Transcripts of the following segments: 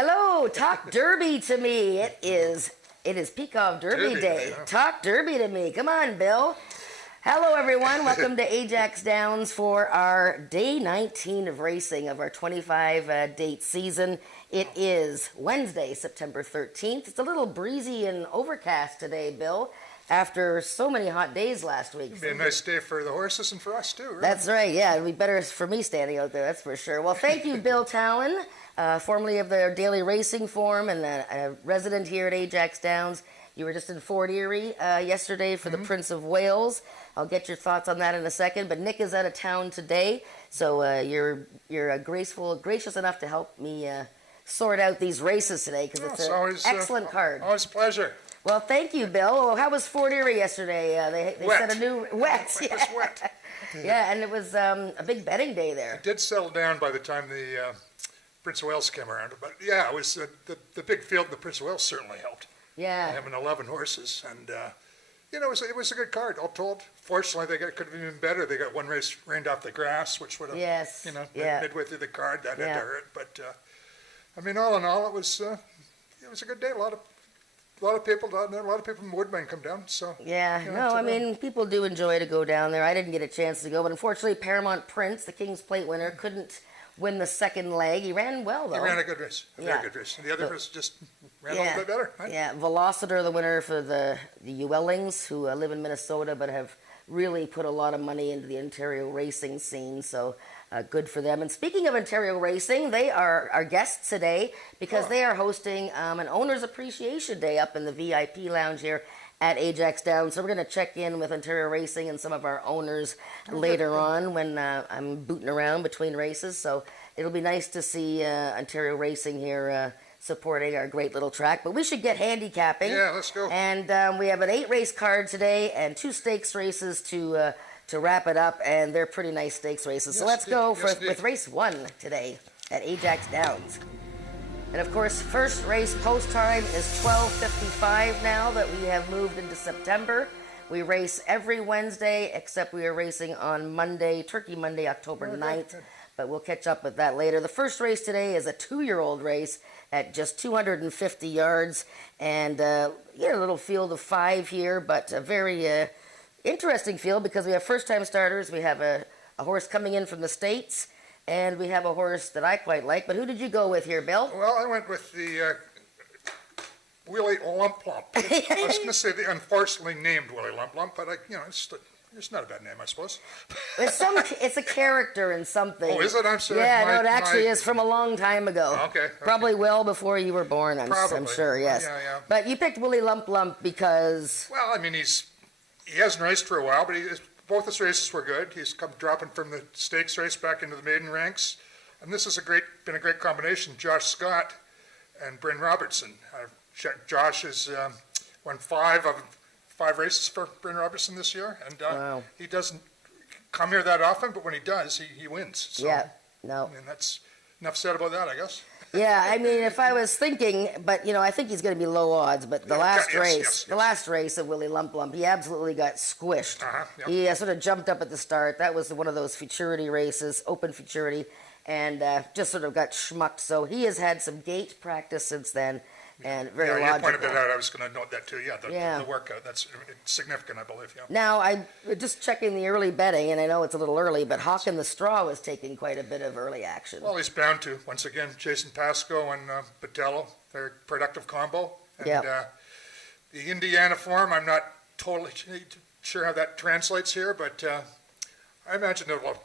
Hello, talk Derby to me. It is Peacock Derby Day. Yeah. Talk Derby to me. Come on, Bill. Hello, everyone. Welcome to Ajax Downs for our day 19 of racing of our 25-date season. It is Wednesday, September 13th. It's a little breezy and overcast today, Bill, after so many hot days last week. It'd be a nice day for the horses and for us, too. Really. That's right. Yeah, it'd be better for me standing out there, that's for sure. Well, thank you, Bill Talon, formerly of the Daily Racing Forum and a resident here at Ajax Downs. You were just in Fort Erie yesterday for the Prince of Wales. I'll get your thoughts on that in a second. But Nick is out of town today, so you're gracious enough to help me sort out these races today because it's an excellent card. Always a pleasure. Well, thank you, Bill. Well, how was Fort Erie yesterday? They Wet. set a new wet. It was wet. Yeah, and it was a big betting day there. It did settle down by the time the Prince of Wales came around. But yeah, it was the big field in the Prince of Wales certainly helped. Yeah. Having 11 horses, and it was a good card all told. Fortunately, they could have been even better. They got one race rained off the grass, which would have midway through the card that had to hurt. But all in all, it was a good day. A lot of people down there. A lot of people from Woodbine come down. So people do enjoy to go down there. I didn't get a chance to go, but unfortunately, Paramount Prince, the King's Plate winner, couldn't win the second leg. He ran well, though. He ran a good race, a very good race. And the other was just ran a little bit better. Right? Yeah, Velocitor, the winner for the Uellings, who live in Minnesota but have really put a lot of money into the Ontario racing scene, so good for them. And speaking of Ontario racing, they are our guests today because they are hosting an Owners Appreciation Day up in the VIP lounge here at Ajax Downs. So we're going to check in with Ontario Racing and some of our owners later on when I'm booting around between races. So it'll be nice to see Ontario Racing here supporting our great little track. But we should get handicapping. Yeah, let's go. And we have an 8-race card today and 2 stakes races to wrap it up. And they're pretty nice stakes races. Yes, so let's go indeed. with race 1 today at Ajax Downs. And of course, first race post time is 12:55 now that we have moved into September. We race every Wednesday, except we are racing on Monday, Turkey Monday, October 9th. But we'll catch up with that later. The first race today is a 2-year-old race at just 250 yards. And a little field of 5 here, but a very interesting field because we have first-time starters. We have a horse coming in from the States. And we have a horse that I quite like. But who did you go with here, Bill? Well, I went with the Willie Lump Lump. I was going to say the unfortunately named Willie Lump Lump, but it's not a bad name, I suppose. It's a character in something. Oh, is it? I'm sorry. Yeah, it actually is from a long time ago. Okay. Probably well before you were born, I'm sure, yes. Yeah. But you picked Willie Lump Lump because... Well, he hasn't raced for a while, but both his races were good. He's come dropping from the stakes race back into the maiden ranks. And this has been a great combination, Josh Scott and Bryn Robertson. Josh has won 5 races for Bryn Robertson this year. And wow. He doesn't come here that often, but when he does, he wins. So, that's enough said about that, I guess. Yeah, if I was thinking, but I think he's going to be low odds. But the last race of Willie Lump Lump, he absolutely got squished. He sort of jumped up at the start. That was one of those futurity races, open futurity, and just sort of got schmucked. So he has had some gate practice since then, and very logical. You pointed that out. I was going to note that too. The workout. That's significant, I believe. Yeah. Now, I just checking the early betting, and I know it's a little early, but Hawk in the Straw was taking quite a bit of early action. Well, he's bound to. Once again, Jason Pascoe and Botello, they're a productive combo. And the Indiana form, I'm not totally sure how that translates here, but I imagine it will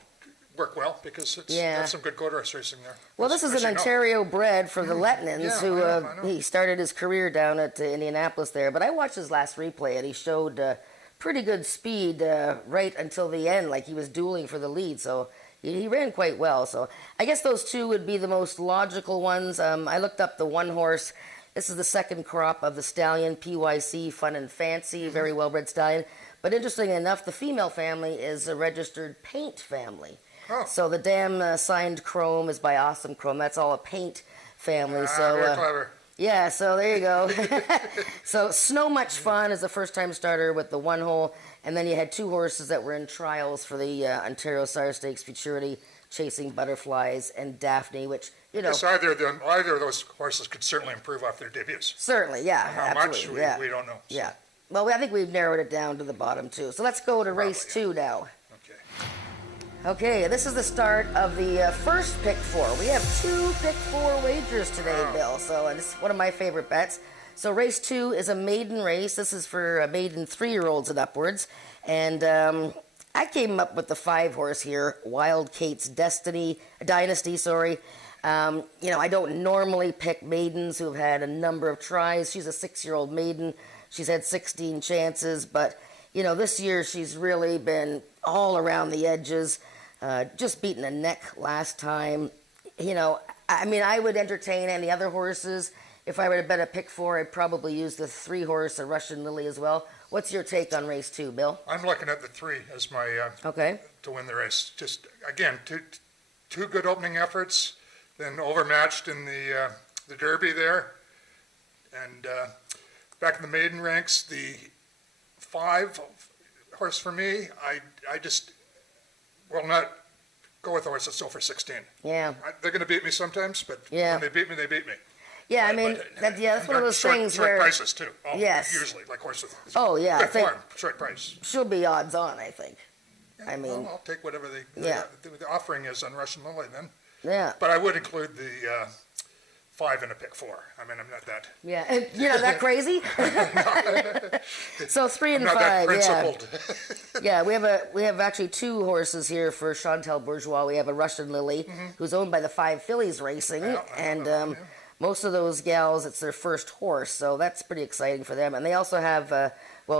work well because that's some good quarter horse racing there. Well, this is an Ontario bred for the Letnans, who I know. he started his career down at Indianapolis there. But I watched his last replay, and he showed pretty good speed right until the end, like he was dueling for the lead. So he ran quite well. So I guess those 2 would be the most logical ones. I looked up the one horse. This is the second crop of the stallion, PYC, Fun and Fancy, very well-bred stallion. But interestingly enough, the female family is a registered paint family. Oh. So the dam signed chrome is by Awesome Chrome. That's all a paint family. So very clever. Yeah, so there you go. So Snow Much Fun is the first-time starter with the 1 hole, and then you had 2 horses that were in trials for the Ontario Sire Stakes Futurity. Chasing Butterflies and Daphne, which, Yes, either of those horses could certainly improve off their debuts. certainly, yeah, How much, absolutely, yeah. we don't know. So, Yeah. Well, I think we've narrowed it down to the bottom two. So let's go to race Probably, 2 now. Okay. Okay, this is the start of the first pick 4. We have 2 pick 4 wagers today, Wow. Bill. So this is one of my favorite bets. So race 2 is a maiden race. This is for maiden 3-year-olds and upwards. And I came up with the 5 horse here, Wild Kate's Dynasty. Sorry. I don't normally pick maidens who've had a number of tries. She's a 6-year-old maiden. She's had 16 chances, but this year she's really been all around the edges. Just beaten a neck last time. I would entertain any other horses. If I were to bet a pick 4, I'd probably use the 3 horse, a Russian Lily as well. What's your take on race 2, Bill? I'm looking at the 3 as my Okay. to win the race. Just again, two good opening efforts, then overmatched in the Derby there, and back in the maiden ranks, the 5 horse for me. I just will not go with a horse that's over 16. Yeah. They're going to beat me sometimes, but Yeah. when they beat me, they beat me. Yeah, I mean, that's one of those things short where... prices too. Yes. Usually, like horses. Oh, yeah, I Good think- form, short price. She'll be odds on, I think. I mean... Well, I'll take whatever Yeah. the offering is on Russian Lily then. Yeah. But I would include the 5 in a pick 4. I mean, I'm not that. Yeah, and you're not that crazy. So 3 and I'm not 5, that yeah, principled. yeah. We have actually 2 horses here for Chantal Bourgeois. We have a Russian Lily, who's owned by the 5 Fillies Racing, Yeah, I and know, yeah. most of those gals, it's their first horse, so that's pretty exciting for them. And they also have,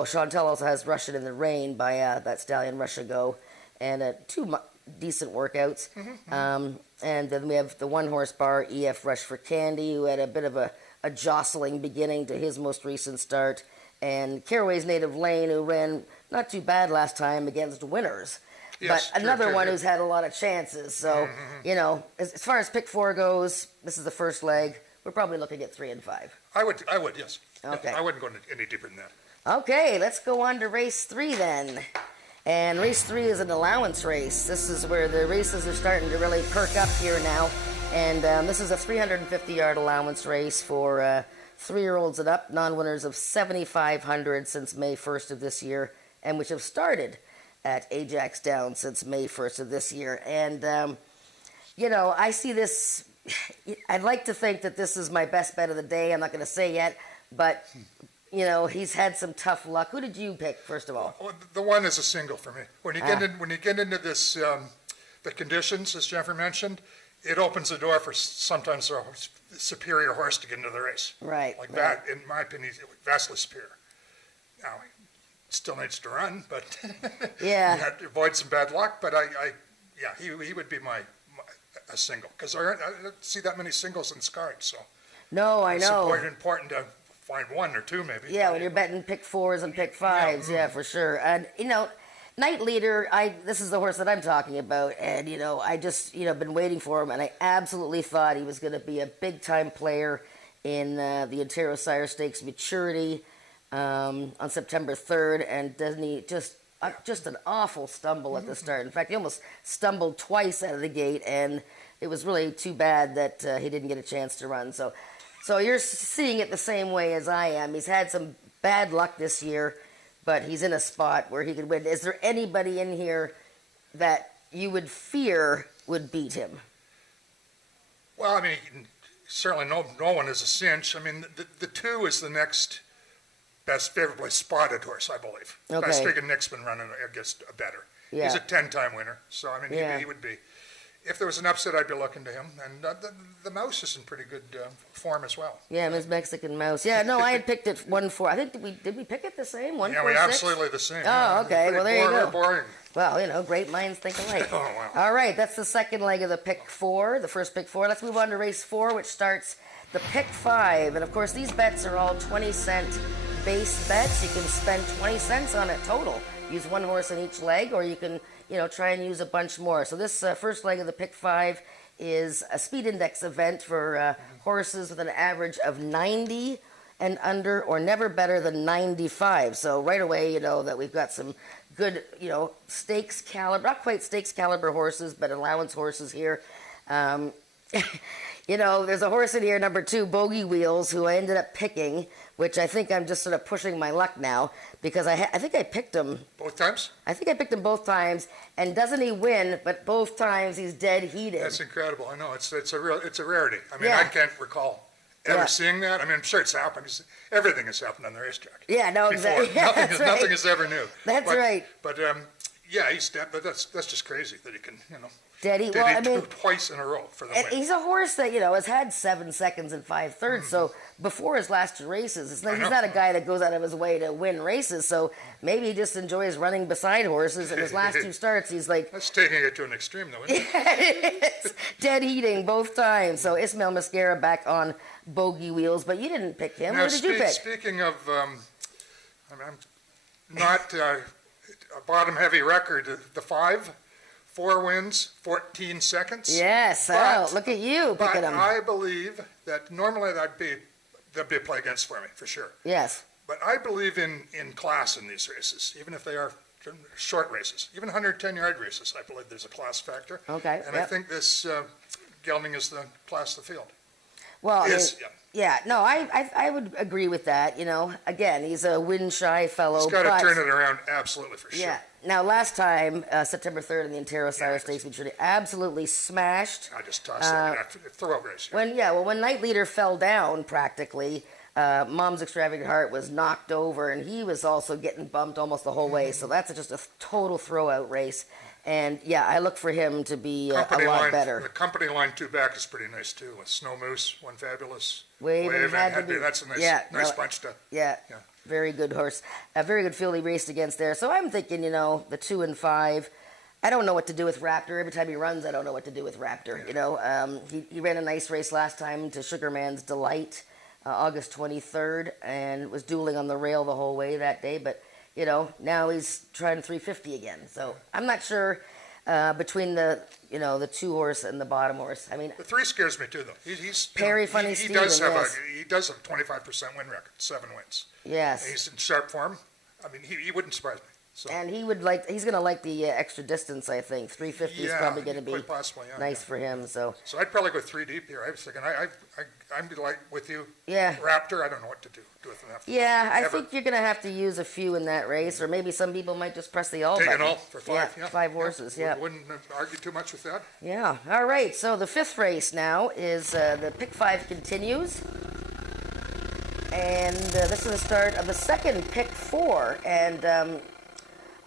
Chantal also has Russian in the Rain by that stallion Russia Go, and 2 decent workouts. And then we have the 1 horse bar, EF Rush for Candy, who had a bit of a jostling beginning to his most recent start. And Caraway's Native Lane, who ran not too bad last time against winners. Yes, But true, another true, one true. who's had a lot of chances. So, as far as pick 4 goes, this is the first leg. We're probably looking at 3 and 5. I would, yes. Okay. I wouldn't go any deeper than that. Okay, let's go on to race 3 then. And race 3 is an allowance race. This is where the races are starting to really perk up here now. And this is a 350-yard allowance race for 3-year-olds and up, non-winners of 7,500 since May 1st of this year, and which have started at Ajax Downs since May 1st of this year. And, I see this... I'd like to think that this is my best bet of the day. I'm not going to say yet, but... he's had some tough luck. Who did you pick, first of all? Well, the 1 is a single for me. When you get into this, the conditions, as Jennifer mentioned, it opens the door for sometimes a superior horse to get into the race. Right. Like right. that, in my opinion, is vastly superior. Now, he still needs to run, but Yeah. you have to avoid some bad luck. But he would be a single, because I don't see that many singles in this card. So No, I it's know. important to find 1 or 2 maybe. Yeah, when you're betting pick 4s and pick 5s, yeah, for sure. And Night Leader, this is the horse that I'm talking about, and I just been waiting for him, and I absolutely thought he was going to be a big time player in the Ontario Sire Stakes Maturity on September 3rd, and doesn't he just an awful stumble at the start. In fact, he almost stumbled twice out of the gate, and it was really too bad that he didn't get a chance to run. So you're seeing it the same way as I am. He's had some bad luck this year, but he's in a spot where he could win. Is there anybody in here that you would fear would beat him? Well, I mean, certainly no one is a cinch. I mean, the 2 is the next best favorably spotted horse, I believe. Okay. Best Fig and Nick's been running against a better. Yeah. He's a 10-time winner, so I mean, Yeah. he would be. If there was an upset, I'd be looking to him. And the Mouse is in pretty good form as well. Yeah, Ms. Mexican Mouse. Yeah, no, I had picked it 1-4. I think did we pick it the same? 1-4-6? Yeah, we absolutely the same. Oh, okay. Well, there you go. Boring. Well, great minds think alike. Oh, wow. All right, that's the second leg of the pick 4, the first pick 4. Let's move on to race 4, which starts the pick 5. And of course, these bets are all 20-cent base bets. You can spend 20 cents on it total. Use 1 horse in each leg, or you can, try and use a bunch more. So this first leg of the pick 5 is a speed index event for horses with an average of 90 and under, or never better than 95. So right away, you know that we've got some good, you know, stakes caliber, not quite stakes caliber horses, but allowance horses here. You know, there's a horse in here, number 2, Bogey Wheels, who I ended up picking, which I think I'm just sort of pushing my luck now, because I think I picked him. Both times? I think I picked him both times, and doesn't he win, but both times he's dead heated. That's incredible. I know, it's a rarity. I mean, Yeah. I can't recall ever Yeah. seeing that. I mean, I'm sure it's happened. Everything has happened on the racetrack. Yeah, no, before. exactly. Yeah, that's right. Nothing is ever new. That's right. But yeah, he's dead. But that's just crazy that he can, you know, Dead heat. did Well, he I mean, twice in a row for the and win. he's a horse that, you know, has had 7 seconds and 5/3. So before his last 2 races, he's not a guy that goes out of his way to win races. So maybe he just enjoys running beside horses. And his last 2 starts, he's like, That's taking it to an extreme, though, isn't it? it's dead heating both times. So Ismail Mascara back on Bogey Wheels. But you didn't pick him. Now, Who did you pick? speaking of, I'm not a bottom-heavy record. The 4 wins, 14 seconds. Yes. But- Oh, look at you But picking him. I believe that normally there'd be a play against for me, for sure. Yes. But I believe in class in these races, even if they are short races, even 110-yard races. I believe there's a class factor. Okay, And I yep. think this gelding is the class of the field. Well, I mean, Is, yeah. yeah, no, I would agree with that. You know, again, he's a wind-shy fellow. He's got but, to turn it around absolutely for sure. Yeah. Now, last time, September 3rd in the Ontario Sire Stakes, we absolutely smashed. I just tossed that after the throw-out race. Yeah. When Night Leader fell down, practically, Mom's Extravagant Heart was knocked over, and he was also getting bumped almost the whole way. So that's just a total throw-out race. And yeah, I look for him to be a lot better. The company line 2 back is pretty nice too, with Snow Moose, One Fabulous, Wave and Had to Be. That's a nice, nice bunch to. Yeah, Yeah. very good horse. A very good field he raced against there. So I'm thinking, you know, the 2 and 5. I don't know what to do with Raptor. Every time he runs, I don't know what to do with Raptor. You know, he ran a nice race last time to Sugarman's Delight, August 23rd, and was dueling on the rail the whole way that day. But you know, now he's trying 350 again. So I'm not sure between the 2 horse and the bottom horse. I mean, The 3 scares me too, though. He's Perry Funny he Steven, does have yes. he does have a 25% win record, 7 wins. yes. He's in sharp form. I mean, he wouldn't surprise me. So And he's going to like the extra distance, I think. 350 is yeah, probably going to be quite possibly, yeah, nice yeah. for him. So So I'd probably go 3 deep here. I was thinking, I'm like with you. Yeah. Raptor, I don't know what to do with him after. yeah, I Ever. think you're going to have to use a few in that race, or maybe some people might just press the all Take button. it all for 5. Yeah, 5 horses. Yeah. Wouldn't argue too much with that. Yeah. All right. So the 5th race now is the Pick 5 continues. And this is the start of the second Pick 4. And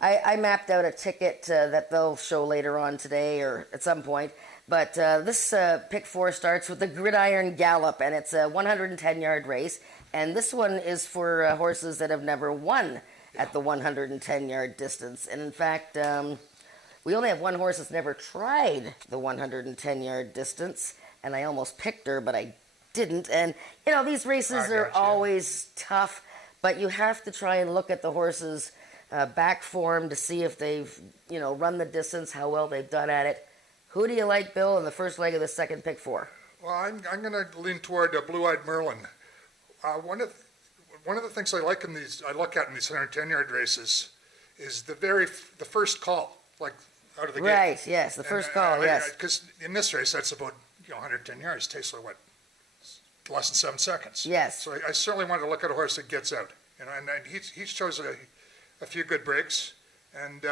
I mapped out a ticket that they'll show later on today or at some point. But this Pick 4 starts with the Gridiron Gallop, and it's a 110-yard race. And this one is for horses that have never won at the 110-yard distance. And in fact, we only have one horse that's never tried the 110-yard distance. And I almost picked her, but I didn't. And, you know, these races are gotcha. always tough, but you have to try and look at the horses' back form to see if they've, you know, run the distance, how well they've done at it. Who do you like, Bill, in the first leg of the second Pick 4? Well, I'm going to lean toward Blue-Eyed Merlin. One of the things I look at in these 110-yard races is the first call, like out of the gate. Right, yes, the first call, yes. Because in this race, that's about 110 yards. Takes like what, less than 7 seconds. Yes. So I certainly want to look at a horse that gets out. And he shows a few good breaks, and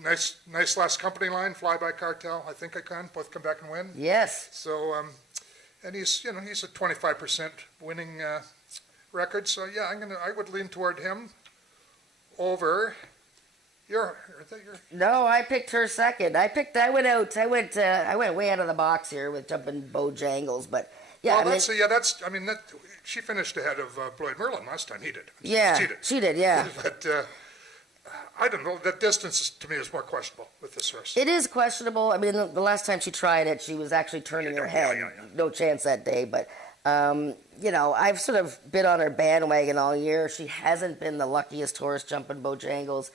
nice last company line, Fly by Cartel. I think I can both come back and win. Yes. So and he's a 25% winning record. So yeah, I would lean toward him over your. No, I picked her second. I went way out of the box here with jumping Bojangles, but yeah. Well, she finished ahead of Blue-Eyed Merlin last time. He did. Yeah, she did. Yeah. But I don't know. That distance to me is more questionable with this horse. It is questionable. I mean, the last time she tried it, she was actually turning her head. yeah. No chance that day. But I've sort of been on her bandwagon all year. She hasn't been the luckiest horse jumping Bojangles.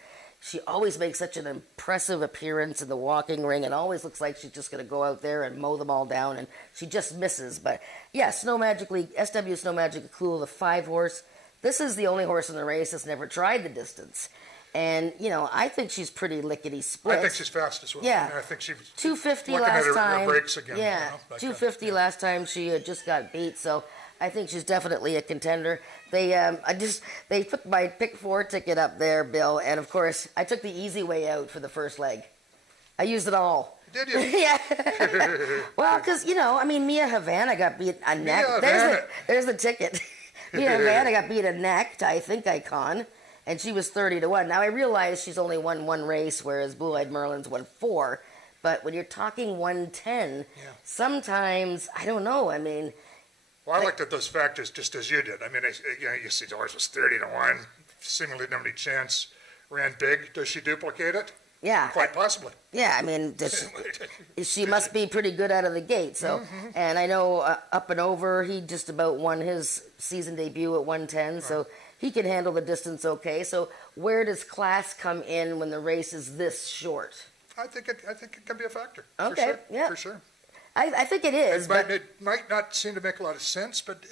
She always makes such an impressive appearance in the walking ring and always looks like she's just going to go out there and mow them all down, and she just misses. But yeah, SW Snow Magic Cool, the 5-horse. This is the only horse in the race that's never tried the distance. And, I think she's pretty lickety-split. I think she's fast as well. Yeah. I think she's 250 looking last at time. her brakes again. Yeah, 250 last time she just got beat. So I think she's definitely a contender. They put my pick 4 ticket up there, Bill, and of course I took the easy way out for the first leg. I used it all. Did you? Yeah. Well, because Mia Havana got beat a neck. There's the ticket. Mia Havana got beat a neck to I Think Icon, and she was 30-1. Now I realize she's only won 1 race, whereas Blue Eyed Merlin's won 4. But when you're talking 110, sometimes I don't know. Well, I looked at those factors just as you did. You see the horse was 30-1, seemingly no any chance, ran big. Does she duplicate it? Yeah. Quite possibly. Yeah, she must be pretty good out of the gate. So, and I know Up and Over, he just about won his season debut at 110, so he can handle the distance okay. So where does class come in when the race is this short? I think it can be a factor. Okay, for sure, yeah. For sure. I think it is. It might not seem to make a lot of sense, but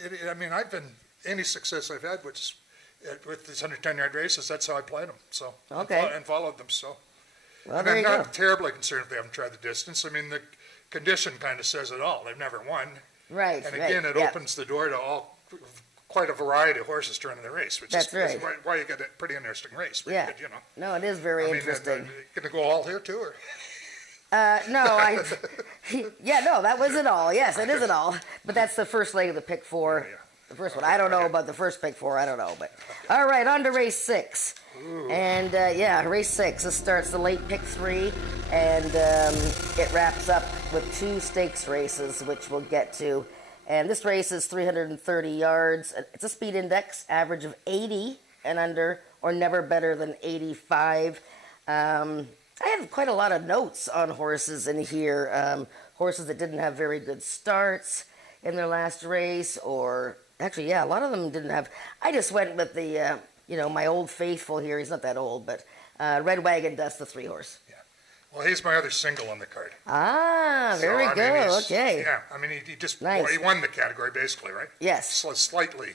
any success I've had with these 110-yard races, that's how I played them. So and followed them. So, well, and I'm not terribly concerned if they haven't tried the distance. The condition kind of says it all. They've never won. Right. And again, it opens the door to quite a variety of horses during the race, which is why you get a pretty interesting race. Yeah. No, it is very interesting. Going to go all here too, or? No, that was it all. Yes, it is it all. But that's the first leg of the pick 4. Yeah. The first one. I don't know about the first pick 4. I don't know. But all right, on to race 6. Ooh. And race 6. This starts the late pick 3, and it wraps up with 2 stakes races, which we'll get to. And this race is 330 yards. It's a speed index, average of 80 and under, or never better than 85. I have quite a lot of notes on horses in here. Horses that didn't have very good starts in their last race, or actually, a lot of them didn't have. I just went with the, my old faithful here. He's not that old, but Red Wagon Dust, the 3-horse. Yeah. Well, he's my other single on the card. Ah, very good. Okay. Yeah, he just he won the category basically, right? Yes. Slightly.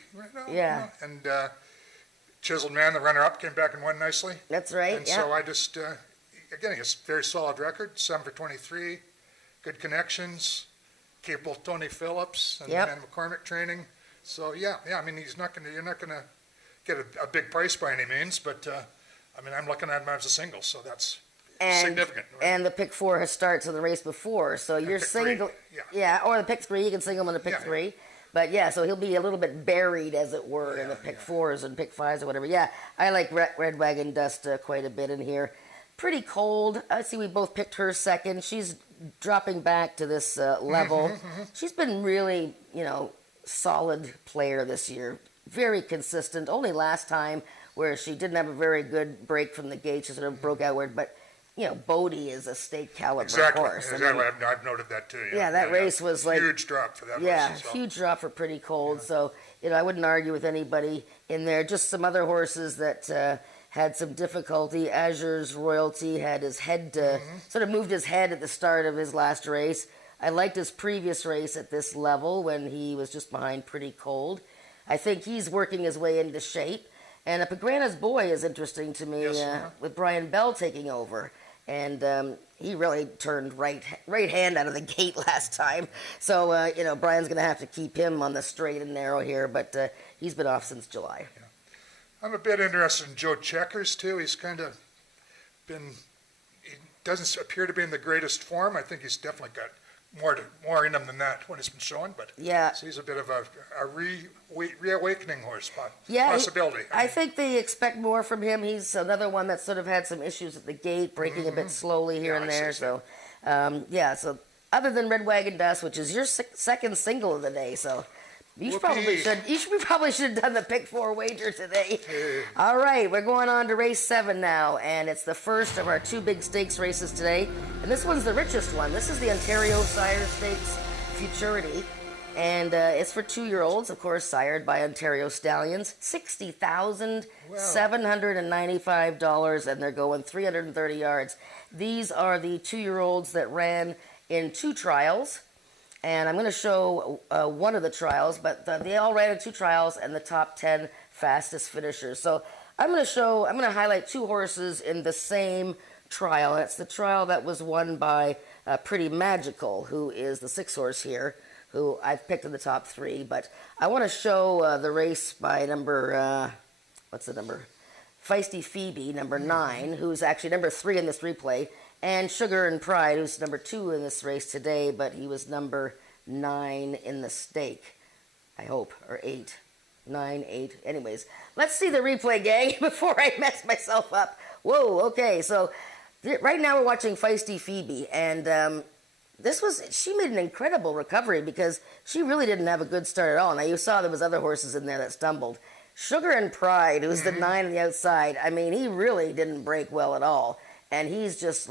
Yeah. And Chiseled Man, the runner-up, came back and won nicely. That's right. And so I just. Again, he has a very solid record, 7 for 23, good connections, capable Tony Phillips and McCormick training. So you're not gonna get a big price by any means, but I'm looking at him as a single, so that's significant. Right? And the pick 4 starts in the race before, so you're single. Or the pick 3, you can single him in the pick 3. But so he'll be a little bit buried, as it were, in the pick 4s and pick 5s or whatever. Yeah, I like Red Wagon Dust quite a bit in here. Pretty cold. I see we both picked her second. She's dropping back to this level. She's been really, solid player this year. Very consistent. Only last time where she didn't have a very good break from the gate. She sort of broke outward. But, Bodie is a stake caliber horse. Exactly. I've noted that too. Yeah, that race was like... Huge drop for that race. Yeah, huge drop for Pretty Cold. So, I wouldn't argue with anybody in there. Just some other horses that... had some difficulty. Azure's Royalty had his head, sort of moved his head at the start of his last race. I liked his previous race at this level when he was just behind Pretty Cold. I think he's working his way into shape. And Pagrana's Boy is interesting to me, with Brian Bell taking over. And he really turned right hand out of the gate last time. So, Brian's going to have to keep him on the straight and narrow here, but he's been off since July. Yeah. I'm a bit interested in Joe Checkers, too. He's kind of he doesn't appear to be in the greatest form. I think he's definitely got more in him than that, what he's been showing. But so he's a bit of a reawakening horse possibility. I think they expect more from him. He's another one that sort of had some issues at the gate, breaking a bit slowly here and there. So, so other than Red Wagon Dust, which is your second single of the day, so... You probably should have done the pick 4 wager today. All right, we're going on to race 7 now, and it's the first of our 2 big stakes races today. And this one's the richest one. This is the Ontario Sire Stakes Futurity. And it's for 2-year-olds, of course, sired by Ontario Stallions. $60,795, and they're going 330 yards. These are the 2-year-olds that ran in 2 trials. And I'm going to show one of the trials, but they all ran in 2 trials and the top 10 fastest finishers. So I'm going to highlight 2 horses in the same trial. It's the trial that was won by Pretty Magical, who is the 6 horse here, who I've picked in the top 3. But I want to show the race by number, what's the number? Feisty Phoebe, number 9, who's actually number 3 in this replay. And Sugar and Pride, who's number 2 in this race today, but he was number 9 in the stake, I hope, or 8. 9, 8. Anyways, let's see the replay, gang, before I mess myself up. Whoa, okay, so right now we're watching Feisty Phoebe, and she made an incredible recovery because she really didn't have a good start at all. Now, you saw there was other horses in there that stumbled. Sugar and Pride, who's the 9 on the outside, I mean, he really didn't break well at all. And he's just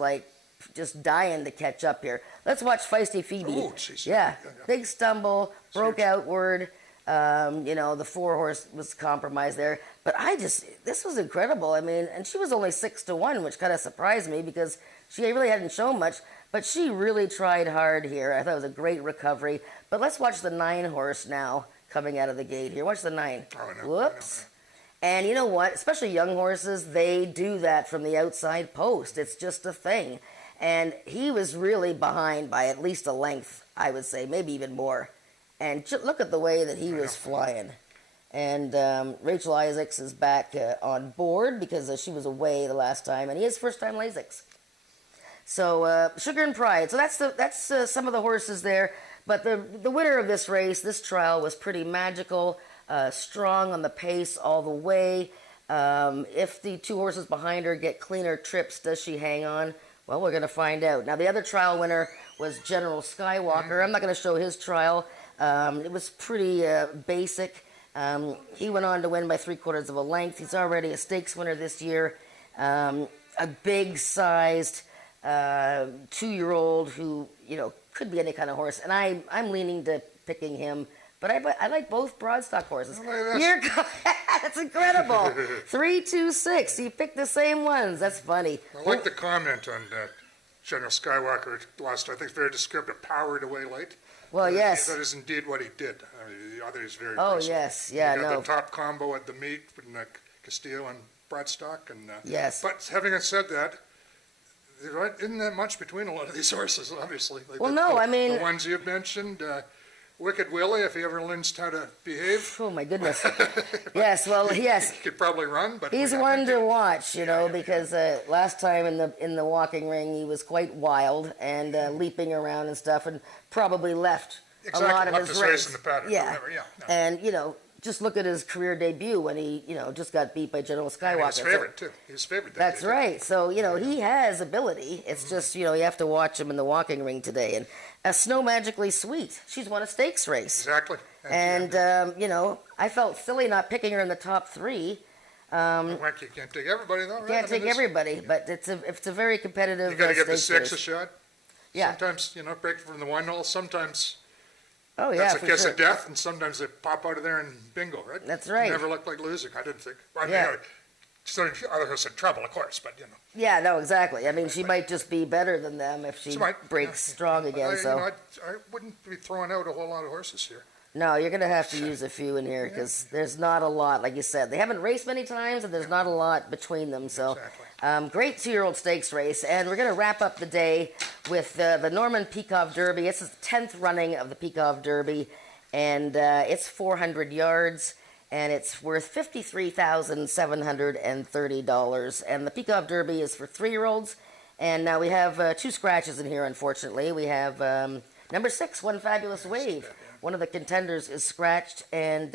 dying to catch up here. Let's watch Feisty Phoebe. Oh, geez. Yeah, big stumble, broke outward. The 4 horse was compromised there. But this was incredible. I mean, and she was only 6-1, which kind of surprised me because she really hadn't shown much. But she really tried hard here. I thought it was a great recovery. But let's watch the 9 horse now coming out of the gate here. Watch the 9. Oh, no, Whoops. And you know what? Especially young horses, they do that from the outside post. It's just a thing. And he was really behind by at least a length, I would say, maybe even more. And look at the way that he was flying. And Rachel Isaacs is back on board because she was away the last time, and he is first-time Lasix. So Sugar and Pride. So that's some of the horses there. But the winner of this race, this trial, was Pretty Magical. Strong on the pace all the way. If the 2 horses behind her get cleaner trips, does she hang on? Well, we're going to find out. Now, the other trial winner was General Skywalker. I'm not going to show his trial. It was pretty basic. He went on to win by 3/4 of a length. He's already a stakes winner this year. A big-sized 2-year-old who, could be any kind of horse. And I'm leaning to picking him. But I like both broadstock horses. That's incredible. 3, 2, 6. You picked the same ones. That's funny. I like the comment on General Skywalker last. I think it's very descriptive. Powered away late. Well, yes. That is indeed what he did. I mean, the other is very Oh, impressive. yes. Yeah, he got no. the top combo at the meet with Castillo and broadstock. And, yes. But having said that, there isn't that much between a lot of these horses, obviously. Well, no, I mean... The ones you've mentioned... Wicked Willie, if he ever learns how to behave. Oh, my goodness. Yes, well, yes. He could probably run, but... He's one to watch, because last time in the walking ring, he was quite wild and leaping around and stuff and probably left a lot of his race in the paddock. Yeah. Whatever, no. And, just look at his career debut when he, just got beat by General Skywalker. And his favorite, too. His favorite. That's right. So, he has ability. It's just, you have to watch him in the walking ring today. And Snow Magically Sweet, she's won a stakes race. Exactly. And, I felt silly not picking her in the top 3. You can't take everybody, though, right? Can't take everybody, but it's a very competitive You got to give the 6 race. a shot. Yeah. Sometimes, break from the 1 hole. Sometimes... Oh, yeah, that's a kiss of death, and sometimes they pop out of there and bingo, right? That's right. Never looked like losing, I didn't think. Well, Yeah. So other horses in trouble, of course, but, Yeah, no, exactly. I mean, she might just be better than them if she breaks strong again. I wouldn't be throwing out a whole lot of horses here. No, you're going to have to use a few in here because there's not a lot, like you said. They haven't raced many times, and there's not a lot between them. So, Exactly. Great 2-year-old stakes race. And we're going to wrap up the day with the Norman Peakov Derby. It's the 10th running of the Peakov Derby, and it's 400 yards. And it's worth $53,730. And the Peakov Derby is for 3-year-olds. And now we have 2 scratches in here, unfortunately. We have number 6, One Fabulous Wave. One of the contenders is scratched. And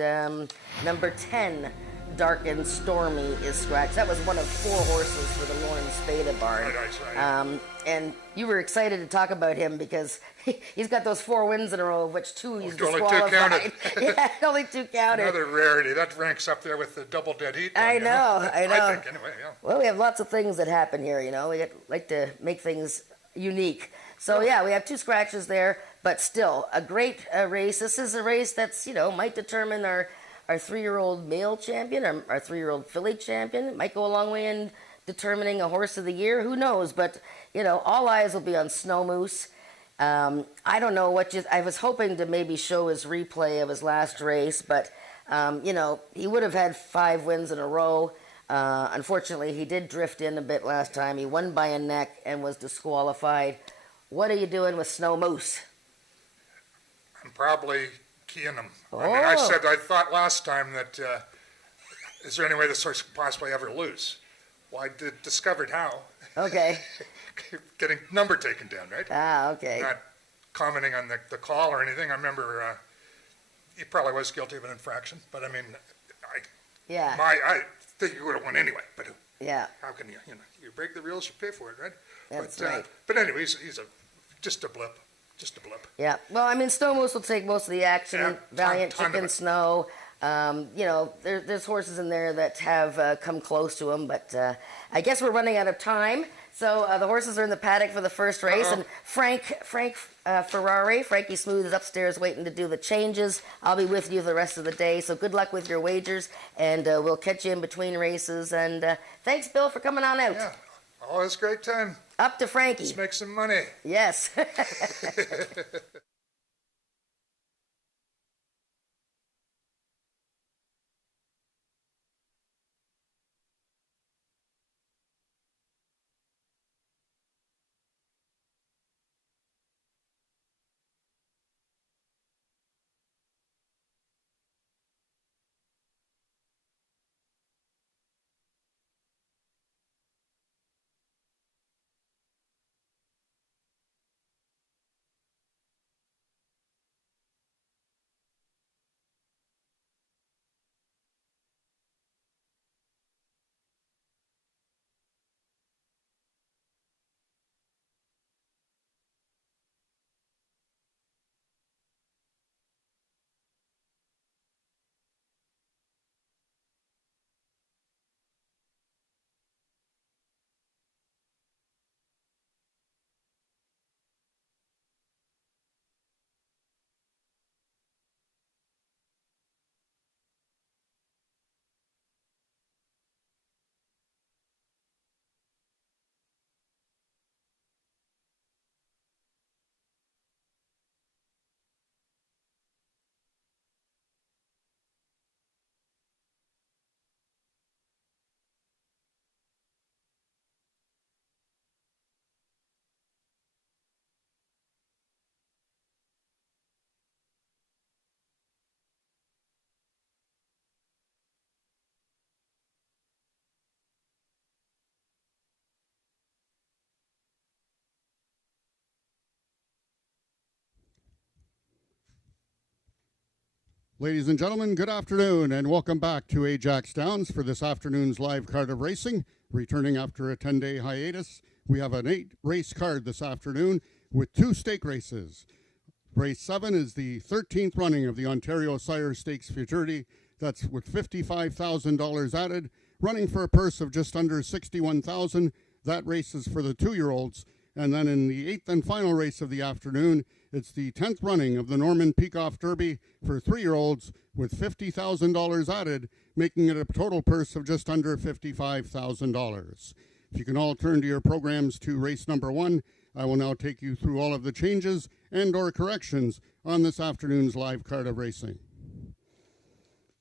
number 10, Dark and Stormy, is scratched. That was one of 4 horses for the Lawrence Spada barn. Right. And you were excited to talk about him because he's got those 4 wins in a row, of which 2 he's disqualified. Only 2 counted. Yeah, only 2 counted. Another rarity. That ranks up there with the double dead heat. I know. I think, anyway, yeah. Well, we have lots of things that happen here, We like to make things unique. So, yeah, we have 2 scratches there. but still a great race. This is a race that's, might determine our 3-year-old male champion, our 3-year-old filly champion. It might go a long way in determining a horse of the year. Who knows? But, all eyes will be on Snow Moose. I don't know I was hoping to maybe show his replay of his last race, but, he would have had 5 wins in a row. Unfortunately, he did drift in a bit last time. He won by a neck and was disqualified. What are you doing with Snow Moose? I'm probably keying him. Oh. I mean, I thought last time that, is there any way this horse could possibly ever lose? Well, I discovered how. Okay. Getting number taken down, right? Ah, okay. Not commenting on the call or anything. I remember he probably was guilty of an infraction, but I mean, I think you would have won anyway. But yeah, how can you break the rules, you pay for it, right? That's right. But anyway, he's just a blip. Yeah. Well, I mean, Snow Moose will take most of the action. Yeah, Valiant, ton Chicken of it. Snow. There's horses in there that have come close to him, but I guess we're running out of time. So the horses are in the paddock for the first race, Uh-oh. and Frankie Smooth is upstairs waiting to do the changes. I'll be with you the rest of the day, so good luck with your wagers, and we'll catch you in between races. And thanks, Bill, for coming on out. Yeah, always great time. Up to Frankie. Let's make some money. Yes. Ladies and gentlemen, good afternoon and welcome back to Ajax Downs for this afternoon's live card of racing. Returning after a 10-day hiatus, we have an 8-race card this afternoon with 2 stake races. Race 7 is the 13th running of the Ontario Sire Stakes Futurity. That's with $55,000 added, running for a purse of just under $61,000. That race is for the 2-year-olds. And then in the 8th and final race of the afternoon, it's the 10th running of the Norman Peacock Derby for 3-year-olds with $50,000 added, making it a total purse of just under $55,000. If you can all turn to your programs to race number 1, I will now take you through all of the changes and or corrections on this afternoon's live card of racing.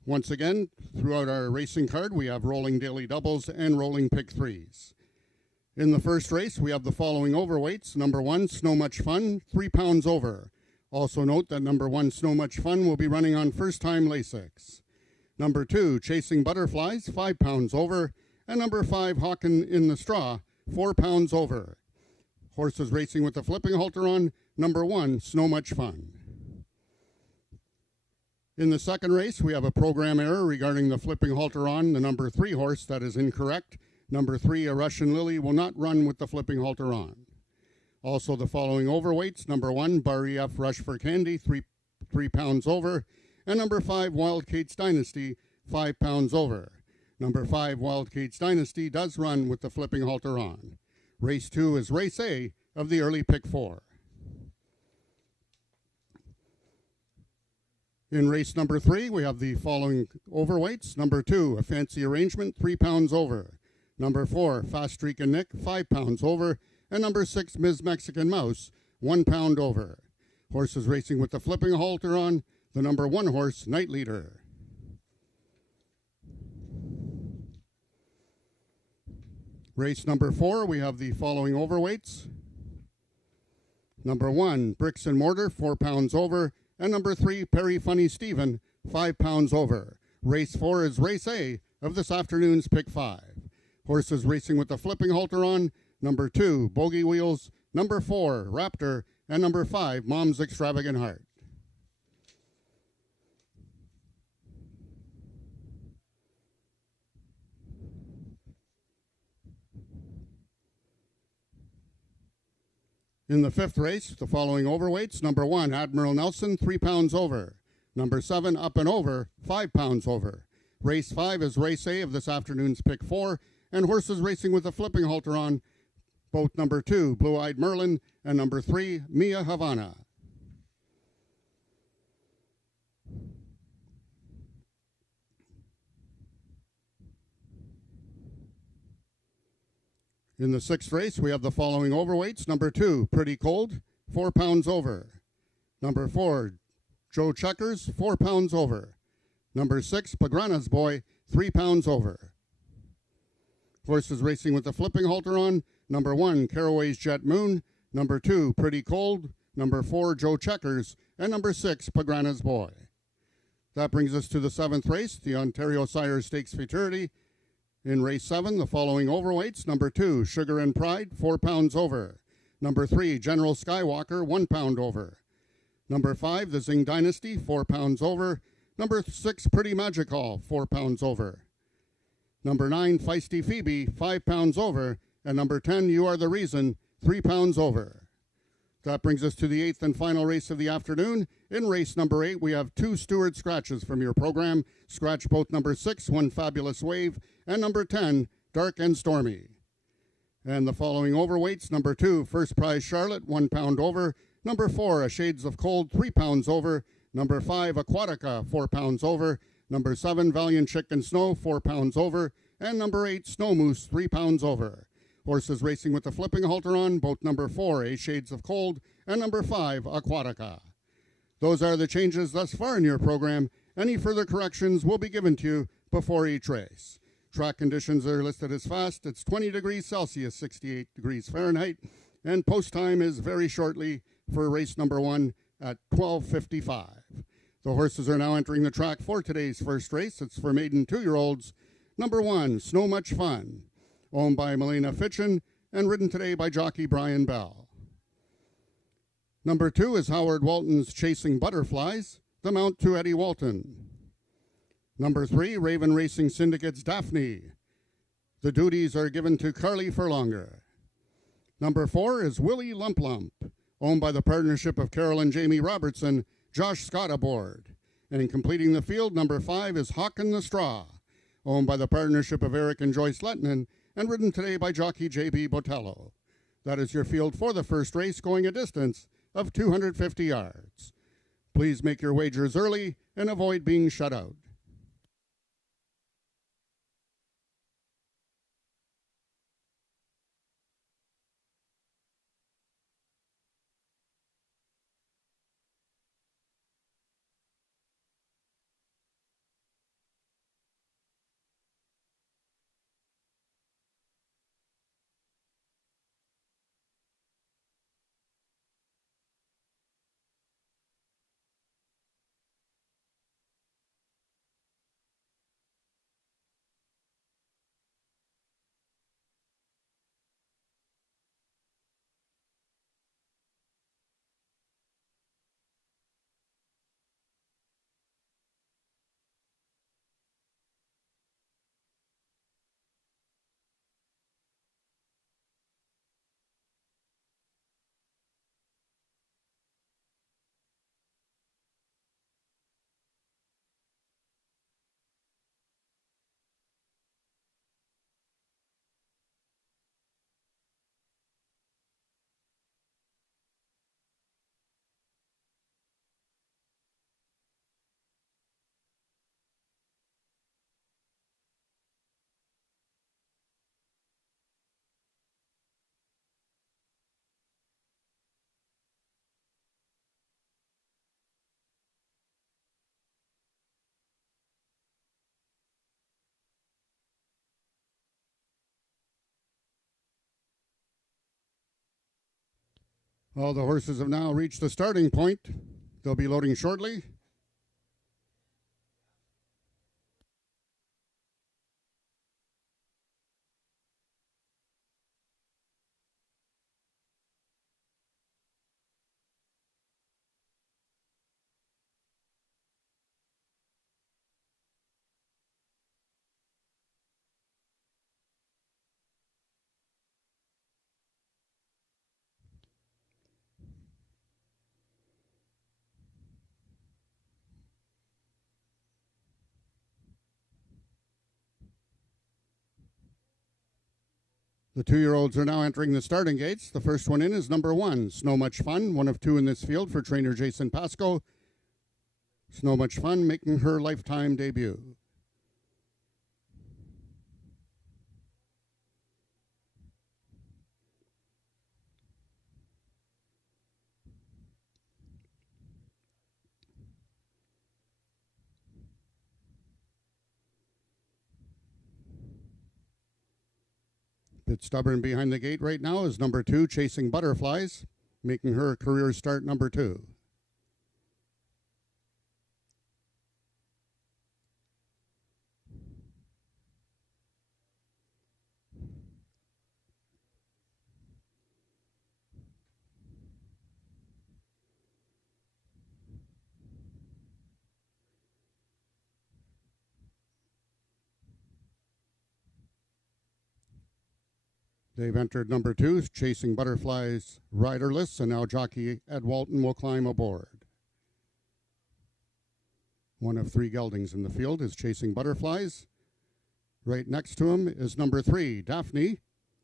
Once again, throughout our racing card, we have rolling daily doubles and rolling pick threes. In the first race, we have the following overweights. Number 1, Snow Much Fun, 3 pounds over. Also note that number 1, Snow Much Fun, will be running on first-time Lasix. Number 2, Chasing Butterflies, 5 pounds over. And number 5, Hawkin' in the Straw, 4 pounds over. Horses racing with the flipping halter on, number 1, Snow Much Fun. In the second race, we have a program error regarding the flipping halter on the number 3 horse. That is incorrect. Number 3, A Russian Lily, will not run with the flipping halter on. Also the following overweights. Number 1, Barry F. Rush for Candy, 3 pounds over. And number 5, Wild Kate's Dynasty, 5 pounds over. Number 5, Wild Kate's Dynasty, does run with the flipping halter on. Race 2 is Race A of the early pick 4. In race number 3, we have the following overweights. Number 2, A Fancy Arrangement, 3 pounds over. Number 4, Fast Streak and Nick, 5 pounds over. And number 6, Ms. Mexican Mouse, 1 pound over. Horses racing with the flipping halter on, the number 1 horse, Night Leader. Race number 4, we have the following overweights. Number 1, Bricks and Mortar, 4 pounds over. And number 3, Perry Funny Stephen, 5 pounds over. Race 4 is Race A of this afternoon's Pick 5. Horses racing with the flipping halter on, number 2, Bogey Wheels, number 4, Raptor, and number 5, Mom's Extravagant Heart. In the 5th race, the following overweights. Number 1, Admiral Nelson, 3 pounds over. Number 7, Up and Over, 5 pounds over. Race 5 is Race A of this afternoon's Pick 4, and horses racing with the flipping halter on, both number 2, Blue-Eyed Merlin, and number 3, Mia Havana. In the 6th race, we have the following overweights. Number 2, Pretty Cold, 4 pounds over. Number 4, Joe Checkers, 4 pounds over. Number 6, Pagrana's Boy, 3 pounds over. Horses racing with the flipping halter on, number 1, Caraway's Jet Moon, number 2, Pretty Cold, number 4, Joe Checkers, and number 6, Pagrana's Boy. That brings us to the 7th race, the Ontario Sire Stakes Futurity. In race 7, the following overweights. Number 2, Sugar and Pride, 4 pounds over. Number 3, General Skywalker, 1 pound over. Number 5, The Zing Dynasty, 4 pounds over. Number 6, Pretty Magical, 4 pounds over. Number 9, Feisty Phoebe, 5 pounds over. And number 10, You Are the Reason, 3 pounds over. That brings us to the 8th and final race of the afternoon. In race number 8, we have 2 Stewart scratches from your program. Scratch both number 6, One Fabulous Wave, and number 10, Dark and Stormy. And the following overweights. Number 2, First Prize Charlotte, 1 pound over. Number 4, A Shades of Cold, 3 pounds over. Number 5, Aquatica, 4 pounds over. Number 7, Valiant Chick and Snow, 4 pounds over. And number 8, Snow Moose, 3 pounds over. Horses racing with the flipping halter on, both number 4, A Shades of Cold, and number 5, Aquatica. Those are the changes thus far in your program. Any further corrections will be given to you before each race. Track conditions are listed as fast. It's 20 degrees Celsius, 68 degrees Fahrenheit, and post time is very shortly for race number 1 at 12:55. The horses are now entering the track for today's first race. It's for maiden 2-year-olds. Number 1, Snow Much Fun, owned by Melina Fitchin and ridden today by jockey Brian Bell. Number 2 is Howard Walton's Chasing Butterflies, the mount to Eddie Walton. Number 3, Raven Racing Syndicate's Daphne. The duties are given to Carly Furlonger. Number 4 is Willie Lump Lump, owned by the partnership of Carol and Jamie Robertson, Josh Scott aboard. And completing the field, number 5 is Hawkin' the Straw, owned by the partnership of Eric and Joyce Lettinen, and ridden today by jockey J.B. Botello. That is your field for the first race, going a distance of 250 yards. Please make your wagers early and avoid being shut out. All the horses have now reached the starting point. They'll be loading shortly. The 2-year-olds are now entering the starting gates. The first one in is number 1, Snow Much Fun, one of 2 in this field for trainer Jason Pasco. Snow Much Fun making her lifetime debut. Bit stubborn behind the gate right now is number 2, Chasing Butterflies, making her career start number 2. They've entered number 2, Chasing Butterflies, riderless, and now jockey Ed Walton will climb aboard. One of 3 geldings in the field is Chasing Butterflies. Right next to him is number 3, Daphne,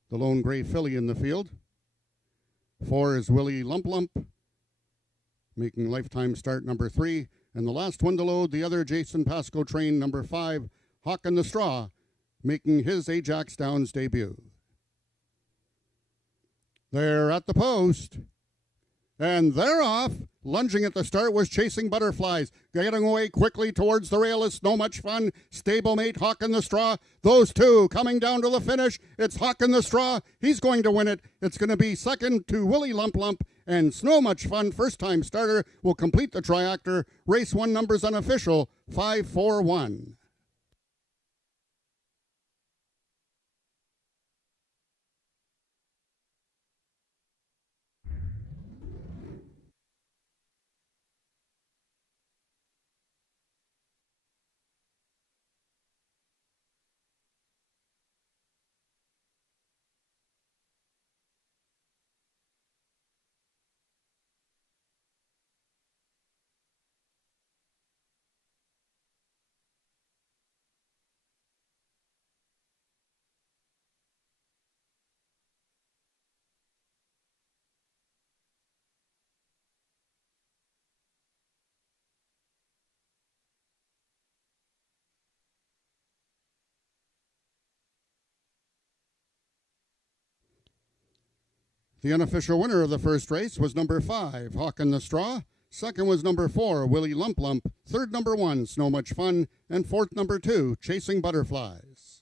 the lone gray filly in the field. 4 is Willie Lump Lump, making lifetime start number 3. And the last one to load, the other Jason Pasco train, number 5, Hawk in the Straw, making his Ajax Downs debut. They're at the post, and they're off. Lunging at the start was Chasing Butterflies. Getting away quickly towards the rail is Snow Much Fun. Stablemate Hawk in the Straw. Those 2 coming down to the finish. It's Hawk in the Straw. He's going to win it. It's going to be second to Willie Lump Lump. And Snow Much Fun, first-time starter, will complete the triactor. Race 1 numbers unofficial, 5-4-1. The unofficial winner of the first race was number 5, Hawk in the Straw. Second was number 4, Willie Lump Lump. Third, number 1, Snow Much Fun. And fourth, number 2, Chasing Butterflies.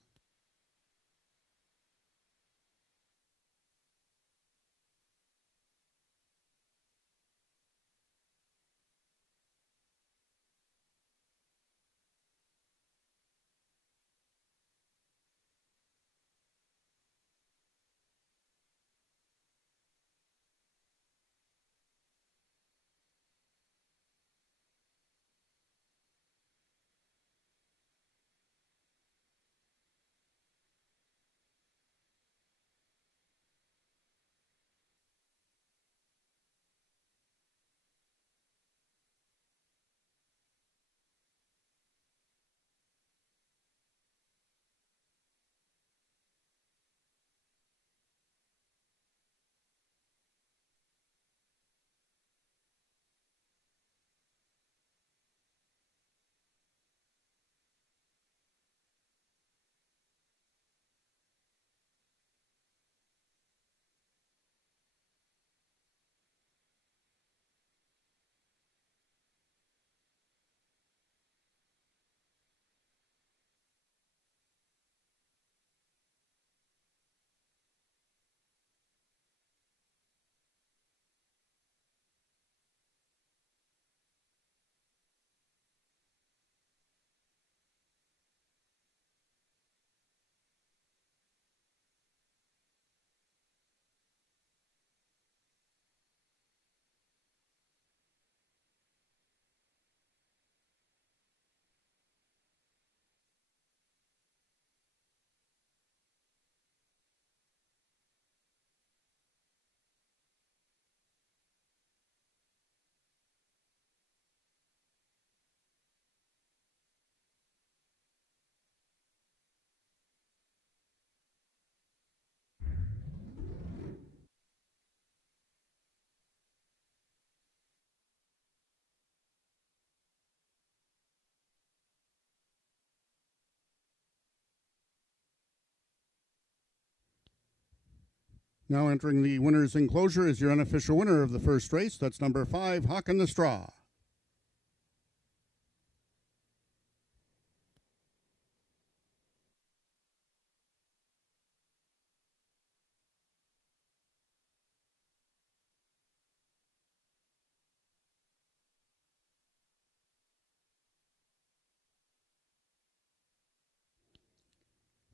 Now entering the winner's enclosure is your unofficial winner of the first race. That's number 5, Hawk in the Straw.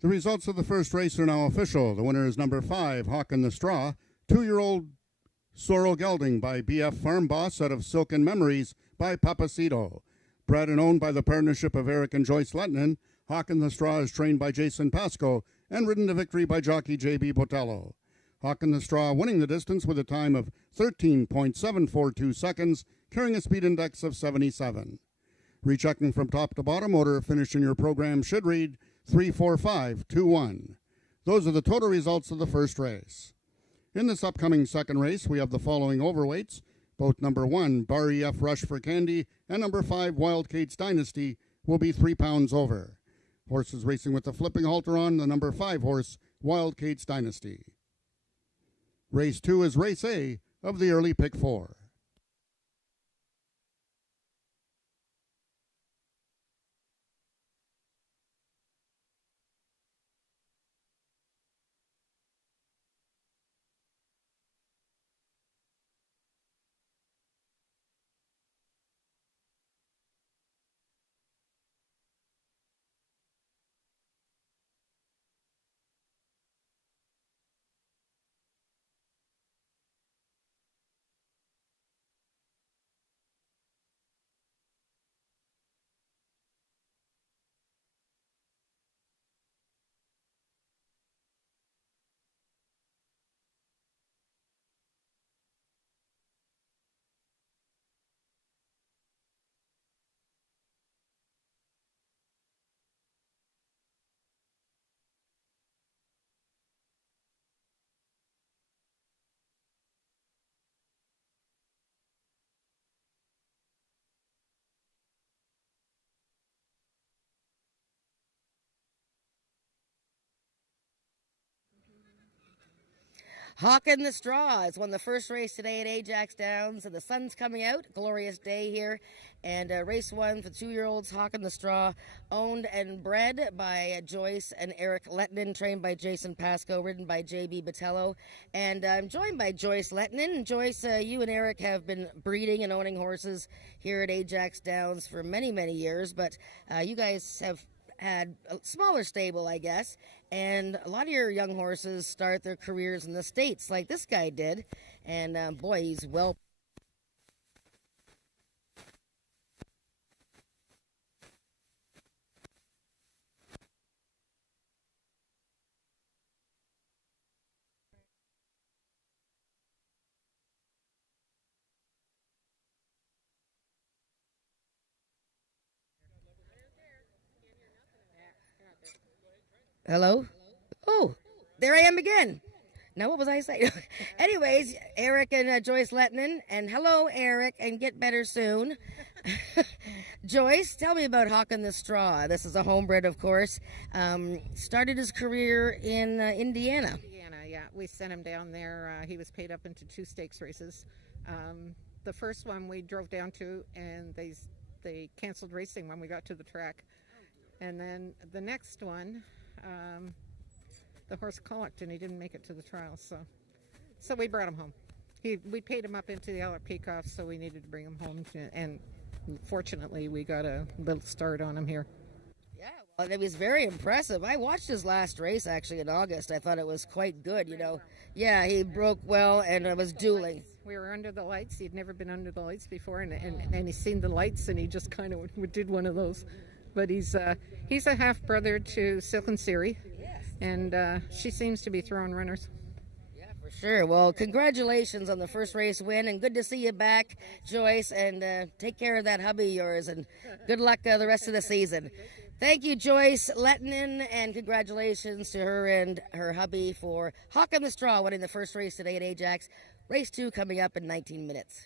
The results of the first race are now official. The winner is number 5, Hawk in the Straw, 2-year-old Sorrel Gelding by BF Farm Boss out of Silken Memories by Papacito. Bred and owned by the partnership of Eric and Joyce Lettinen, Hawk in the Straw is trained by Jason Pasco and ridden to victory by jockey J.B. Botello. Hawk in the Straw winning the distance with a time of 13.742 seconds, carrying a speed index of 77. Rechecking from top to bottom, order finish in your program should read 34521. Those are the total results of the first race. In this upcoming second race, we have the following overweights. Both number 1, Bar EF Rush for Candy, and number 5, Wild Kate's Dynasty, will be 3 pounds over. Horses racing with the flipping halter on, the number 5 horse, Wild Kate's Dynasty. Race 2 is Race A of the early pick 4. Hawk in the Straw is won the first race today at Ajax Downs, and the sun's coming out. Glorious day here. And race 1 for 2-year-olds, Hawk in the Straw, owned and bred by Joyce and Eric Lettinen, trained by Jason Pasco, ridden by J.B. Botello. And I'm joined by Joyce Lettinen. Joyce, you and Eric have been breeding and owning horses here at Ajax Downs for many, many years, but you guys have had a smaller stable, I guess, and a lot of your young horses start their careers in the States like this guy did, and boy, he's well. Hello? Oh, there I am again. Now, what was I saying? Anyways, Eric and Joyce Lettinen, and hello, Eric, and get better soon. Joyce, tell me about Hawk in the Straw. This is a homebred, of course. Started his career in Indiana. Yeah. We sent him down there. He was paid up into 2 stakes races. The first one we drove down to, and they canceled racing when we got to the track. And then the next one, the horse colicked and he didn't make it to the trial, so we brought him home. We paid him up into the Albert Peacock, so we needed to bring him home, and fortunately we got a little start on him here. Yeah, well, it was very impressive. I watched his last race actually in August. I thought it was quite good, you know. Yeah, he broke well and it was dueling. We were under the lights. He'd never been under the lights before, and he's seen the lights, and he just kind of did one of those. But he's a half brother to Silken Siri, and she seems to be throwing runners. Yeah, for sure. Well, congratulations on the first race win, and good to see you back, Joyce. And take care of that hubby of yours, and good luck the rest of the season. Thank you, Joyce Lettinen, and congratulations to her and her hubby for Hawk in the Straw winning the first race today at Ajax. Race 2 coming up in 19 minutes.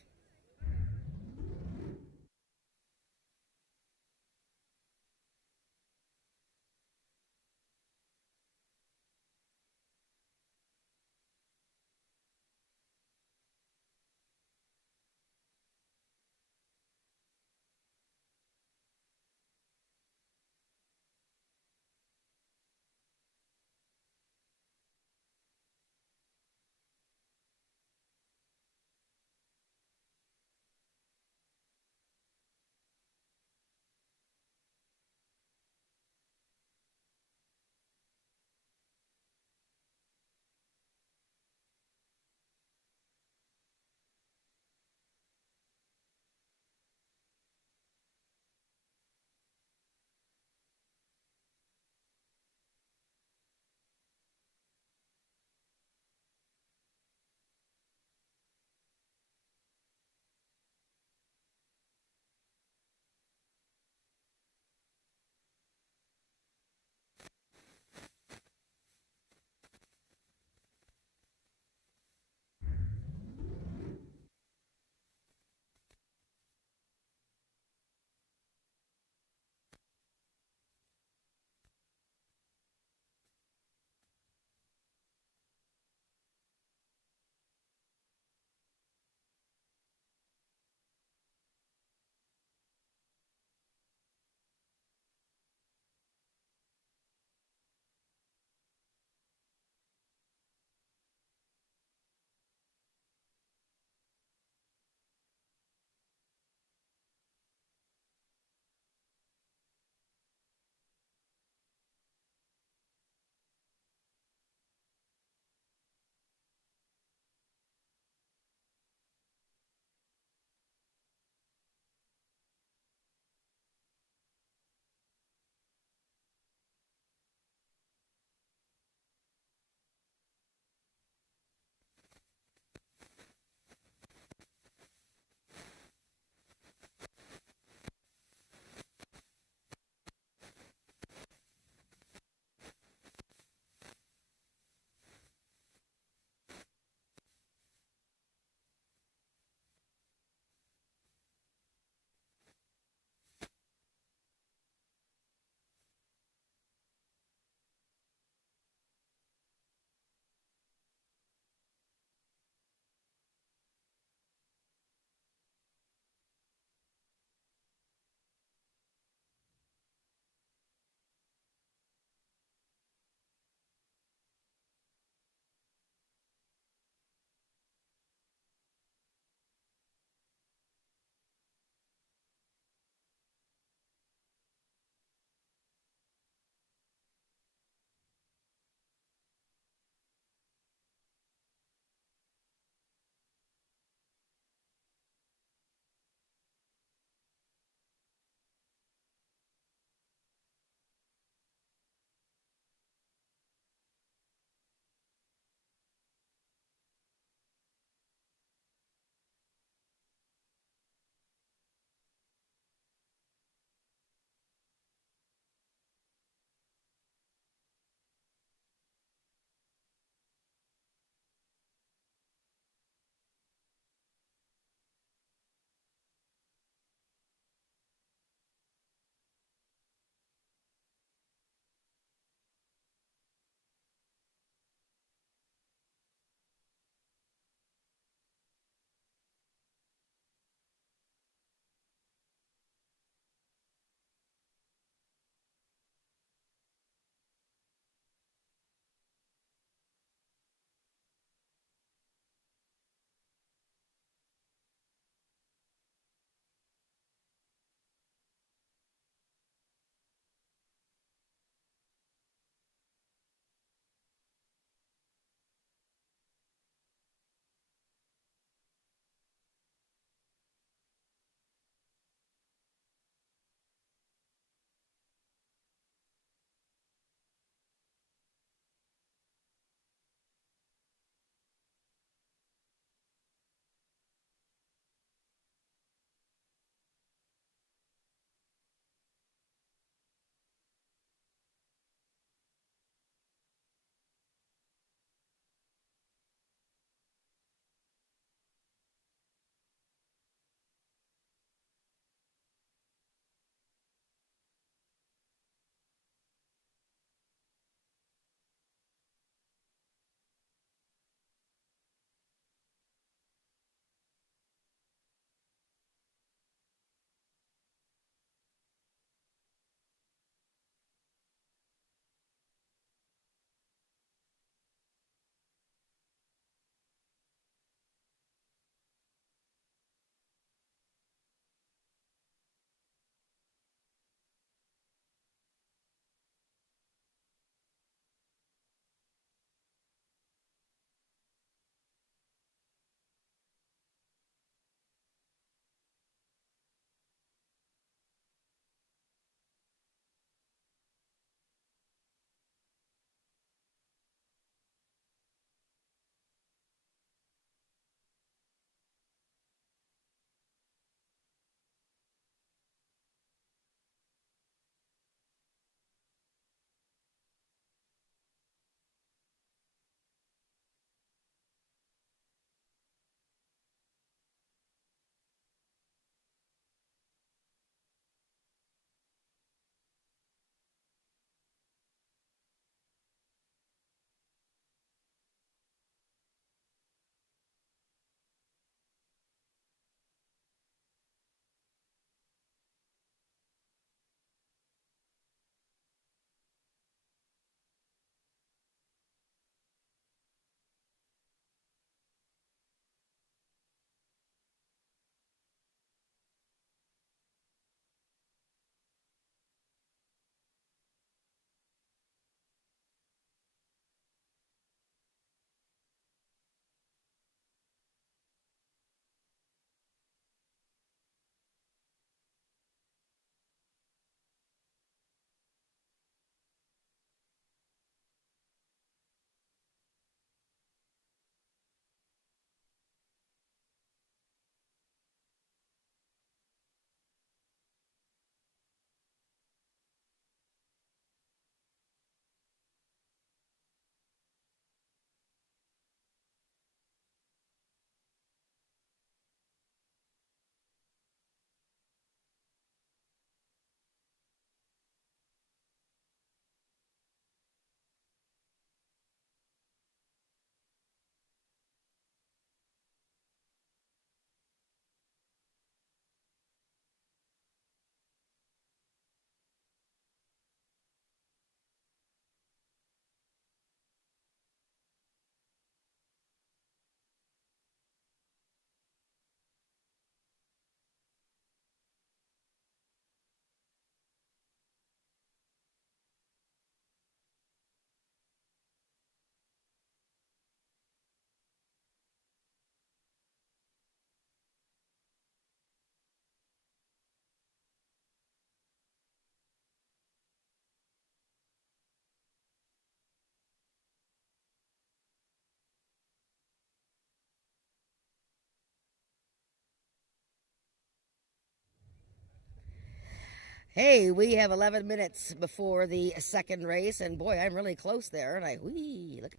Hey, we have 11 minutes before the second race, and boy, I'm really close there. And look.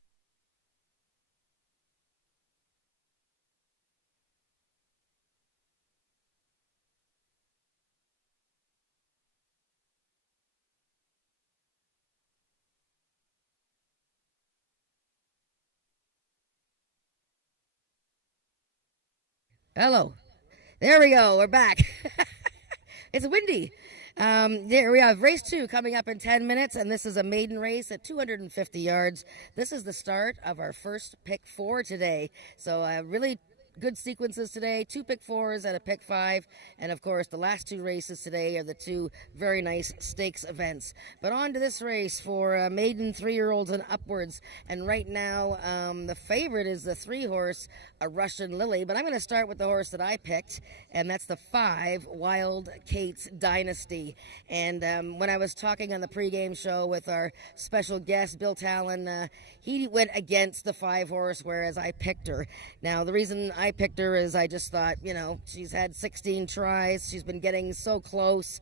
Hello. There we go. We're back. It's windy. There we have race two coming up in 10 minutes, and this is a maiden race at 250 yards. This is the start of our first pick four today. So, really good sequences today, two pick fours and a pick five, and of course the last two races today are the two very nice stakes events. But on to this race for maiden 3-year-olds and upwards, and right now the favorite is the 3-horse, a Russian Lily, but I'm going to start with the horse that I picked, and that's the 5 Wild Kate's Dynasty. And when I was talking on the pregame show with our special guest Bill Talon, he went against the 5-horse, whereas I picked her. Now the reason I picked her is I just thought, she's had 16 tries. She's been getting so close.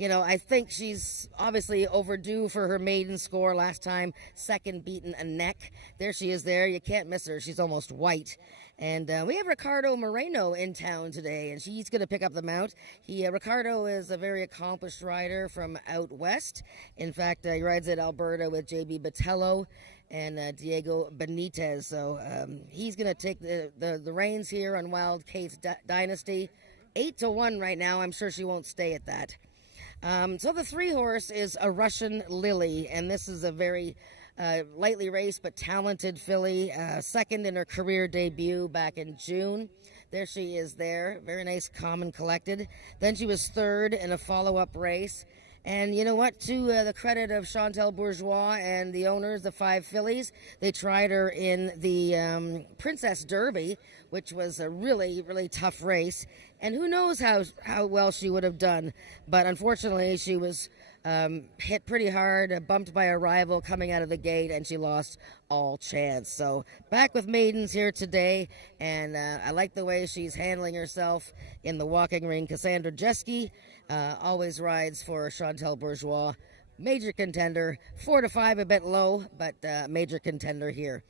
I think she's obviously overdue for her maiden score. Last time, second beaten a neck. There she is there. You can't miss her. She's almost white. And we have Ricardo Moreno in town today, and she's going to pick up the mount. Ricardo is a very accomplished rider from out west. In fact, he rides at Alberta with J.B. Botello and Diego Benitez. So he's going to take the reins here on Wild Kate's Dynasty. 8-1 right now. I'm sure she won't stay at that. So the 3-horse is a Russian Lily, and this is a very lightly raced but talented filly. Second in her career debut back in June. There she is there. Very nice, calm and collected. Then she was third in a follow-up race. And you know what? To the credit of Chantal Bourgeois and the owners, the 5 fillies, they tried her in the Princess Derby, which was a really, really tough race. And who knows how well she would have done. But unfortunately, she was hit pretty hard, bumped by a rival coming out of the gate, and she lost all chance. So back with maidens here today, and I like the way she's handling herself in the walking ring. Cassandra Jeske always rides for Chantal Bourgeois. Major contender, 4-5 a bit low, but major contender here.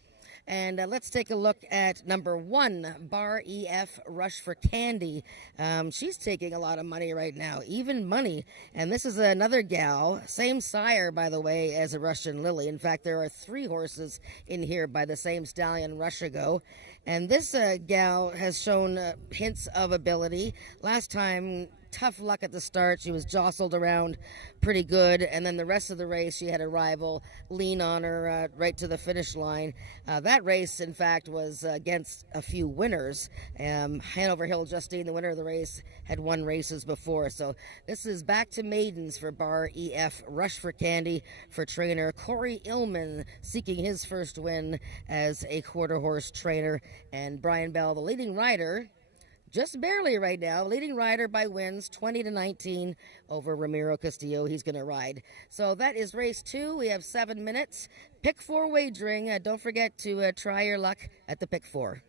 And let's take a look at number 1, Bar EF Rush for Candy. She's taking a lot of money right now, even money. And this is another gal, same sire, by the way, as a Russian Lily. In fact, there are 3 horses in here by the same stallion, Rushigo. And this gal has shown hints of ability. Last time, tough luck at the start. She was jostled around pretty good, and then the rest of the race she had a rival lean on her right to the finish line. That race, in fact, was against a few winners. Hanover Hill Justine, the winner of the race, had won races before. So this is back to maidens for Bar EF Rush for Candy for trainer Corey Illman, seeking his first win as a quarter horse trainer. And Brian Bell, the leading rider, just barely right now, leading rider by wins, 20-19 over Ramiro Castillo. He's going to ride. So that is race 2. We have 7 minutes. Pick 4 wagering. Don't forget to try your luck at the pick 4.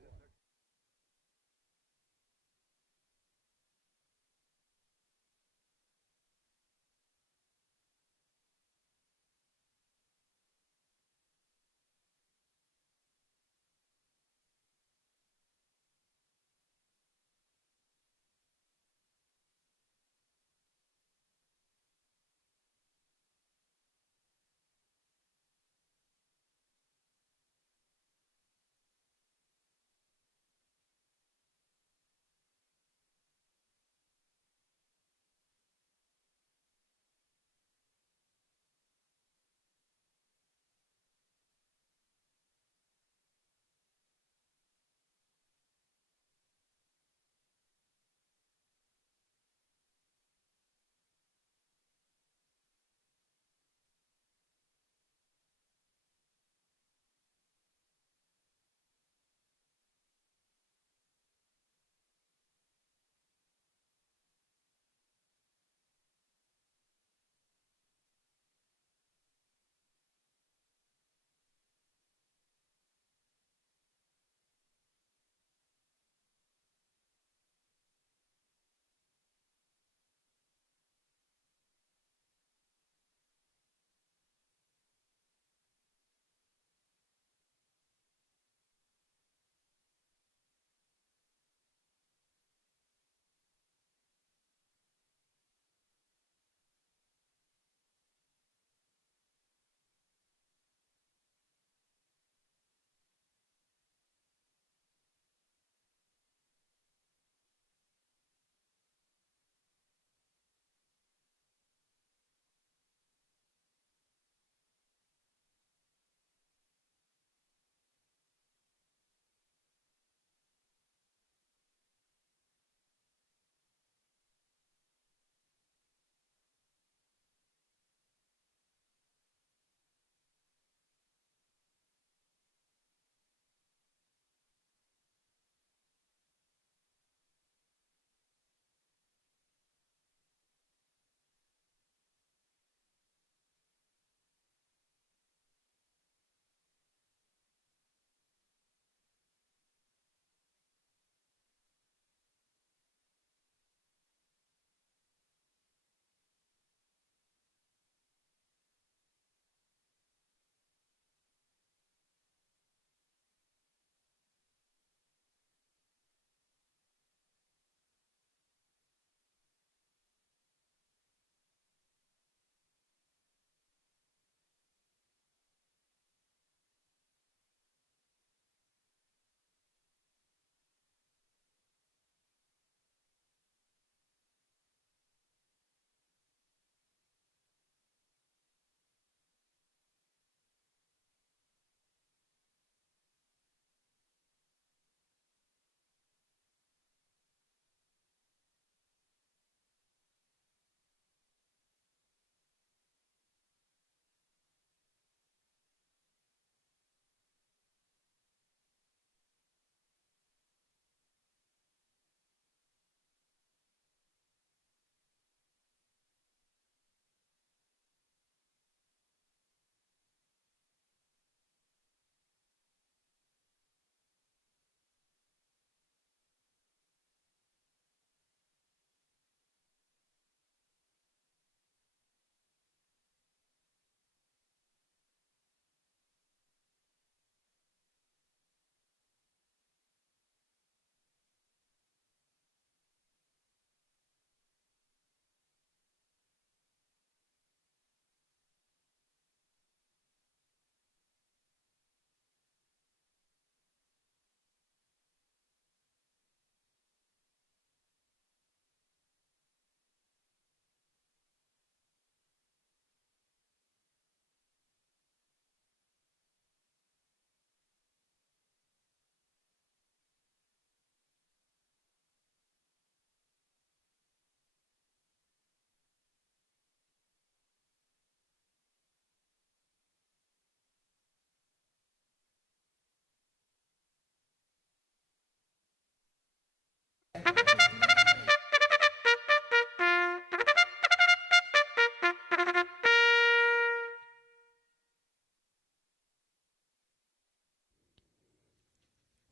The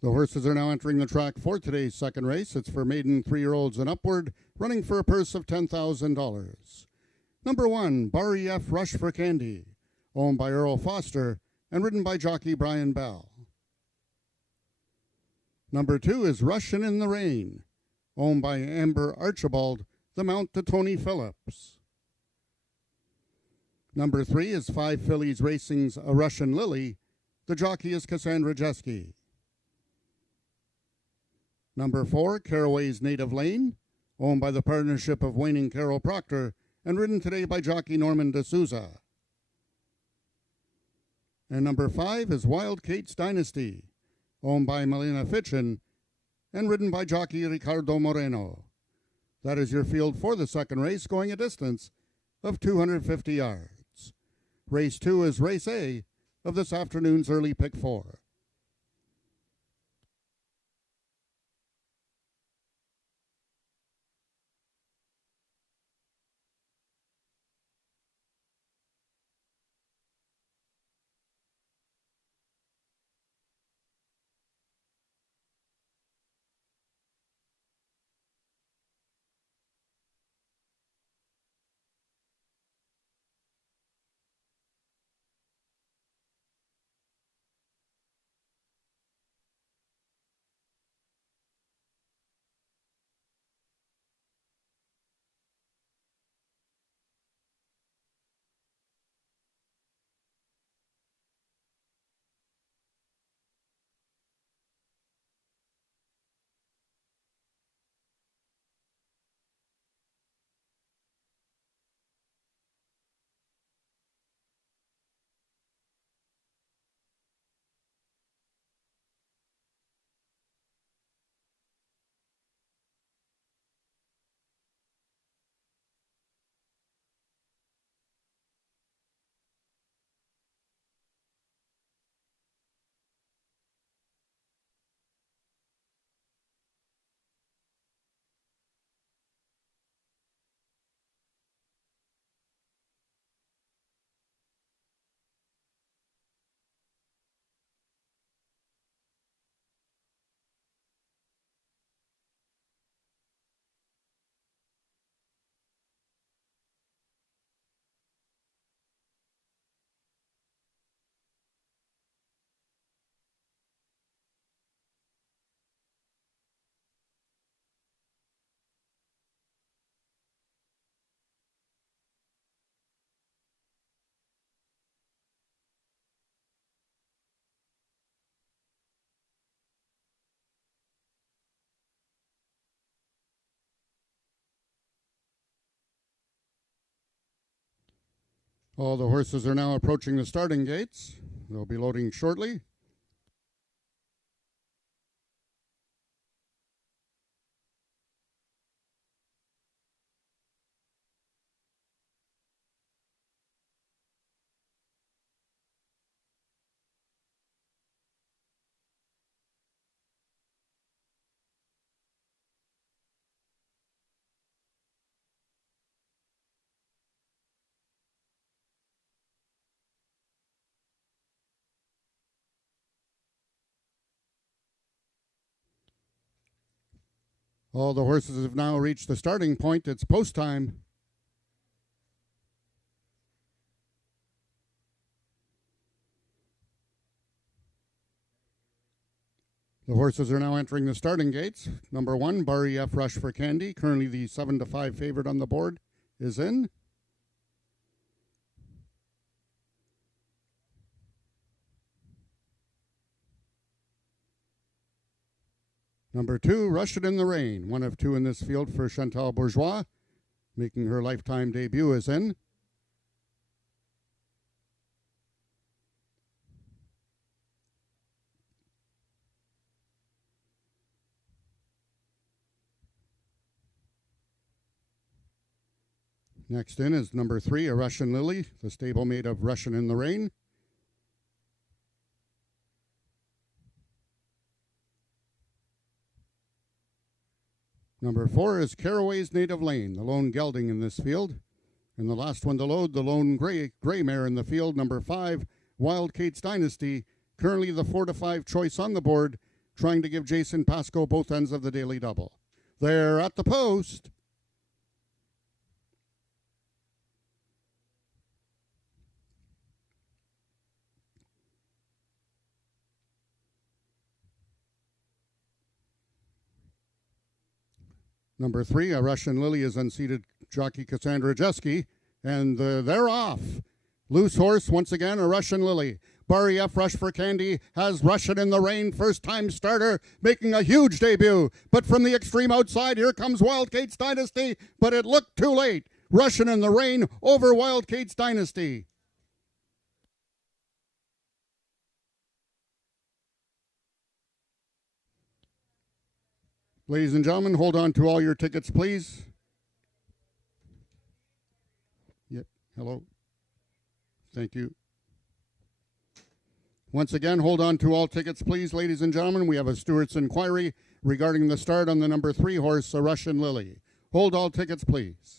horses are now entering the track for today's second race. It's for maiden 3-year-olds and upward, running for a purse of $10,000. Number 1, Barry F. Rush for Candy, owned by Earl Foster and ridden by jockey Brian Bell. Number 2 is Rushin' in the Rain, owned by Amber Archibald, the mount to Tony Phillips. Number 3 is 5 Fillies Racing's A Russian Lily, the jockey is Cassandra Jeske. Number 4, Caraway's Native Lane, owned by the partnership of Wayne and Carol Proctor, and ridden today by jockey Norman D'Souza. And number 5 is Wild Kate's Dynasty, owned by Melina Fitchin, and ridden by jockey Ricardo Moreno. That is your field for the second race, going a distance of 250 yards. Race 2 is Race A of this afternoon's early pick 4. All the horses are now approaching the starting gates. They'll be loading shortly. All the horses have now reached the starting point. It's post time. The horses are now entering the starting gates. Number 1, Barry F. Rush for Candy, currently the 7-5 favorite on the board, is in. Number 2, Rushin' in the Rain, one of 2 in this field for Chantal Bourgeois, making her lifetime debut, is in. Next in is number 3, A Russian Lily, the stablemate of Rushin' in the Rain. Number 4 is Caraway's Native Lane, the lone gelding in this field. And the last one to load, the lone gray mare in the field, number 5, Wild Kate's Dynasty, currently the 4-5 choice on the board, trying to give Jason Pasco both ends of the daily double. They're at the post. Number 3, a Russian Lily, is unseated jockey Cassandra Jeske, and they're off. Loose horse, once again, a Russian Lily. Barry F. Rush for Candy has Russian in the Rain, first-time starter, making a huge debut. But from the extreme outside, here comes Wild Kate's Dynasty, but it looked too late. Russian in the Rain over Wild Kate's Dynasty. Ladies and gentlemen, hold on to all your tickets, please. Yep, hello. Thank you. Once again, hold on to all tickets, please, ladies and gentlemen. We have a Stewart's inquiry regarding the start on the number 3 horse, a Russian Lily. Hold all tickets, please.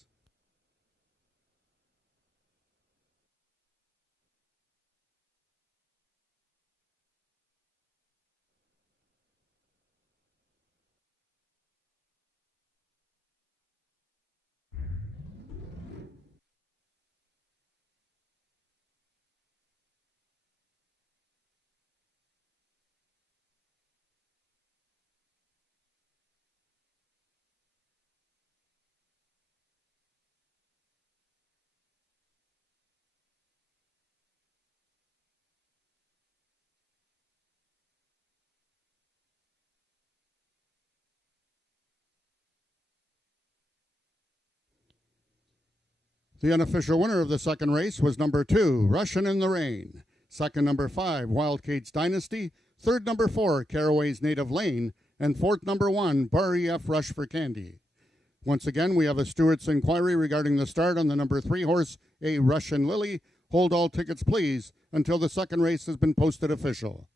The unofficial winner of the second race was number 2, Russian in the Rain. Second, number 5, Wild Kate's Dynasty. Third, number 4, Caraway's Native Lane. And fourth, number 1, Barry F. Rush for Candy. Once again, we have a Stewart's inquiry regarding the start on the number 3 horse, a Russian Lily. Hold all tickets, please, until the second race has been posted official.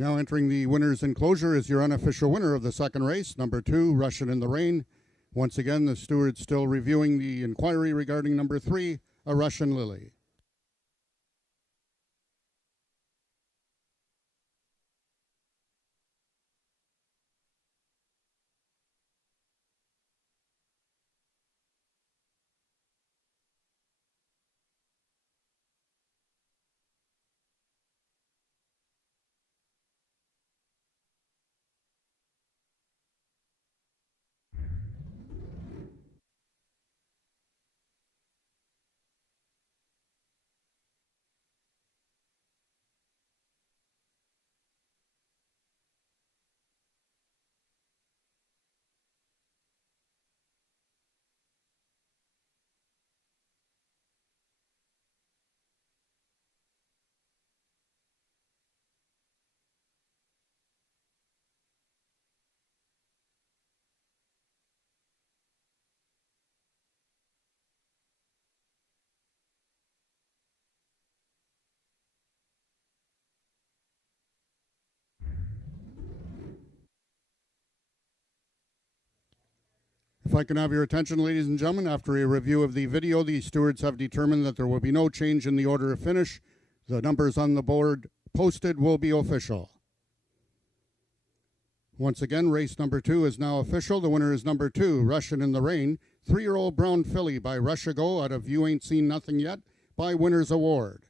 Now entering the winner's enclosure is your unofficial winner of the second race, number 2, Russian in the Rain. Once again, the steward's still reviewing the inquiry regarding number 3, A Russian Lily. If I can have your attention, ladies and gentlemen, after a review of the video, the stewards have determined that there will be no change in the order of finish. The numbers on the board posted will be official. Once again, race number 2 is now official. The winner is number 2, Russian in the Rain, 3-year-old brown filly by Russia Go out of You Ain't Seen Nothing Yet by Winners Award.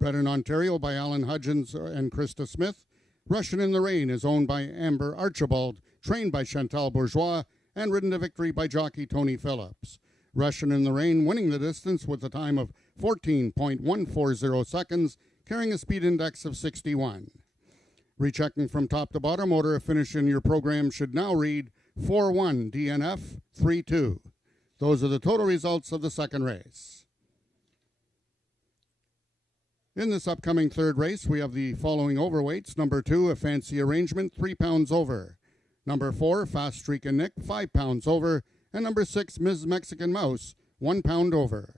Bred in Ontario by Alan Hudgens and Krista Smith, Russian in the Rain is owned by Amber Archibald, trained by Chantal Bourgeois, and ridden to victory by jockey Tony Phillips. Russian in the Rain winning the distance with a time of 14.140 seconds, carrying a speed index of 61. Rechecking from top to bottom, order of finish in your program should now read 4-1 DNF 3-2. Those are the total results of the second race. In this upcoming third race, we have the following overweights. Number 2, A Fancy Arrangement, 3 pounds over. Number 4, Fast Streak and Nick, 5 pounds over. And number 6, Ms. Mexican Mouse, 1 pound over.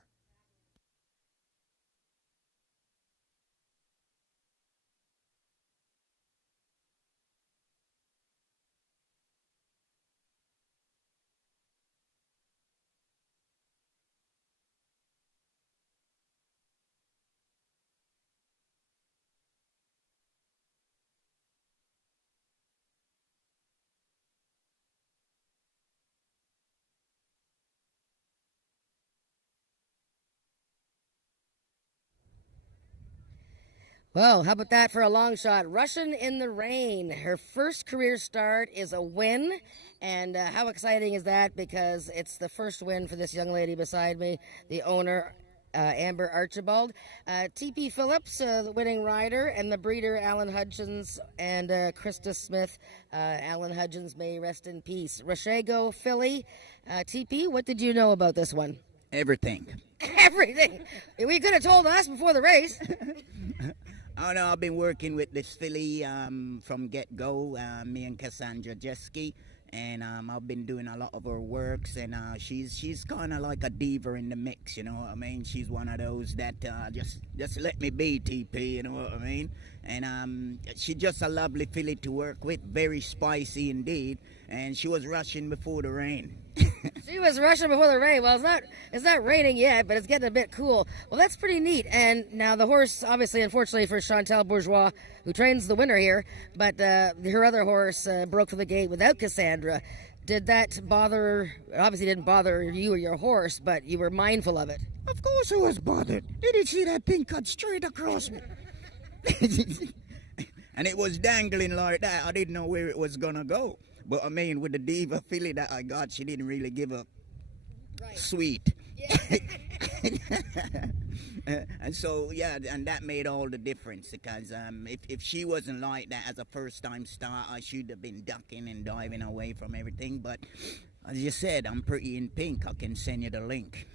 Well, how about that for a long shot? Russian in the Rain. Her first career start is a win. And how exciting is that? Because it's the first win for this young lady beside me, the owner, Amber Archibald. T.P. Phillips, the winning rider, and the breeder, Alan Hudgens and Krista Smith. Alan Hudgens, may rest in peace. Rashago filly. T.P., what did you know about this one? Everything. Everything. We could have told us before the race. Oh no, I've been working with this filly from get-go, me and Cassandra Jeski, and I've been doing a lot of her works, and she's kind of like a diva in the mix, you know what I mean? She's one of those that just let me be, TP, you know what I mean? And she's just a lovely filly to work with, very spicy indeed, and she was rushing before the rain. She was rushing before the rain. Well, it's not raining yet, but it's getting a bit cool. Well, that's pretty neat. And now the horse, obviously, unfortunately for Chantal Bourgeois, who trains the winner here, but her other horse broke from the gate without Cassandra. Did that bother? Obviously, didn't bother you or your horse, but you were mindful of it. Of course I was bothered. Did you see that thing cut straight across me? And it was dangling like that. I didn't know where it was gonna go. But I mean, with the diva filly that I got, she didn't really give up. Right. Sweet. Yeah. And so, yeah, and that made all the difference, because if she wasn't like that as a first-time start, I should have been ducking and diving away from everything. But as you said, I'm pretty in pink. I can send you the link.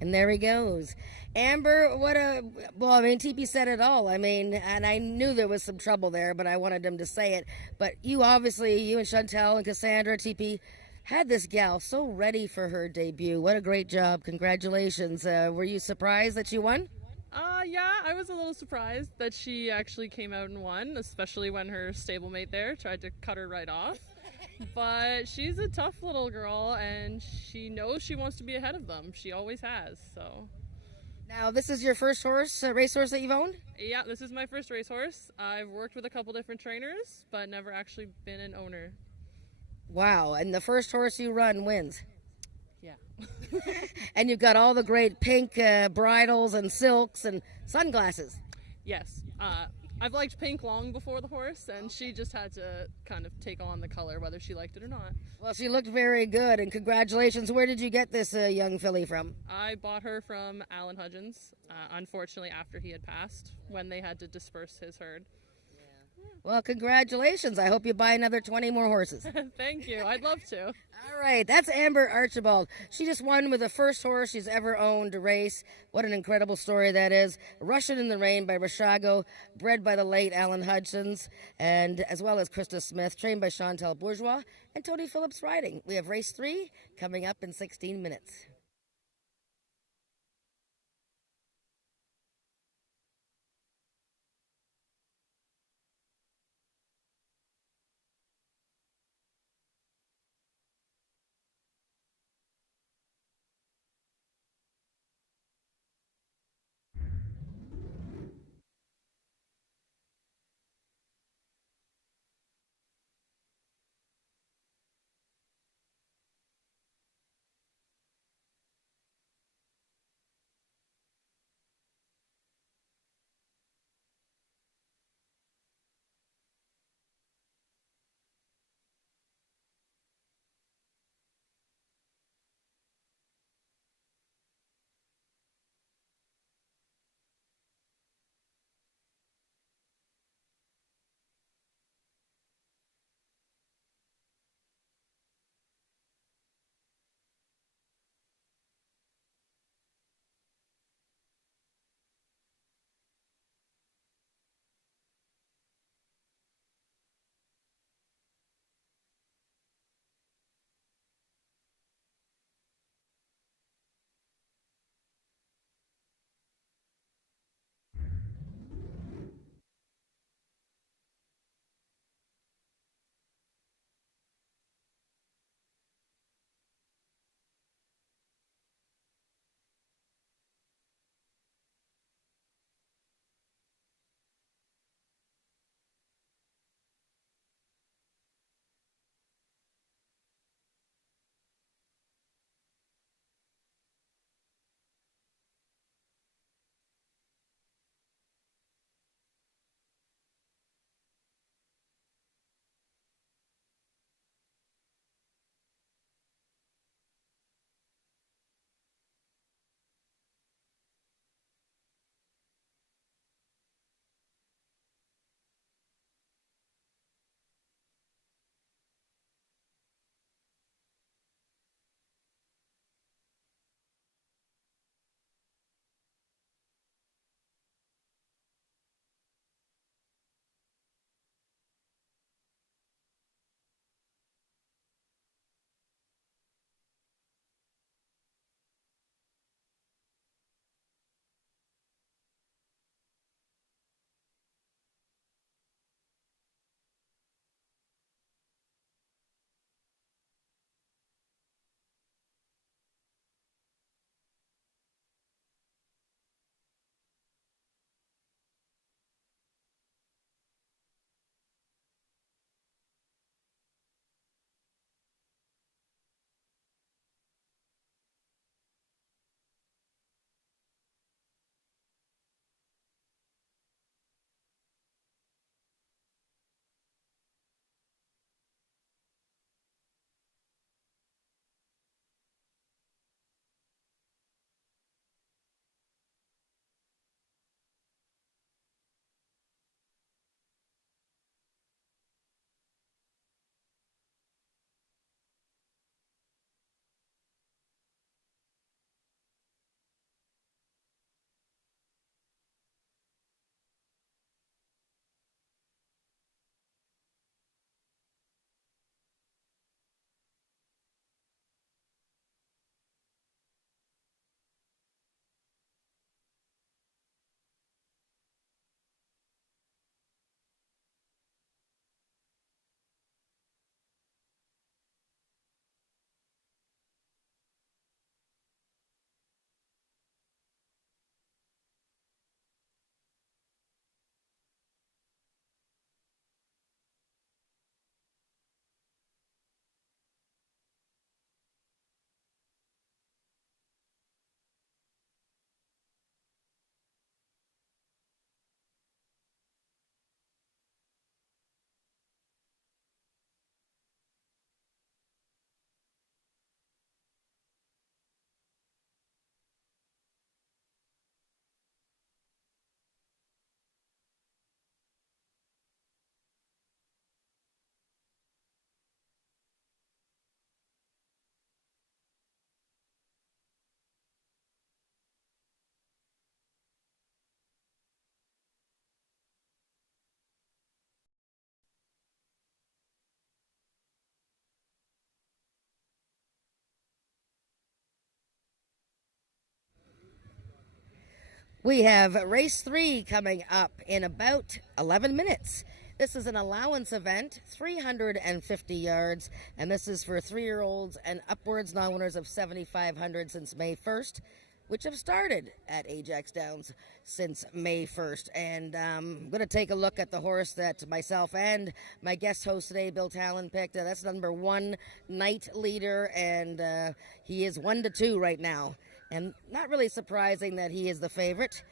And there he goes. Amber, well, I mean, TP said it all. I mean, and I knew there was some trouble there, but I wanted him to say it. But you and Chantal and Cassandra, TP, had this gal so ready for her debut. What a great job. Congratulations. Were you surprised that you won? Yeah, I was a little surprised that she actually came out and won, especially when her stablemate there tried to cut her right off. But she's a tough little girl, and she knows she wants to be ahead of them. She always has, so. Now, this is your first racehorse that you've owned? Yeah, this is my first racehorse. I've worked with a couple different trainers, but never actually been an owner. Wow, and the first horse you run wins. Yeah. And you've got all the great pink bridles and silks and sunglasses. Yes. I've liked pink long before the horse, and she just had to kind of take on the color, whether she liked it or not. Well, she looked very good, and congratulations. Where did you get this young filly from? I bought her from Alan Hudgens, unfortunately after he had passed, when they had to disperse his herd. Well, congratulations. I hope you buy another 20 more horses. Thank you. I'd love to. All right, that's Amber Archibald. She just won with the first horse she's ever owned a race. What an incredible story that is. Russian in the Rain by Rashago, bred by the late Alan Hudgens, and as well as Krista Smith, trained by Chantal Bourgeois, and Tony Phillips riding. We have race 3 coming up in 16 minutes. We have race 3 coming up in about 11 minutes. This is an allowance event, 350 yards, and this is for 3-year-olds and upwards, non-winners of 7,500 since May 1st, which have started at Ajax Downs since May 1st. And I'm going to take a look at the horse that myself and my guest host today, Bill Talon, picked. That's number 1, Night Leader, and he is 1-2 right now. And not really surprising that he is the favorite.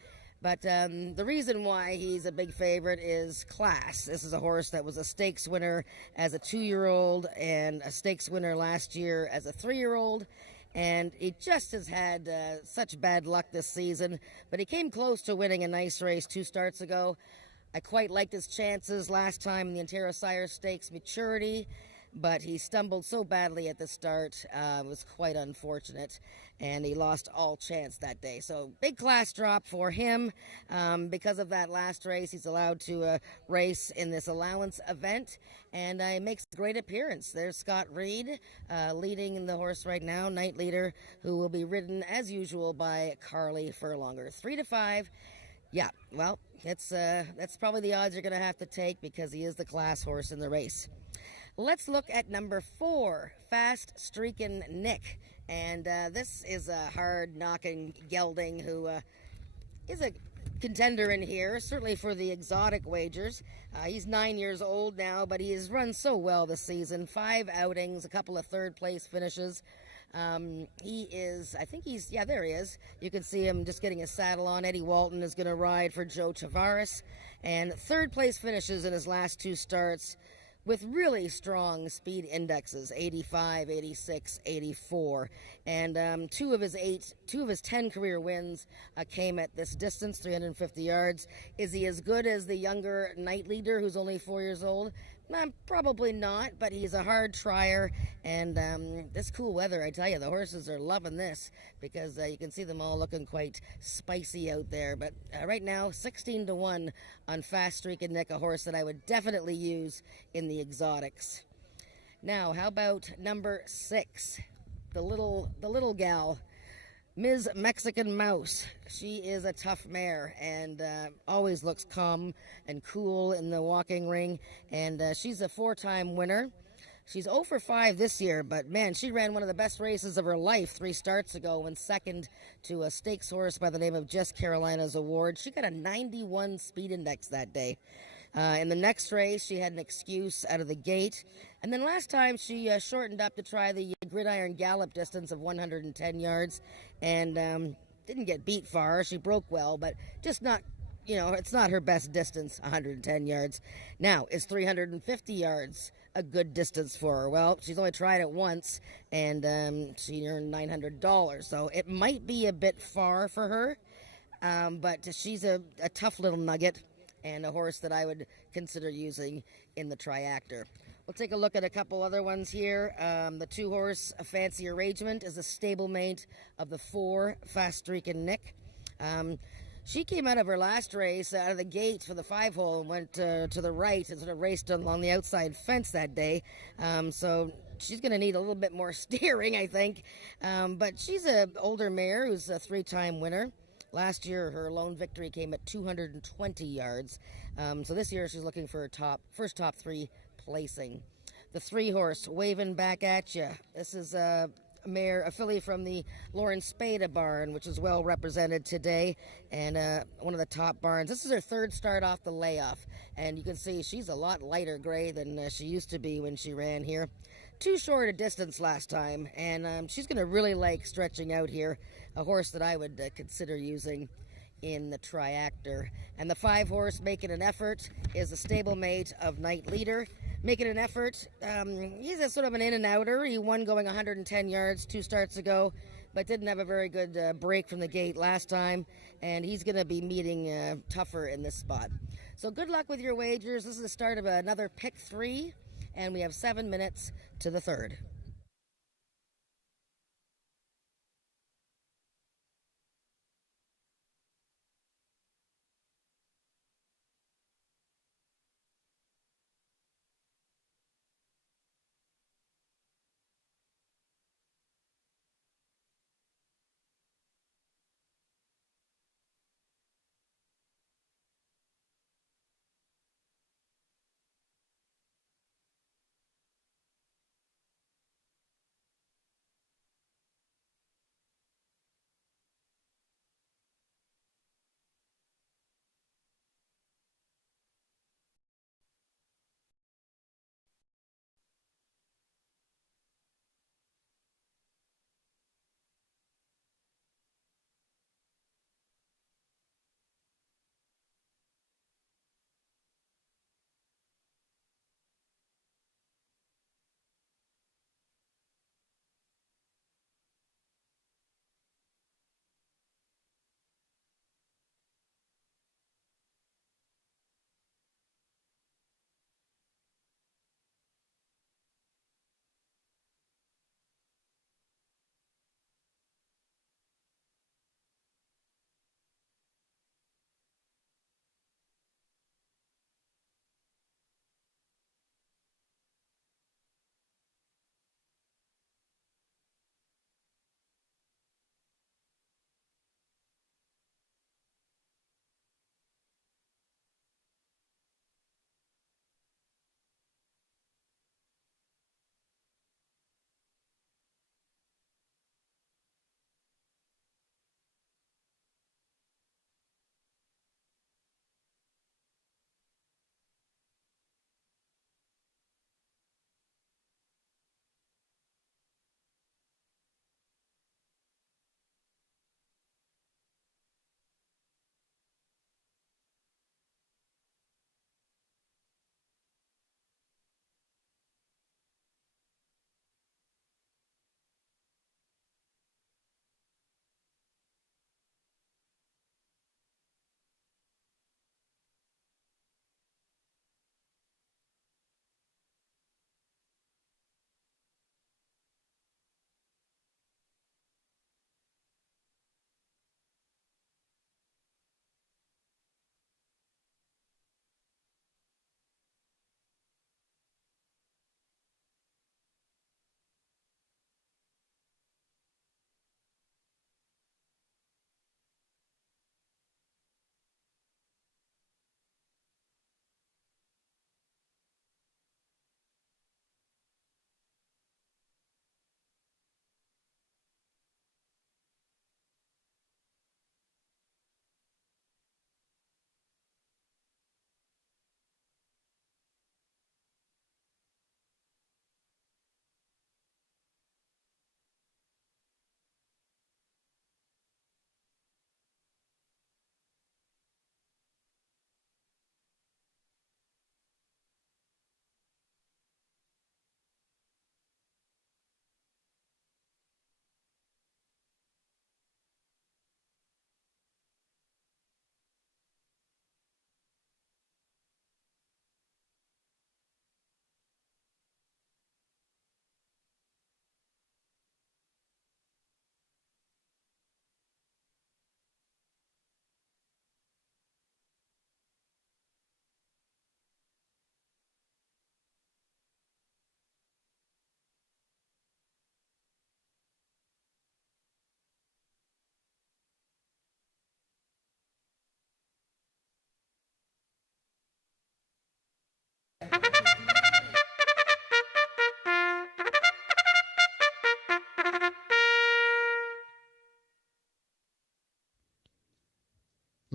But the reason why he's a big favorite is class. This is a horse that was a stakes winner as a 2-year-old and a stakes winner last year as a 3-year-old. And he just has had such bad luck this season. But he came close to winning a nice race 2 starts ago. I quite liked his chances last time in the Ontario Sire Stakes Maturity. But he stumbled so badly at the start. It was quite unfortunate. And he lost all chance that day. So big class drop for him. Because of that last race, he's allowed to race in this allowance event. And he makes a great appearance. There's Scott Reed leading the horse right now, Night Leader, who will be ridden as usual by Carly Furlonger. 3-5. Yeah, well, that's probably the odds you're going to have to take because he is the class horse in the race. Let's look at number 4, Fast Streakin' Nick. And this is a hard-knocking gelding who is a contender in here, certainly for the exotic wagers. He's 9 years old now, but he has run so well this season. 5 outings, a couple of third-place finishes. He is, I think he's, yeah, there he is. You can see him just getting his saddle on. Eddie Walton is going to ride for Joe Tavares. And third-place finishes in his last 2 starts, with really strong speed indexes, 85, 86, 84. And 2 of his 10 career wins came at this distance, 350 yards. Is he as good as the younger Night Leader, who's only 4 years old? Probably not, but he's a hard trier. And this cool weather, I tell you, the horses are loving this because you can see them all looking quite spicy out there. But right now, 16-1 on Fast Streakin' Nick, a horse that I would definitely use in the exotics. Now, how about number 6, the little gal, Ms. Mexican Mouse. She is a tough mare and always looks calm and cool in the walking ring. And she's a 4-time winner. She's 0 for 5 this year, but man, she ran one of the best races of her life 3 starts ago and second to a stakes horse by the name of Just Carolina's Award. She got a 91 speed index that day. In the next race, she had an excuse out of the gate. And then last time, she shortened up to try the gridiron gallop distance of 110 yards and didn't get beat far. She broke well, but just not, it's not her best distance, 110 yards. Now, is 350 yards a good distance for her? Well, she's only tried it once, and she earned $900. So it might be a bit far for her, but she's a tough little nugget and a horse that I would consider using in the triactor. We'll take a look at a couple other ones here. The 2-horse Fancy Arrangement is a stablemate of the 4 Fast Streakin' Nick. She came out of her last race out of the gate for the 5-hole and went to the right and sort of raced along the outside fence that day. So she's going to need a little bit more steering, I think. But she's an older mare who's a 3-time winner. Last year, her lone victory came at 220 yards. So this year, she's looking for her first top 3 placing. The 3-horse, Waving Back At Ya. This is a mare, a filly from the Lawrence Spada barn, which is well represented today, and one of the top barns. This is her 3rd start off the layoff, and you can see she's a lot lighter gray than she used to be when she ran here. Too short a distance last time, and she's going to really like stretching out here, a horse that I would consider using in the triactor. And the 5-horse, Making an Effort, is a stablemate of Night Leader. Making an Effort, he's a sort of an in-and-outer. He won going 110 yards 2 starts ago, but didn't have a very good break from the gate last time, and he's going to be meeting tougher in this spot. So good luck with your wagers. This is the start of another Pick 3, and we have 7 minutes to the 3rd.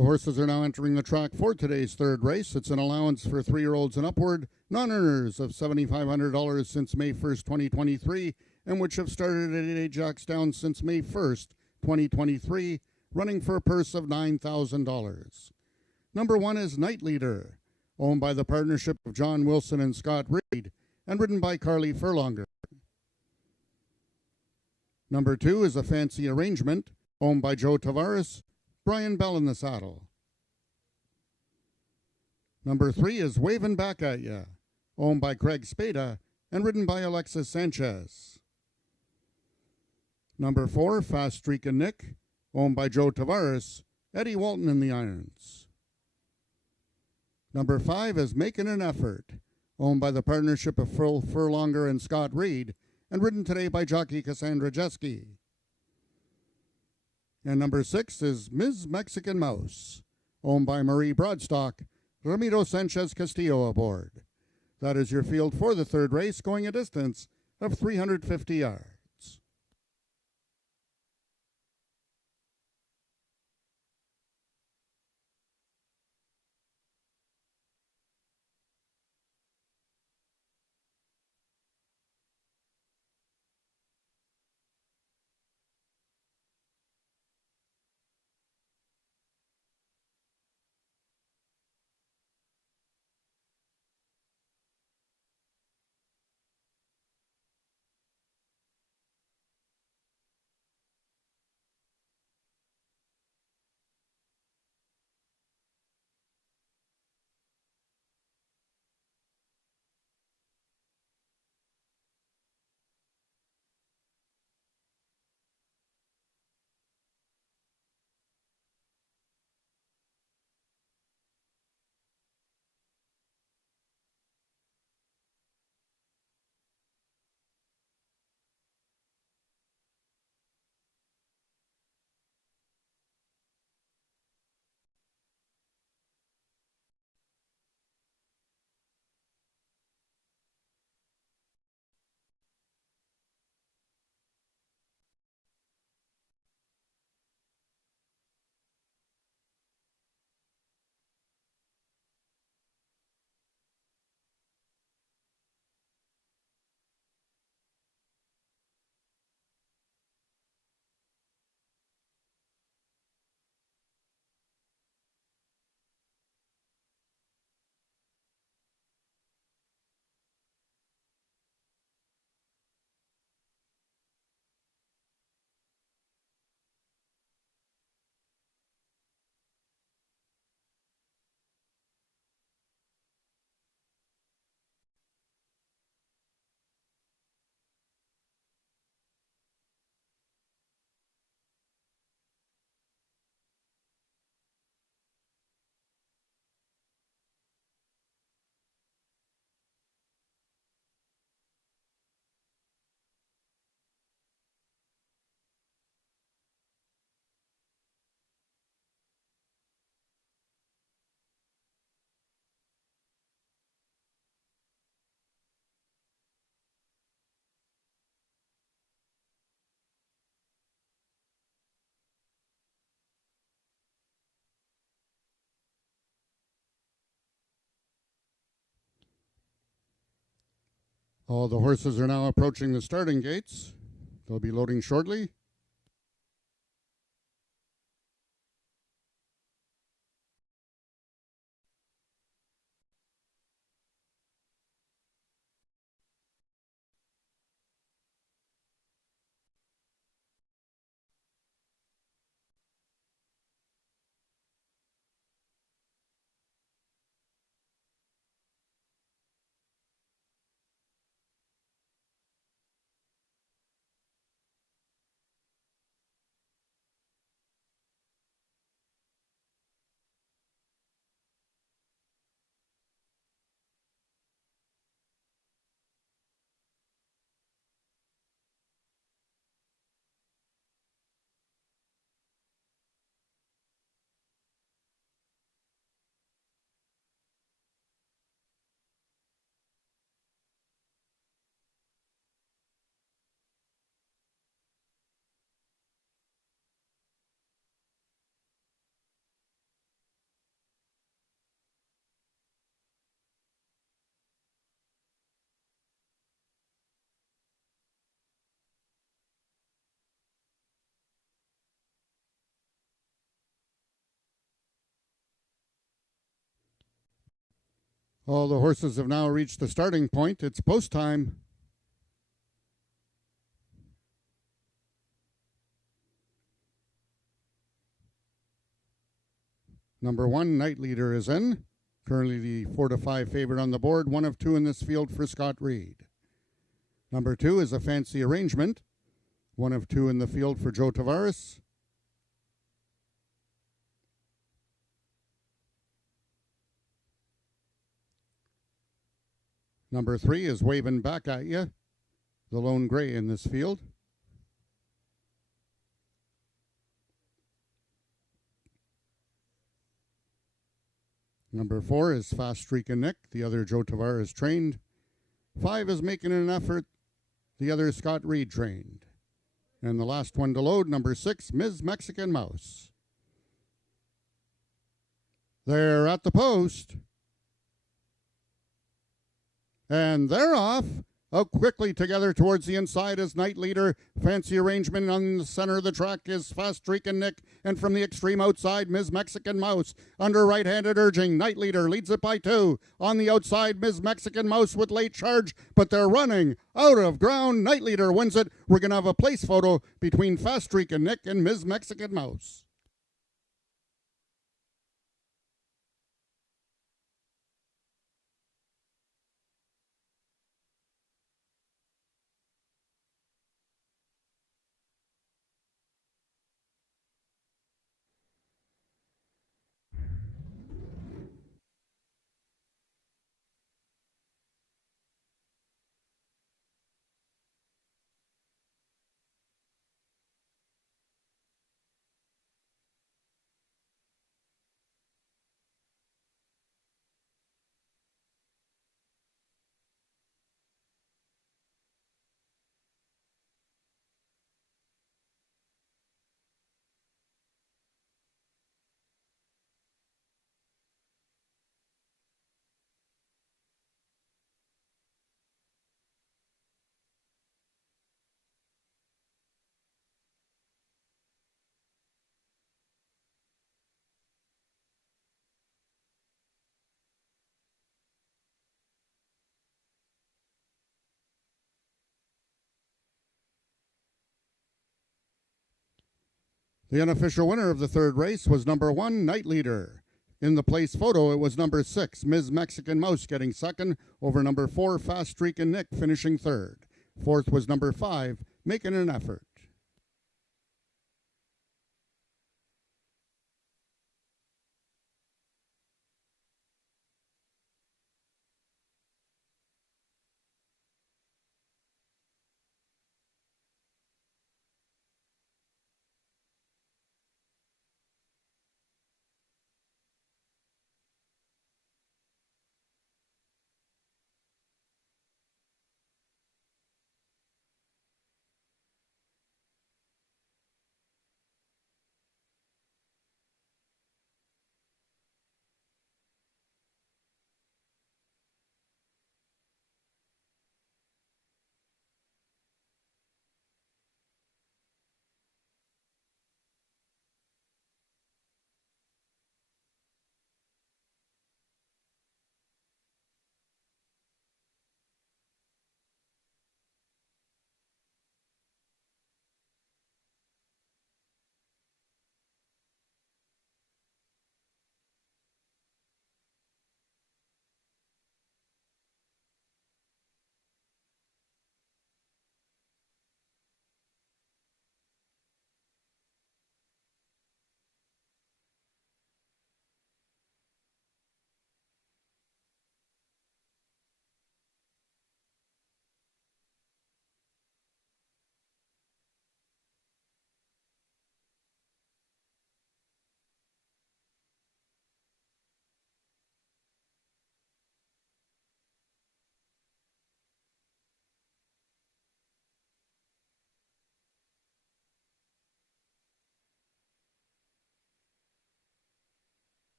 The horses are now entering the track for today's third race. It's an allowance for 3-year-olds and upward, non-earners of $7,500 since May 1st, 2023, and which have started at Ajax Downs since May 1st, 2023, running for a purse of $9,000. Number 1 is Night Leader, owned by the partnership of John Wilson and Scott Reed, and ridden by Carly Furlonger. Number 2 is A Fancy Arrangement, owned by Joe Tavares, Brian Bell in the saddle. Number 3 is Wavin' Back at Ya, owned by Craig Spada and ridden by Alexis Sanchez. Number 4, Fast Streakin' Nick, owned by Joe Tavares, Eddie Walton in the irons. Number 5 is Making an Effort, owned by the partnership of Phil Furlonger and Scott Reed, and ridden today by jockey Cassandra Jeske. And number 6 is Ms. Mexican Mouse, owned by Marie Broadstock, Ramiro Sanchez Castillo aboard. That is your field for the third race, going a distance of 350 yards. All the horses are now approaching the starting gates. They'll be loading shortly. All the horses have now reached the starting point. It's post time. Number 1, Night Leader, is in. Currently the 4-5 favorite on the board. 1 of 2 in this field for Scott Reed. Number 2 is a Fancy Arrangement. 1 of 2 in the field for Joe Tavares. Number 3 is Waving Back at Ya, the lone gray in this field. Number 4 is Fast Streakin' Nick, the other Joe Tavares trained. 5 is Making an Effort, the other Scott Reed trained. And the last one to load, number 6, Ms. Mexican Mouse. They're at the post. And they're off. Out quickly together towards the inside is Night Leader. Fancy Arrangement on the center of the track is Fast Streakin' Nick. And from the extreme outside, Ms. Mexican Mouse. Under right-handed urging, Night Leader leads it by 2. On the outside, Ms. Mexican Mouse with late charge. But they're running out of ground. Night Leader wins it. We're going to have a place photo between Fast Streakin' Nick and Ms. Mexican Mouse. The unofficial winner of the third race was number 1, Night Leader. In the place photo, it was number 6, Ms. Mexican Mouse, getting second over number 4, Fast Streakin' Nick, finishing third. Fourth was number 5, Making an Effort.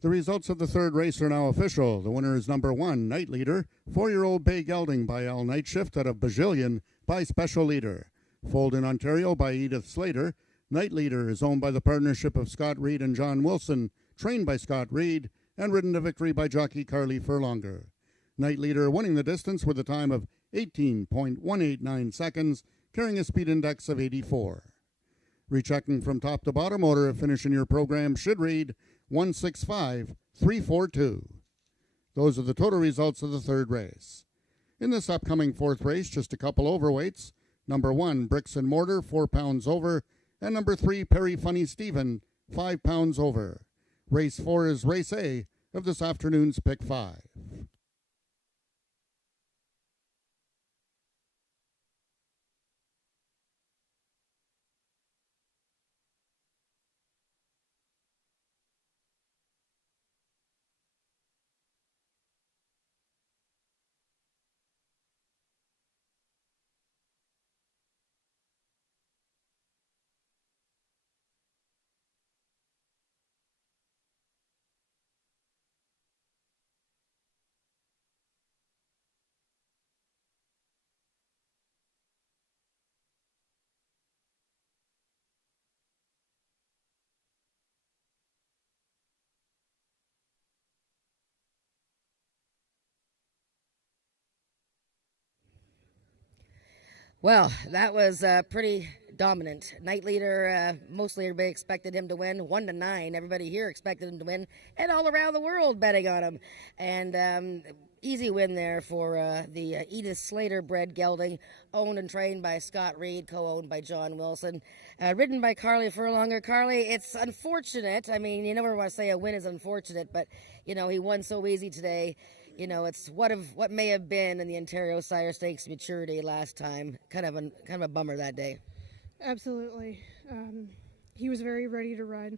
The results of the third race are now official. The winner is number 1, Night Leader, 4-year-old Bay Gelding by Al Night Shift out of Bajillion by Special Leader. Foaled in Ontario by Edith Slater, Night Leader is owned by the partnership of Scott Reed and John Wilson, trained by Scott Reed, and ridden to victory by jockey Carly Furlonger. Night Leader winning the distance with a time of 18.189 seconds, carrying a speed index of 84. Rechecking from top to bottom, order of finish in your program should read 165,342. Those are the total results of the third race. In this upcoming fourth race, just a couple overweights. Number 1, Bricks and Mortar, 4 pounds over, and number 3, Perry Funny Stephen, 5 pounds over. Race 4 is Race A of this afternoon's Pick 5. Well, that was pretty dominant. Night Leader, mostly everybody expected him to win 1-9. Everybody here expected him to win, and all around the world betting on him. And easy win there for the Edith Slater bred gelding, owned and trained by Scott Reed, co-owned by John Wilson, ridden by Carly Furlonger. Carly, it's unfortunate. I mean, you never want to say a win is unfortunate, but you know he won so easy today. You know, it's what may have been in the Ontario Sire Stakes maturity last time. Kind of a bummer that day. Absolutely. He was very ready to run,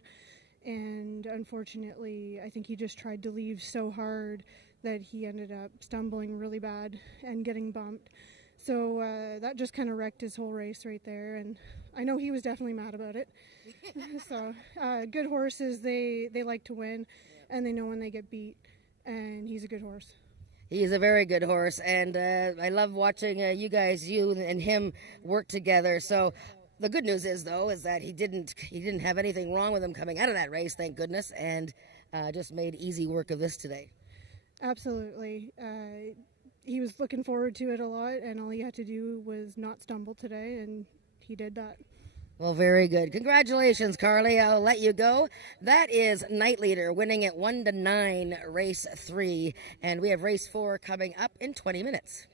and unfortunately, I think he just tried to leave so hard that he ended up stumbling really bad and getting bumped. So that just kind of wrecked his whole race right there, and I know he was definitely mad about it. So good horses, they like to win, and they know when they get beat. And he's a good horse. He's a very good horse, and I love watching you and him work together. So the good news is, though, is that he didn't have anything wrong with him coming out of that race, thank goodness, and just made easy work of this today. Absolutely. He was looking forward to it a lot, and all he had to do was not stumble today, and he did that. Well, very good. Congratulations, Carly. I'll let you go. That is Night Leader winning at 1-9, race 3. And we have race 4 coming up in 20 minutes.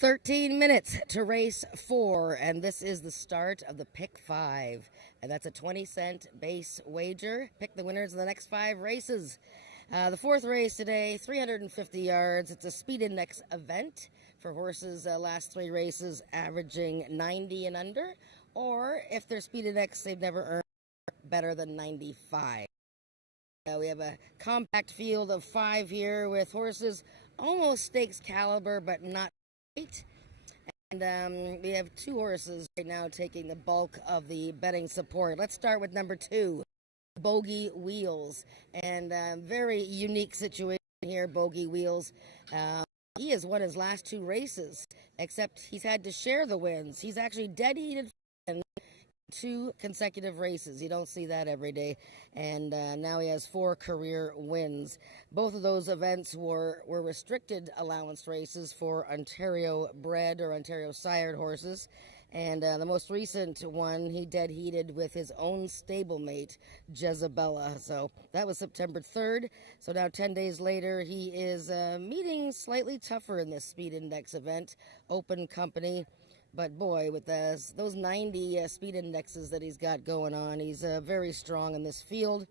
13 minutes to race 4, and this is the start of the Pick 5. And that's a 20-cent base wager. Pick the winners of the next 5 races. The 4th race today, 350 yards. It's a speed index event for horses last 3 races averaging 90 and under, or if their speed index they've never earned better than 95. We have a compact field of 5 here with horses almost stakes caliber but not great. And we have 2 horses right now taking the bulk of the betting support. Let's start with number 2, Bogey Wheels. And very unique situation here, Bogey Wheels. He has won his last 2 races, except he's had to share the wins. He's actually dead heated in 2 consecutive races. You don't see that every day. And now he has 4 career wins. Both of those events were restricted allowance races for Ontario bred or Ontario sired horses. And the most recent one, he dead heated with his own stablemate, Jezebella. So that was September 3rd. So now 10 days later, he is meeting slightly tougher in this speed index event, Open Company. But boy, with those 90 speed indexes that he's got going on, he's very strong in this field.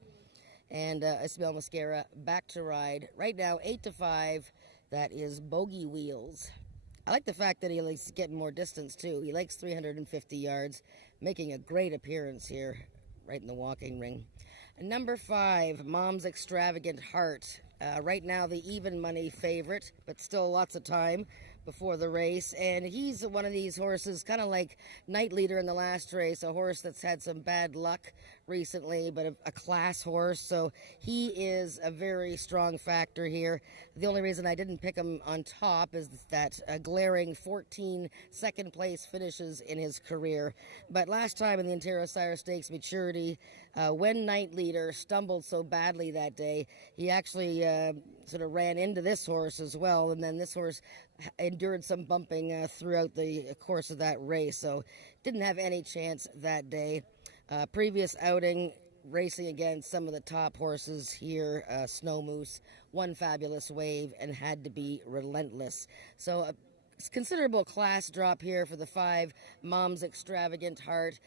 And Ismael Mascara back to ride. Right now, 8-5, that is Bogey Wheels. I like the fact that he likes getting more distance, too. He likes 350 yards, making a great appearance here, right in the walking ring. And number 5, Mom's Extravagant Heart. Right now, the even money favorite, but still lots of time before the race. And he's one of these horses, kind of like Night Leader in the last race, a horse that's had some bad luck recently, but a class horse. So he is a very strong factor here. The only reason I didn't pick him on top is that glaring 14 second place finishes in his career. But last time in the Ontario Sire Stakes Maturity, when Night Leader stumbled so badly that day, he actually sort of ran into this horse as well, and then this horse endured some bumping throughout the course of that race, so didn't have any chance that day. Previous outing, racing against some of the top horses here, Snow Moose, One Fabulous Wave, and Had to Be Relentless. So a considerable class drop here for the 5, Mom's Extravagant Heart.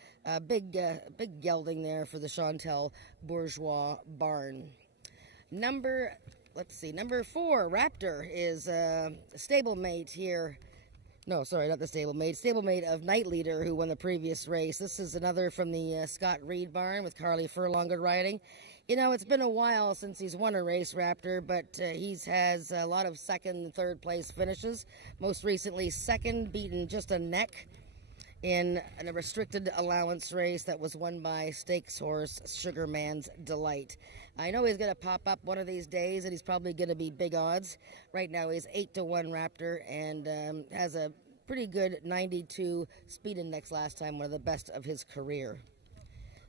Big gelding there for the Chantal Bourgeois barn. Number 4, Raptor, is stablemate here. No, sorry, not the stablemate. Stablemate of Night Leader, who won the previous race. This is another from the Scott Reed barn with Carly Furlonga riding. You know, it's been a while since he's won a race, Raptor, but he has a lot of second and third place finishes. Most recently, second, beaten just a neck in a restricted allowance race that was won by stakes horse Sugarman's Delight. I know he's going to pop up one of these days, and he's probably going to be big odds. Right now, he's 8-1 Raptor, and has a pretty good 92 speed index last time, one of the best of his career.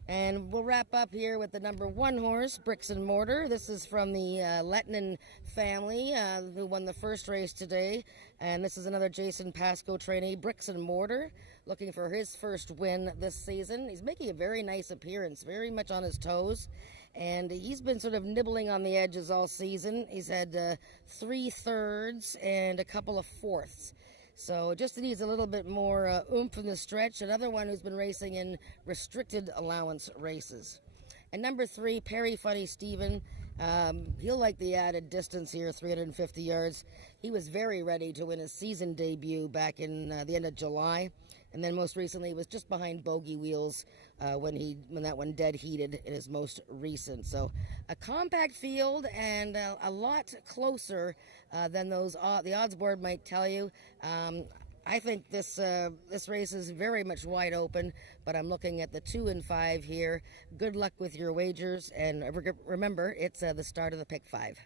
And we'll wrap up here with the number 1 horse, Bricks and Mortar. This is from the Lettinen family, who won the first race today. And this is another Jason Pascoe trainee, Bricks and Mortar, looking for his first win this season. He's making a very nice appearance, very much on his toes. And he's been sort of nibbling on the edges all season. He's had 3 thirds and a couple of fourths. So just needs a little bit more oomph in the stretch. Another one who's been racing in restricted allowance races. And number 3, Perry Funny Steven. He'll like the added distance here, 350 yards. He was very ready to win his season debut back in the end of July. And then most recently was just behind Bogey Wheels when that one dead heated in his most recent. So a compact field and a lot closer than the odds board might tell you. I think this race is very much wide open, but I'm looking at the 2 and 5 here. Good luck with your wagers, and remember, it's the start of the Pick 5.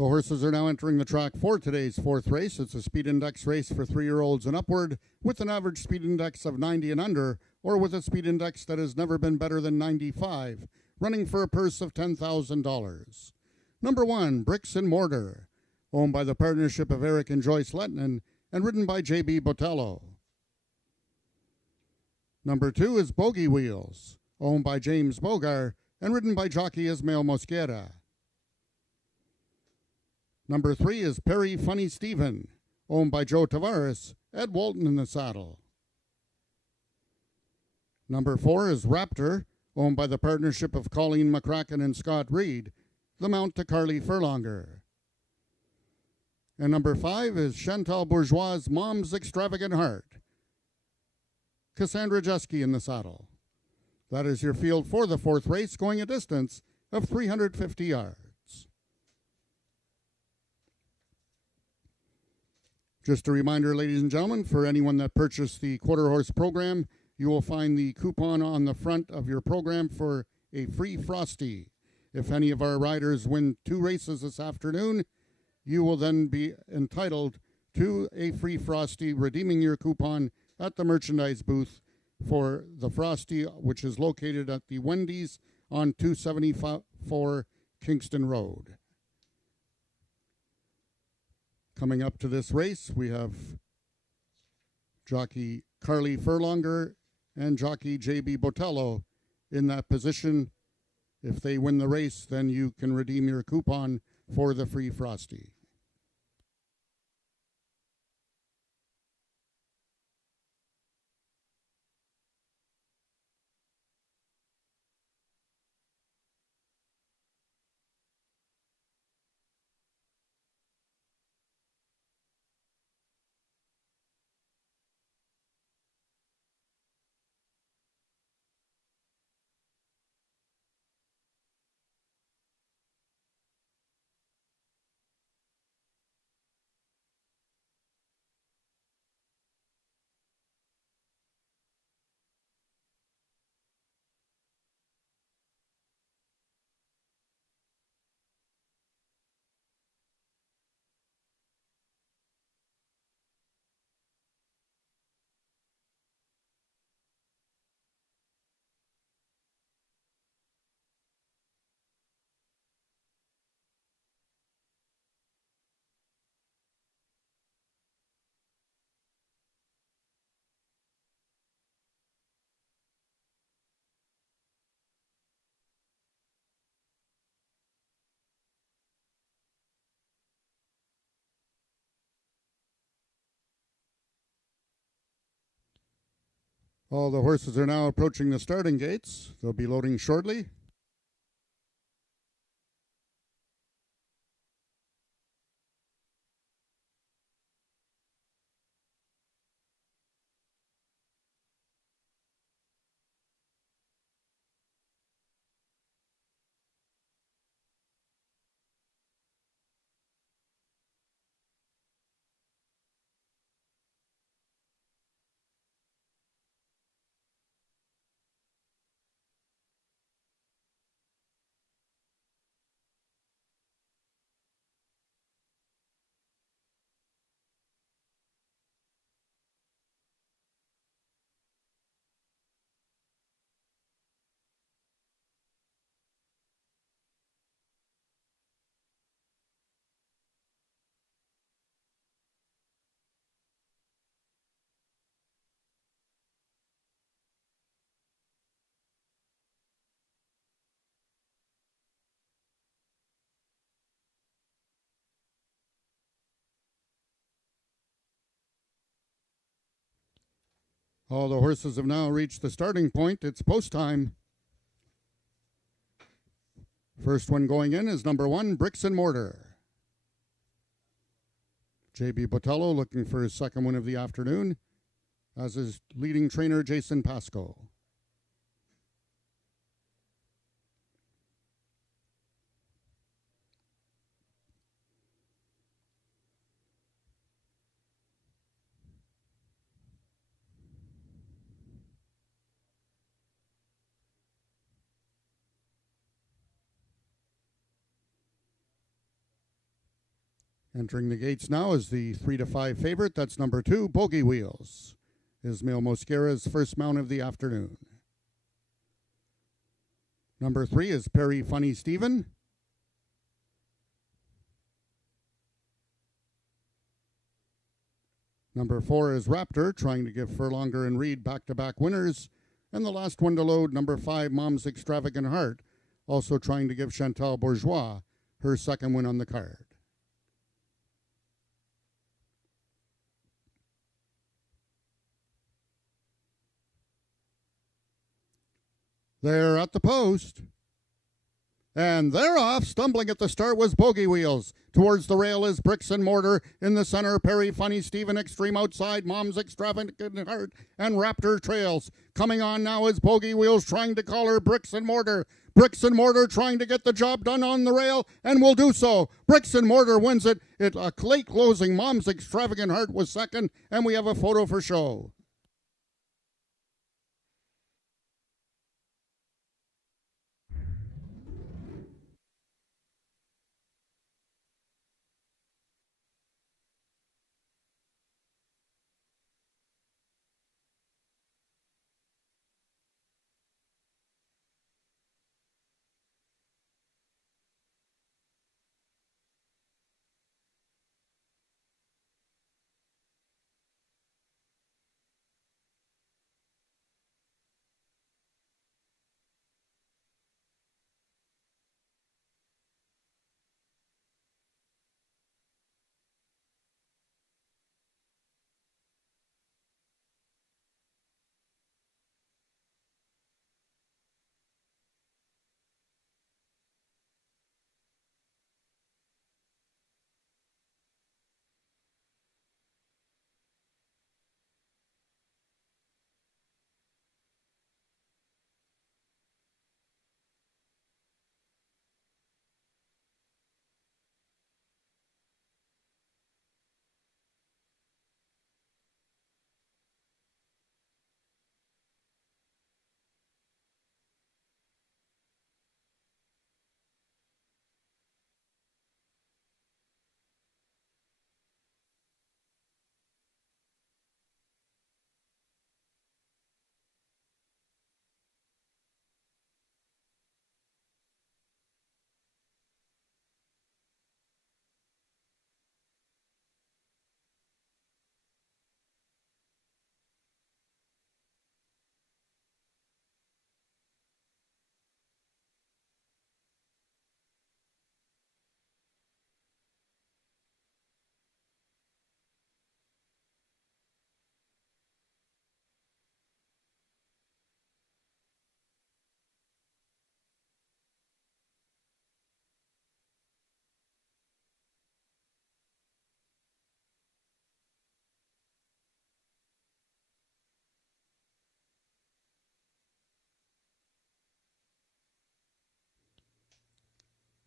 The horses are now entering the track for today's fourth race. It's a speed index race for 3-year-olds and upward with an average speed index of 90 and under, or with a speed index that has never been better than 95, running for a purse of $10,000. Number 1, Bricks and Mortar, owned by the partnership of Eric and Joyce Lettinen and ridden by J.B. Botello. Number 2 is Bogey Wheels, owned by James Bogar and ridden by jockey Ismael Mosquera. Number 3 is Perry Funny Stephen, owned by Joe Tavares, Ed Walton in the saddle. Number 4 is Raptor, owned by the partnership of Colleen McCracken and Scott Reed, the mount to Carly Furlonger. And number 5 is Chantal Bourgeois' Mom's Extravagant Heart, Cassandra Jeske in the saddle. That is your field for the fourth race, going a distance of 350 yards. Just a reminder, ladies and gentlemen, for anyone that purchased the quarter horse program, you will find the coupon on the front of your program for a free Frosty. If any of our riders win 2 races this afternoon, you will then be entitled to a free Frosty, redeeming your coupon at the merchandise booth for the Frosty, which is located at the Wendy's on 274 Kingston Road. Coming up to this race, we have jockey Carly Furlonger and jockey J.B. Botello in that position. If they win the race, then you can redeem your coupon for the free Frosty. All the horses are now approaching the starting gates. They'll be loading shortly. All the horses have now reached the starting point. It's post time. First one going in is number 1, Bricks and Mortar. J.B. Botello looking for his second win of the afternoon, as is leading trainer Jason Pasco. Entering the gates now is the 3 to 5 favorite. That's number 2, Bogey Wheels. Ismail Mosquera's first mount of the afternoon. Number 3 is Perry Funny Stephen. Number 4 is Raptor, trying to give Furlonger and Reed back-to-back winners. And the last one to load, number 5, Mom's Extravagant Heart, also trying to give Chantal Bourgeois her second win on the card. They're at the post. And they're off. Stumbling at the start was Bogey Wheels. Towards the rail is Bricks and Mortar. In the center, Perry Funny Stephen extreme outside. Mom's Extravagant Heart and Raptor trails. Coming on now is Bogey Wheels trying to collar Bricks and Mortar. Bricks and Mortar trying to get the job done on the rail and will do so. Bricks and Mortar wins it. A late closing. Mom's Extravagant Heart was second, and we have a photo for show.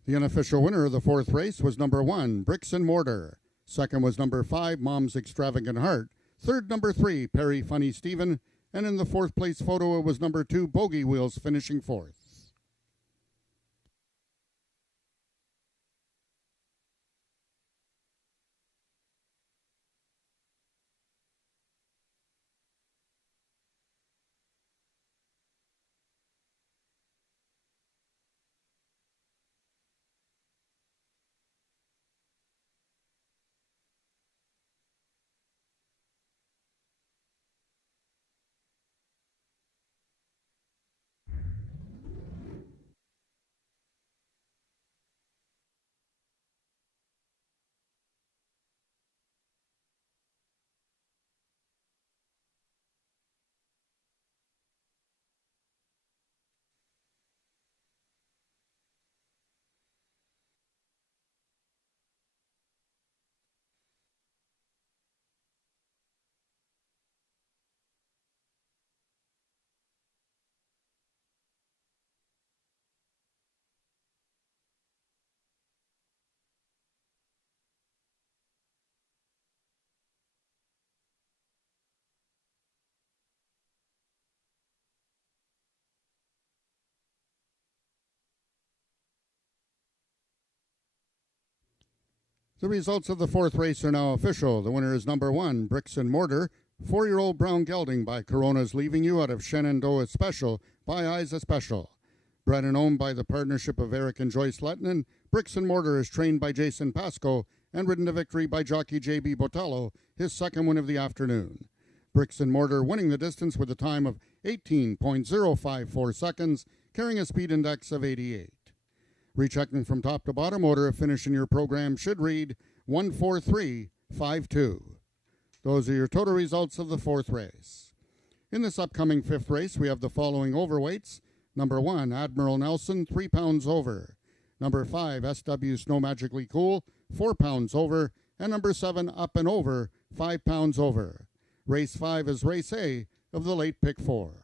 The unofficial winner of the fourth race was number 1, Bricks and Mortar. Second was number 5, Mom's Extravagant Heart. Third, number 3, Perry Funny Stephen. And in the fourth place photo, it was number 2, Bogey Wheels, finishing fourth. The results of the fourth race are now official. The winner is number 1, Bricks and Mortar, 4-year-old brown gelding by Corona's Leaving You out of Shenandoah Special by Eyes Special. Bred and owned by the partnership of Eric and Joyce Lettinen, Bricks and Mortar is trained by Jason Pasco and ridden to victory by jockey J.B. Botello, his second win of the afternoon. Bricks and Mortar winning the distance with a time of 18.054 seconds, carrying a speed index of 88. Rechecking from top to bottom, order of finish in your program should read 14352. Those are your total results of the fourth race. In this upcoming fifth race, we have the following overweights. Number 1, Admiral Nelson, 3 pounds over. Number 5, SW Snow Magically Cool, 4 pounds over. And number 7, Up and Over, 5 pounds over. Race 5 is Race A of the late pick 4.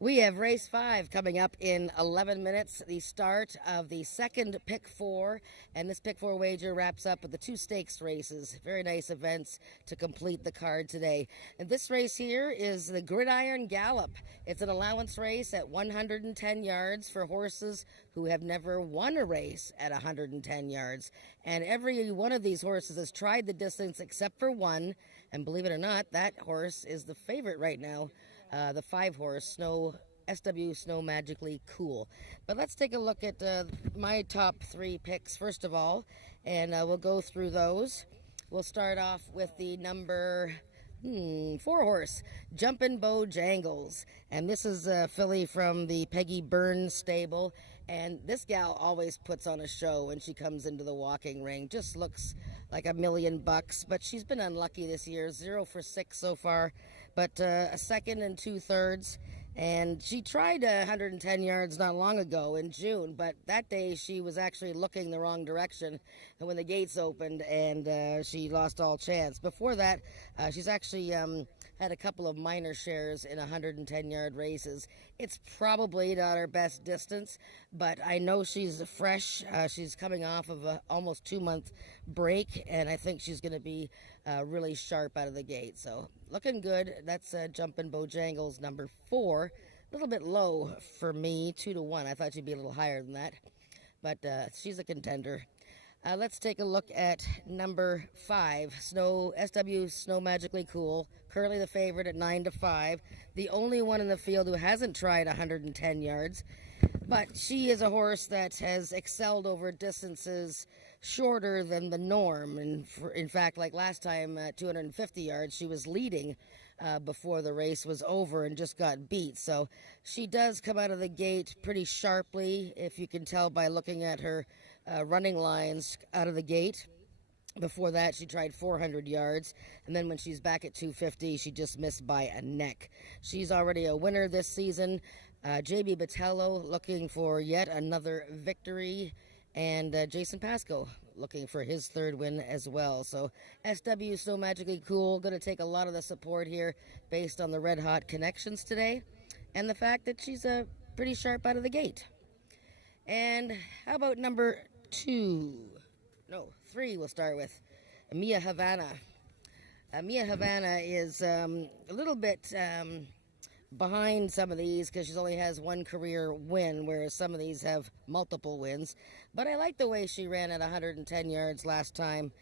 We have race 5 coming up in 11 minutes, the start of the second pick 4, and this pick 4 wager wraps up with the 2 stakes races. Very nice events to complete the card today. And this race here is the Gridiron Gallop. It's an allowance race at 110 yards for horses who have never won a race at 110 yards. And every one of these horses has tried the distance except for one, and believe it or not, that horse is the favorite right now. The 5-horse SW Snow Magically Cool. But let's take a look at my top 3 picks first of all, and we'll go through those. We'll start off with the number 4-horse, Jumpin' Bojangles, and this is a filly from the Peggy Byrne stable. And this gal always puts on a show when she comes into the walking ring. Just looks like $1,000,000, but she's been unlucky this year. 0 for 6 so far, but a 2nd and 2/3. And she tried 110 yards not long ago in June, but that day she was actually looking the wrong direction when the gates opened, and she lost all chance. Before that, she's actually had a couple of minor shares in 110-yard races. It's probably not her best distance, but I know she's fresh. She's coming off of a almost 2-month break, and I think she's going to be really sharp out of the gate. So looking good. That's Jumpin' Bojangles number 4. A little bit low for me, 2-1. I thought she'd be a little higher than that, but she's a contender. Let's take a look at number 5, SW Snow Magically Cool, currently the favorite at 9-5, the only one in the field who hasn't tried 110 yards, but she is a horse that has excelled over distances shorter than the norm, and in fact, like last time at 250 yards, she was leading before the race was over and just got beat. So she does come out of the gate pretty sharply, if you can tell by looking at her running lines out of the gate. Before that, she tried 400 yards, and then when she's back at 250, she just missed by a neck. She's already a winner this season. JB Botello looking for yet another victory, and Jason Pascoe looking for his 3rd win as well. So SW Snow Magically Cool going to take a lot of the support here based on the red hot connections today and the fact that she's pretty sharp out of the gate. And how about number 3 we'll start with, Mia Havana. Mia Havana is a little bit behind some of these because she only has 1 career win, whereas some of these have multiple wins. But I like the way she ran at 110 yards last time.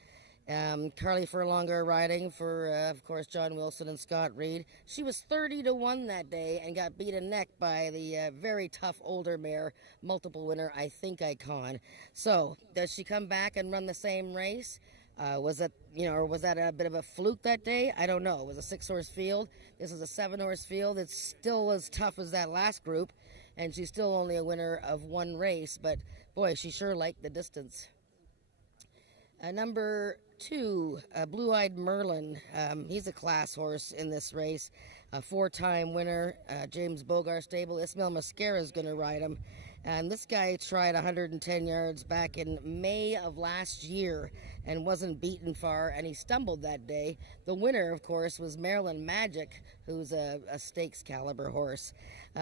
Carly Furlonger riding for, of course, John Wilson and Scott Reed. She was 30-1 that day and got beat a neck by the very tough older mare, multiple winner, I Think Icon. So, does she come back and run the same race? Was that a bit of a fluke that day? I don't know. It was a 6-horse field. This is a 7-horse field. It's still as tough as that last group, and she's still only a winner of 1 race, but boy, she sure liked the distance. Number 2, Blue Eyed Merlin. He's a class horse in this race. A 4-time winner, James Bogar stable. Ismail Mascara is going to ride him. And this guy tried 110 yards back in May of last year and wasn't beaten far, and he stumbled that day. The winner, of course, was Maryland Magic, who's a stakes caliber horse.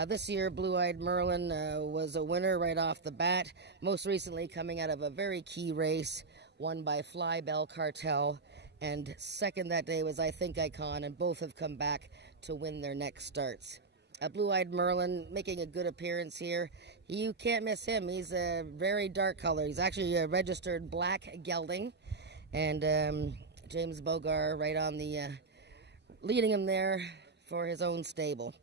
This year, Blue Eyed Merlin was a winner right off the bat, most recently coming out of a very key race, won by Fly Bell Cartel, and second that day was I Think Icon, and both have come back to win their next starts. Blue Eyed Merlin making a good appearance here. You can't miss him. He's a very dark color. He's actually a registered black gelding, and James Bogar right on the leading him there for his own stable.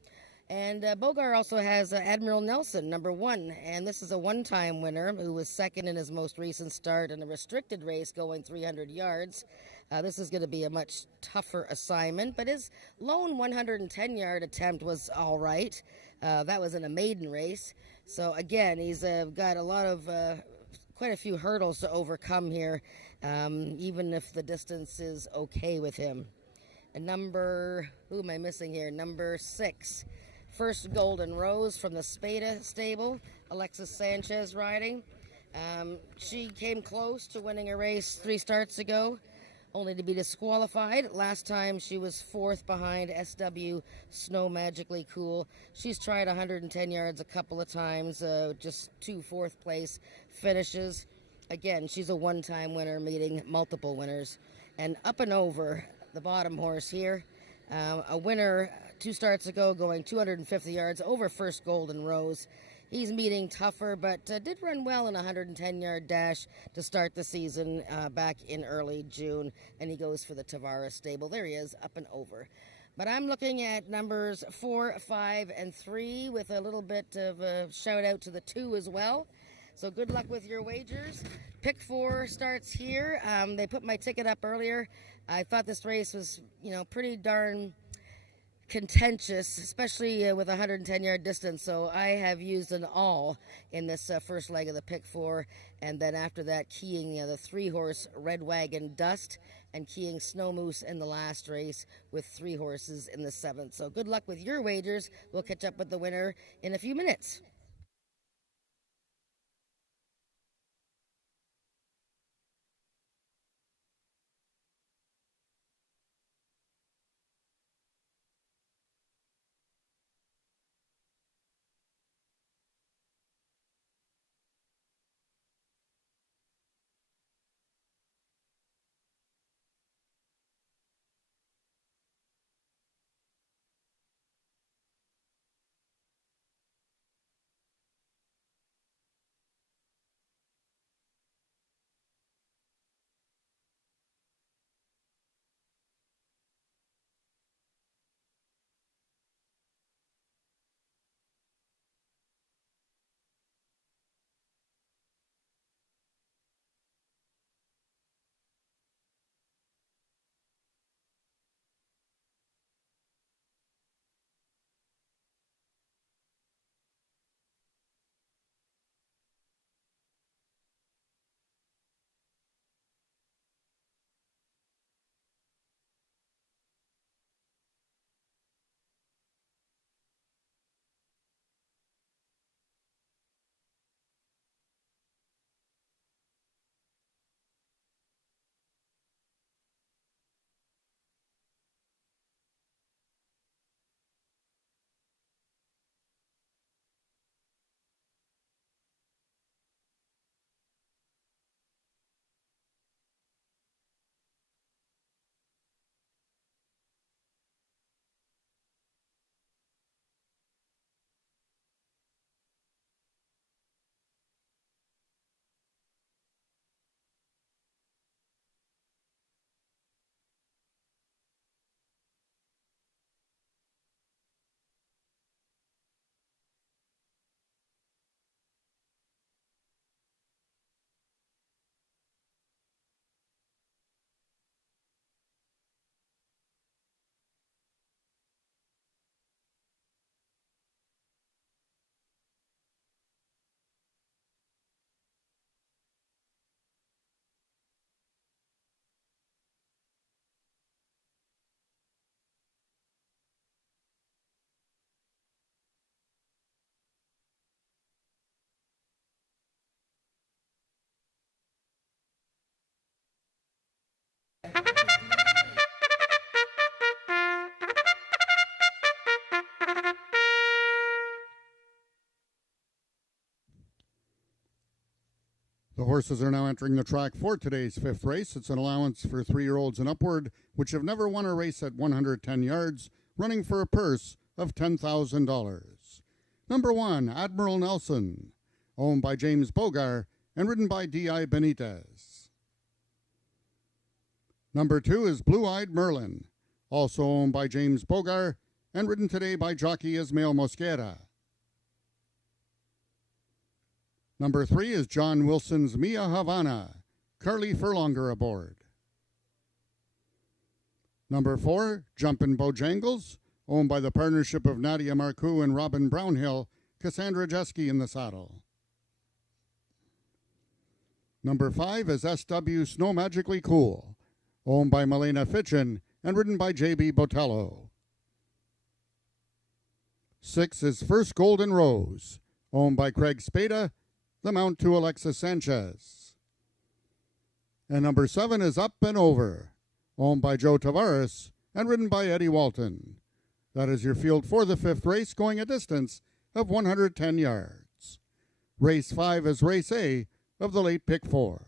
And Bogar also has Admiral Nelson, number 1, and this is a 1-time winner who was 2nd in his most recent start in a restricted race going 300 yards. This is going to be a much tougher assignment, but his lone 110-yard attempt was all right. That was in a maiden race. So again, he's got a lot of, quite a few hurdles to overcome here, even if the distance is okay with him. And who am I missing here? Number 6. First Golden Rose from the Spada stable, Alexis Sanchez riding. She came close to winning a race 3 starts ago, only to be disqualified. Last time she was fourth behind SW Snow Magically Cool. She's tried 110 yards a couple of times, just 2 fourth place finishes. Again, she's a one-time winner, meeting multiple winners. And Up and Over, the bottom horse here, a winner 2 starts ago, going 250 yards over First Golden Rose. He's meeting tougher, but did run well in a 110-yard dash to start the season back in early June, and he goes for the Tavares stable. There he is, Up and Over. But I'm looking at numbers 4, 5, and 3 with a little bit of a shout-out to the 2 as well. So good luck with your wagers. Pick 4 starts here. They put my ticket up earlier. I thought this race was, pretty darn contentious, especially with a 110-yard distance, so I have used an all in this first leg of the pick 4, and then after that keying the 3-horse Red Wagon Dust and keying Snow Moose in the last race with 3 horses in the 7th. So good luck with your wagers. We'll catch up with the winner in a few minutes. The horses are now entering the track for today's 5th race. It's an allowance for 3-year-olds and upward, which have never won a race at 110 yards, running for a purse of $10,000. Number 1, Admiral Nelson, owned by James Bogar and ridden by D.I. Benitez. Number 2 is Blue-Eyed Merlin, also owned by James Bogar and ridden today by jockey Ismael Mosquera. Number 3 is John Wilson's Mia Havana, Carly Furlonger aboard. Number 4, Jumpin' Bojangles, owned by the partnership of Nadia Marcoux and Robin Brownhill, Cassandra Jeske in the saddle. Number 5 is SW Snow Magically Cool, owned by Milena Fitchin and ridden by J.B. Botello. 6 is First Golden Rose, owned by Craig Spada, the mount to Alexis Sanchez. And number 7 is Up and Over, owned by Joe Tavares and ridden by Eddie Walton. That is your field for the 5th race, going a distance of 110 yards. Race 5 is Race A of the late pick 4.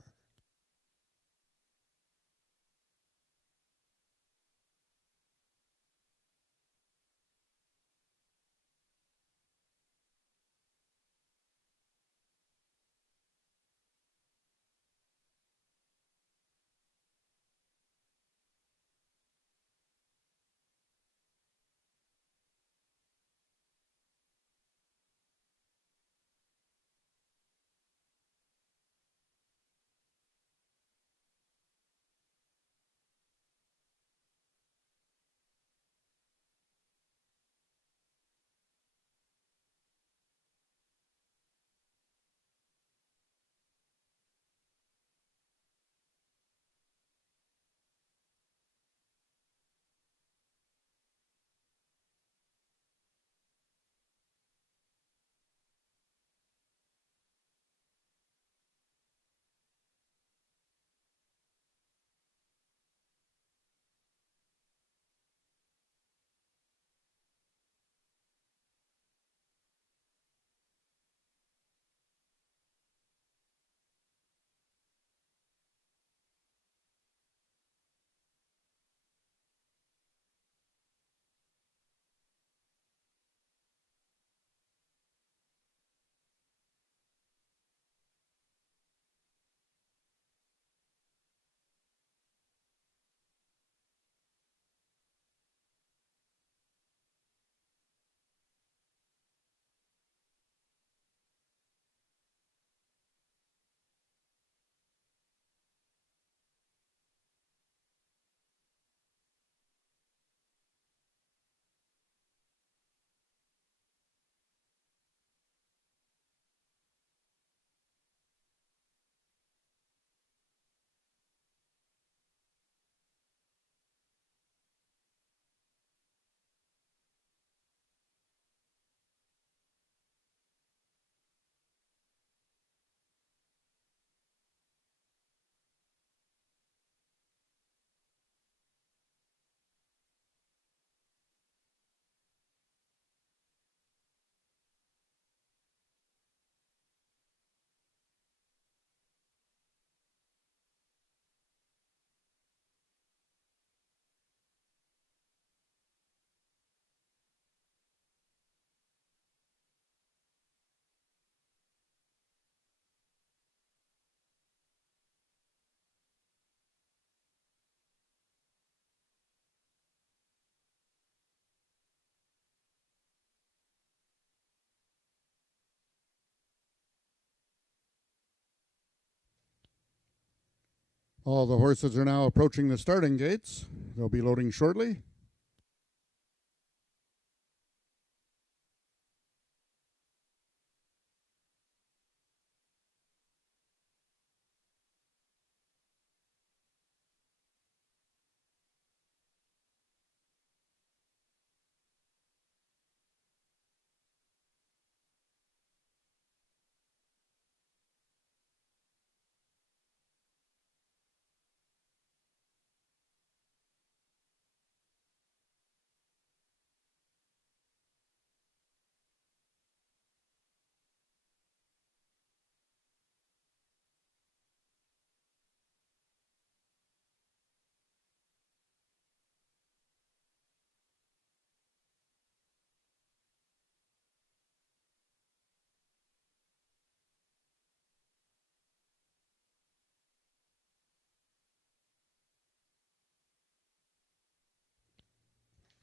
All the horses are now approaching the starting gates. They'll be loading shortly.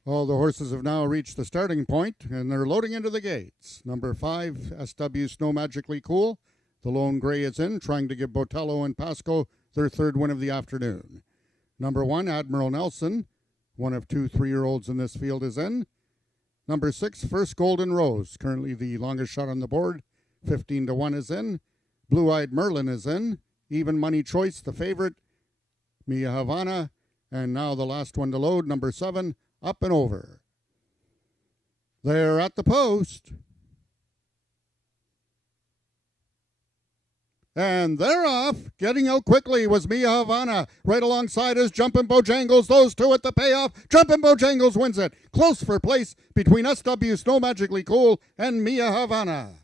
All the horses have now reached the starting point, and they're loading into the gates. Number 5, SW Snow Magically Cool. The Lone Grey is in, trying to give Botello and Pasco their 3rd win of the afternoon. Number 1, Admiral Nelson. One of 2 3-year-olds in this field is in. Number 6, First Golden Rose. Currently the longest shot on the board. 15-1 is in. Blue-Eyed Merlin is in. Even Money Choice, the favorite. Mia Havana. And now the last one to load, number 7, Up and Over. They're at the post. And they're off. Getting out quickly was Mia Havana. Right alongside is Jumpin' Bojangles. Those two at the payoff. Jumpin' Bojangles wins it. Close for place between SW Snow Magically Cool and Mia Havana.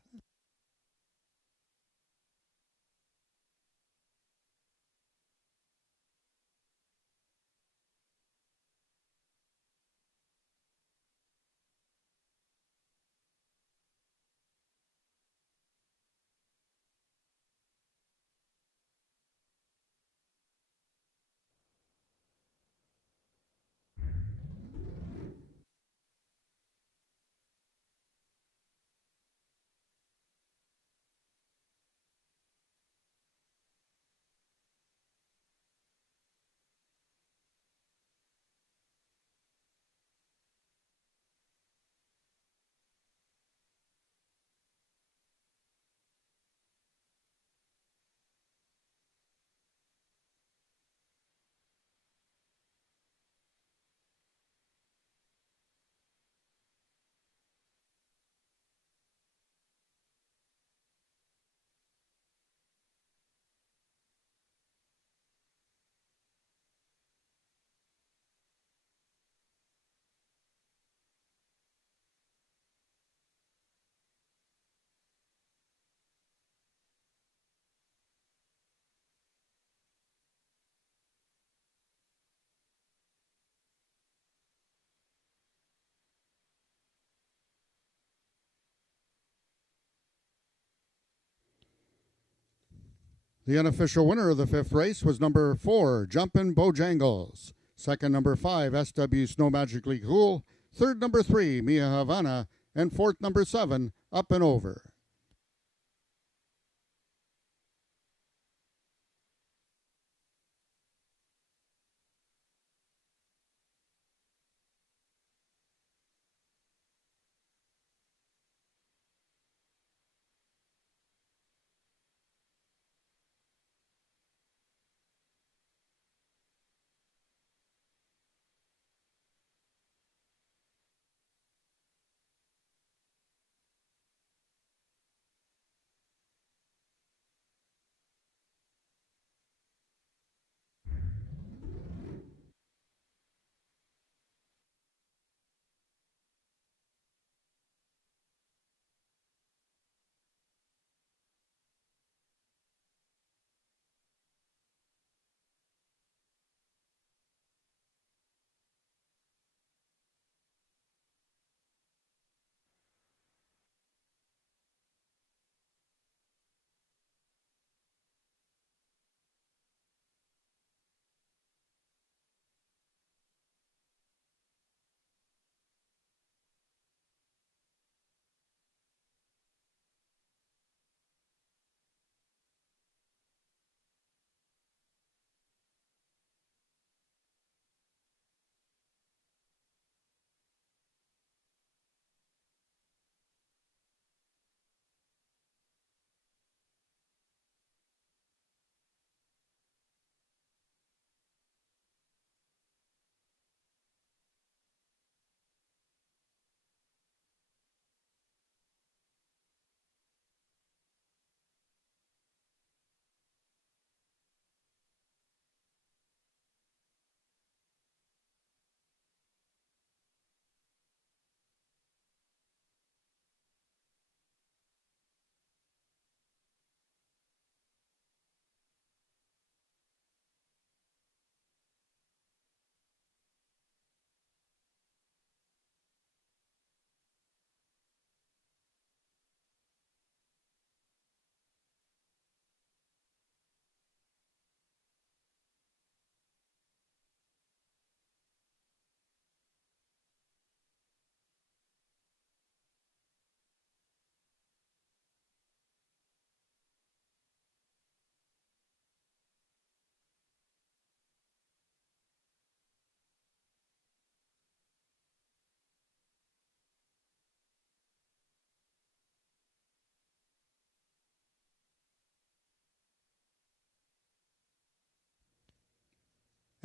The unofficial winner of the fifth race was number 4, Jumpin' Bojangles. Second, number 5, SW Snow Magically Cool. Third, number 3, Mia Havana. And fourth, number 7, Up and Over.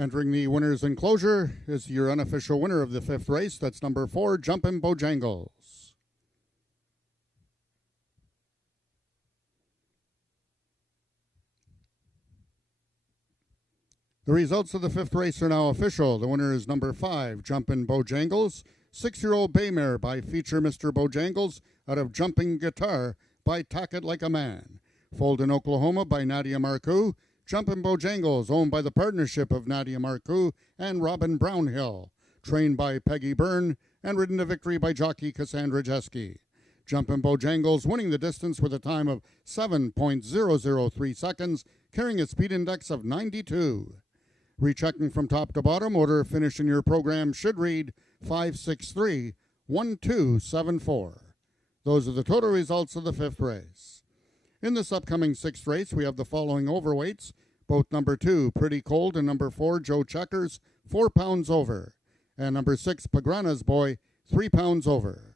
Entering the winner's enclosure is your unofficial winner of the fifth race. That's number 4, Jumpin' Bojangles. The results of the fifth race are now official. The winner is number 5, Jumpin' Bojangles. 6-year-old Baymare by Feature Mr. Bojangles out of Jumping Guitar by Tack It Like a Man. Foaled in Oklahoma by Nadia Marcoux. Jumpin' Bojangles, owned by the partnership of Nadia Marcoux and Robin Brownhill. Trained by Peggy Byrne and ridden to victory by jockey Cassandra Jeske. Jumpin' Bojangles winning the distance with a time of 7.003 seconds, carrying a speed index of 92. Rechecking from top to bottom, order finish in your program should read 563-1274. Those are the total results of the fifth race. In this upcoming sixth race, we have the following overweights. Both number 2, Pretty Cold, and number 4, Joe Checkers, 4 pounds over. And number 6, Pagrana's Boy, 3 pounds over.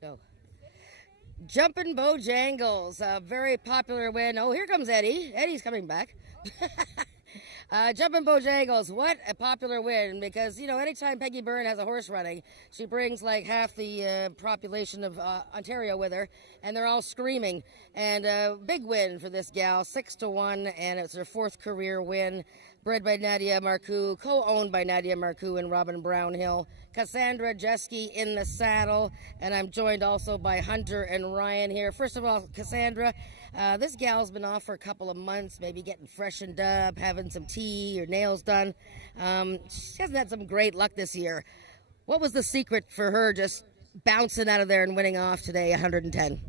Go. Jumpin' Bojangles, a very popular win. Oh, here comes Eddie. Eddie's coming back. Jumpin' Bojangles, what a popular win, because, you know, anytime Peggy Byrne has a horse running, she brings like half the population of Ontario with her, and they're all screaming. And big win for this gal, 6-1, and it's her 4th career win. Bred by Nadia Marcoux, co-owned by Nadia Marcoux and Robin Brownhill. Cassandra Jeske in the saddle, and I'm joined also by Hunter and Ryan here. First of all, Cassandra, this gal's been off for a couple of months, maybe getting freshened up, having some tea or nails done. She hasn't had some great luck this year. What was the secret for her just bouncing out of there and winning off today, 110?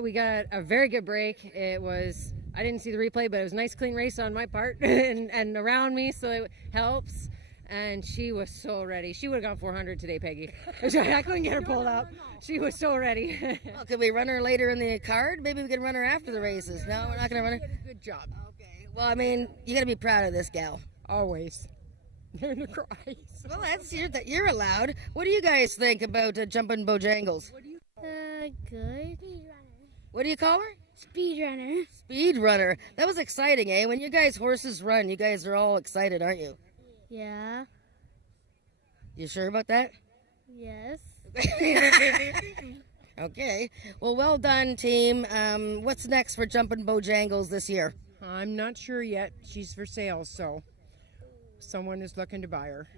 We got a very good break. It was, I didn't see the replay, but it was a nice clean race on my part and around me, so it helps. And she was so ready. She would have gone 400 today, Peggy. I couldn't get her pulled up. She was so ready. Well, could we run her later in the card? Maybe we can run her after the races. No, we're not going to run her? Good job. Okay. Well, I mean, you got to be proud of this gal. Always. They're in the cries. Well, that's you're allowed. What do you guys think about Jumpin' Bojangles? Good. What do you call her? Speed runner. Speed runner. That was exciting, eh? When you guys horses run, you guys are all excited, aren't you? Yeah. You sure about that? Yes. Okay. Well done, team. What's next for Jumpin' Bojangles this year? I'm not sure yet. She's for sale, so someone is looking to buy her.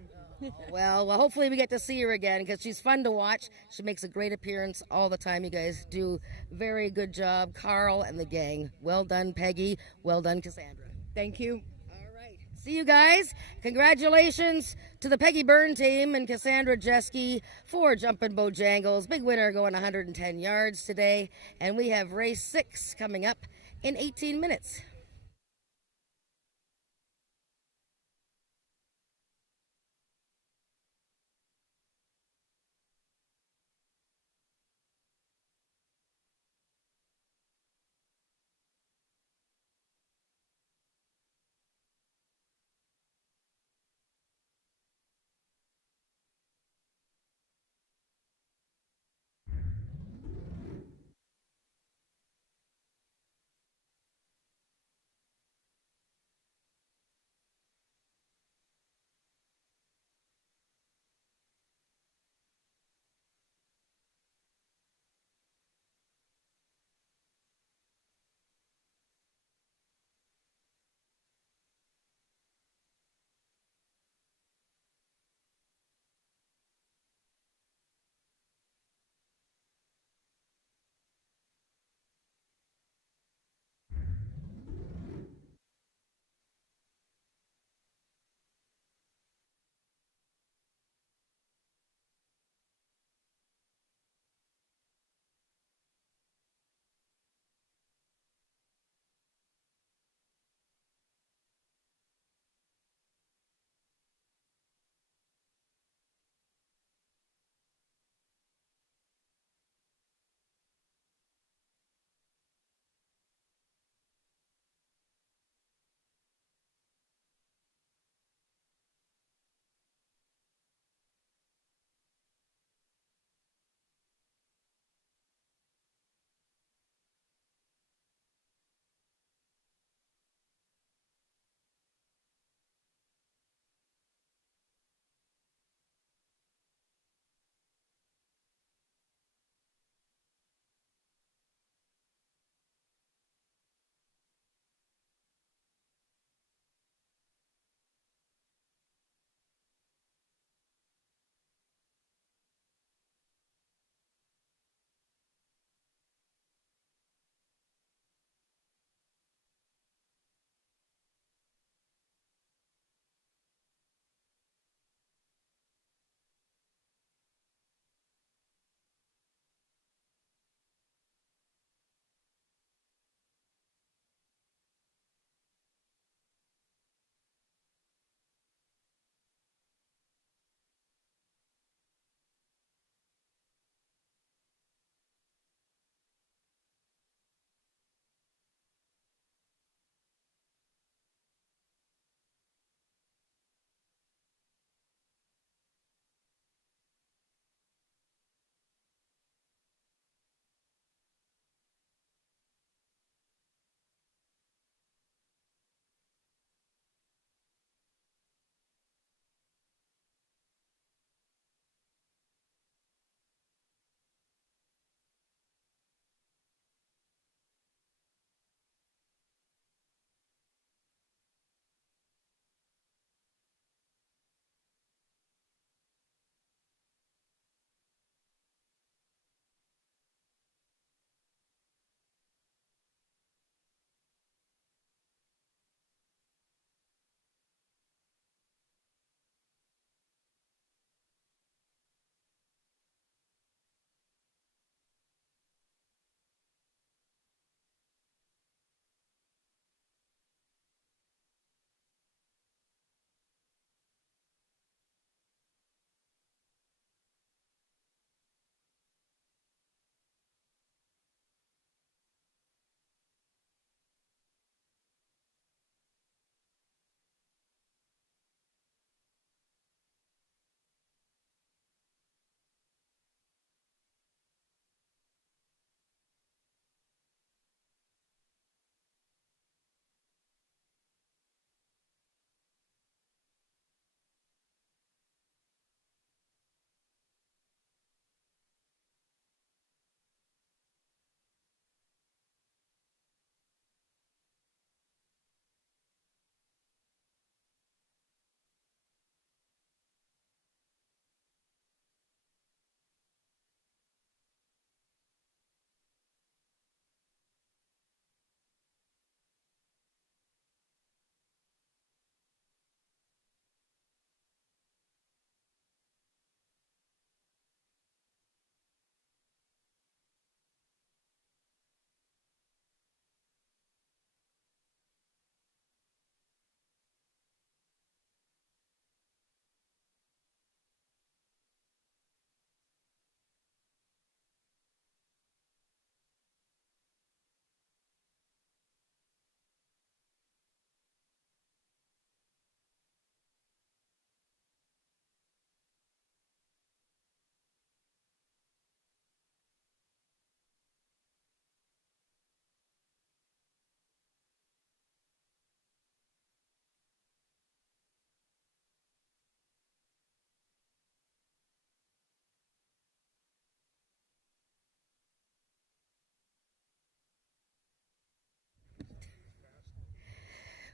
Well, hopefully we get to see her again, because she's fun to watch. She makes a great appearance all the time. You guys do very good job, Carl and the gang. Well done, Peggy. Well done, Cassandra. Thank you. See you guys. Congratulations to the Peggy Byrne team and Cassandra Jeske for Jumpin' Bojangles. Big winner going 110 yards today. And we have race 6 coming up in 18 minutes.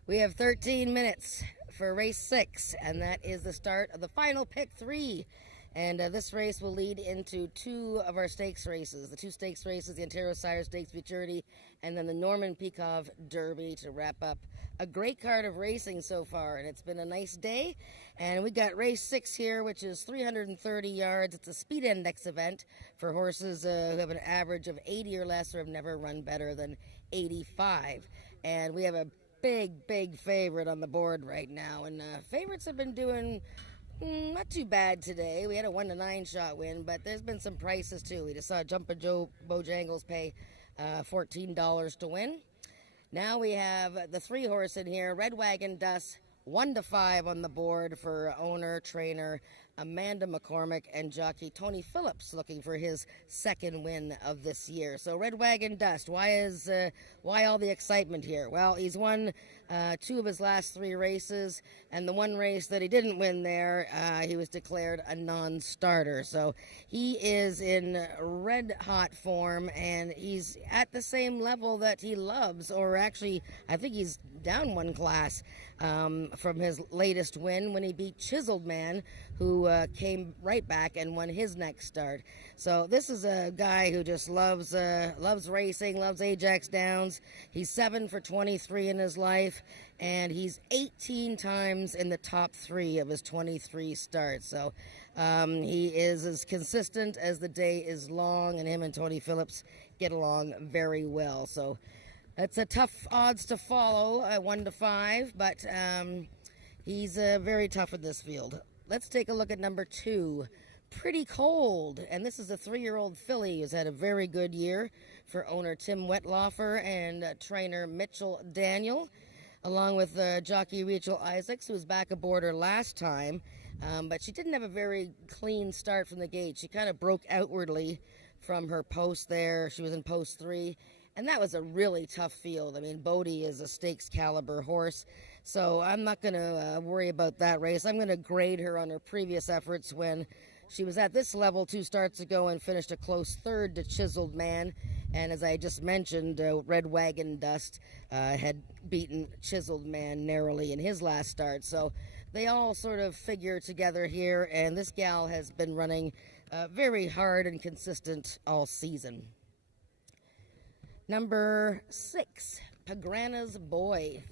We have 13 minutes for race 6, and that is the start of the final pick 3. And this race will lead into 2 of our stakes races. The 2 stakes races, the Ontario Sire Stakes Futurity, and then the Norman Peakov Derby to wrap up a great card of racing so far. And it's been a nice day. And we got race 6 here, which is 330 yards. It's a speed index event for horses who have an average of 80 or less or have never run better than 85. And we have a big favorite on the board right now. And favorites have been doing not too bad today. We had a 1-9 shot win, but there's been some prices too. We just saw Jumpin' Joe Bojangles pay $14 to win. Now we have the 3 horse in here, Red Wagon Dust, 1-5 on the board for owner, trainer Amanda McCormick and jockey Tony Phillips, looking for his 2nd win of this year. So Red Wagon Dust, why all the excitement here? Well, he's won 2 of his last 3 races, and the one race that he didn't win there, he was declared a non-starter. So he is in red hot form, and he's at the same level that he loves, or actually I think he's down 1 class from his latest win when he beat Chiseled Man, who came right back and won his next start. So this is a guy who just loves racing, loves Ajax Downs. He's 7 for 23 in his life, and he's 18 times in the top 3 of his 23 starts. So he is as consistent as the day is long, and him and Tony Phillips get along very well. So it's a tough odds to follow, 1-5, but he's very tough in this field. Let's take a look at number 2, Pretty Cold. And this is a 3-year-old filly who's had a very good year for owner Tim Wetlaufer and trainer Mitchell Daniel, along with jockey Rachel Isaacs, who was back aboard her last time. But she didn't have a very clean start from the gate. She kind of broke outwardly from her post there. She was in post 3. And that was a really tough field. I mean, Bodie is a stakes caliber horse, so I'm not going to worry about that race. I'm going to grade her on her previous efforts when she was at this level 2 starts ago and finished a close 3rd to Chiseled Man. And as I just mentioned, Red Wagon Dust had beaten Chiseled Man narrowly in his last start. So they all sort of figure together here, and this gal has been running very hard and consistent all season. Number 6, Pagrana's Boy.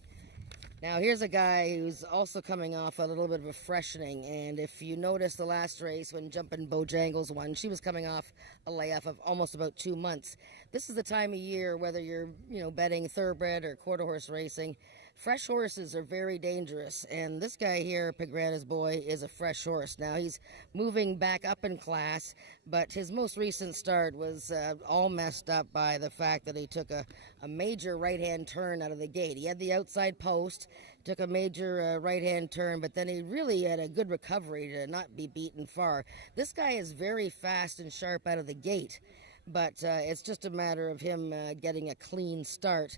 Now, here's a guy who's also coming off a little bit of a freshening, and if you notice the last race when Jumpin' Bojangles won, she was coming off a layoff of almost about 2 months. This is the time of year, whether you're, betting thoroughbred or quarter horse racing, fresh horses are very dangerous, and this guy here, Pagrana's Boy, is a fresh horse. Now, he's moving back up in class, but his most recent start was all messed up by the fact that he took a major right-hand turn out of the gate. He had the outside post, took a major right-hand turn, but then he really had a good recovery to not be beaten far. This guy is very fast and sharp out of the gate, but it's just a matter of him getting a clean start.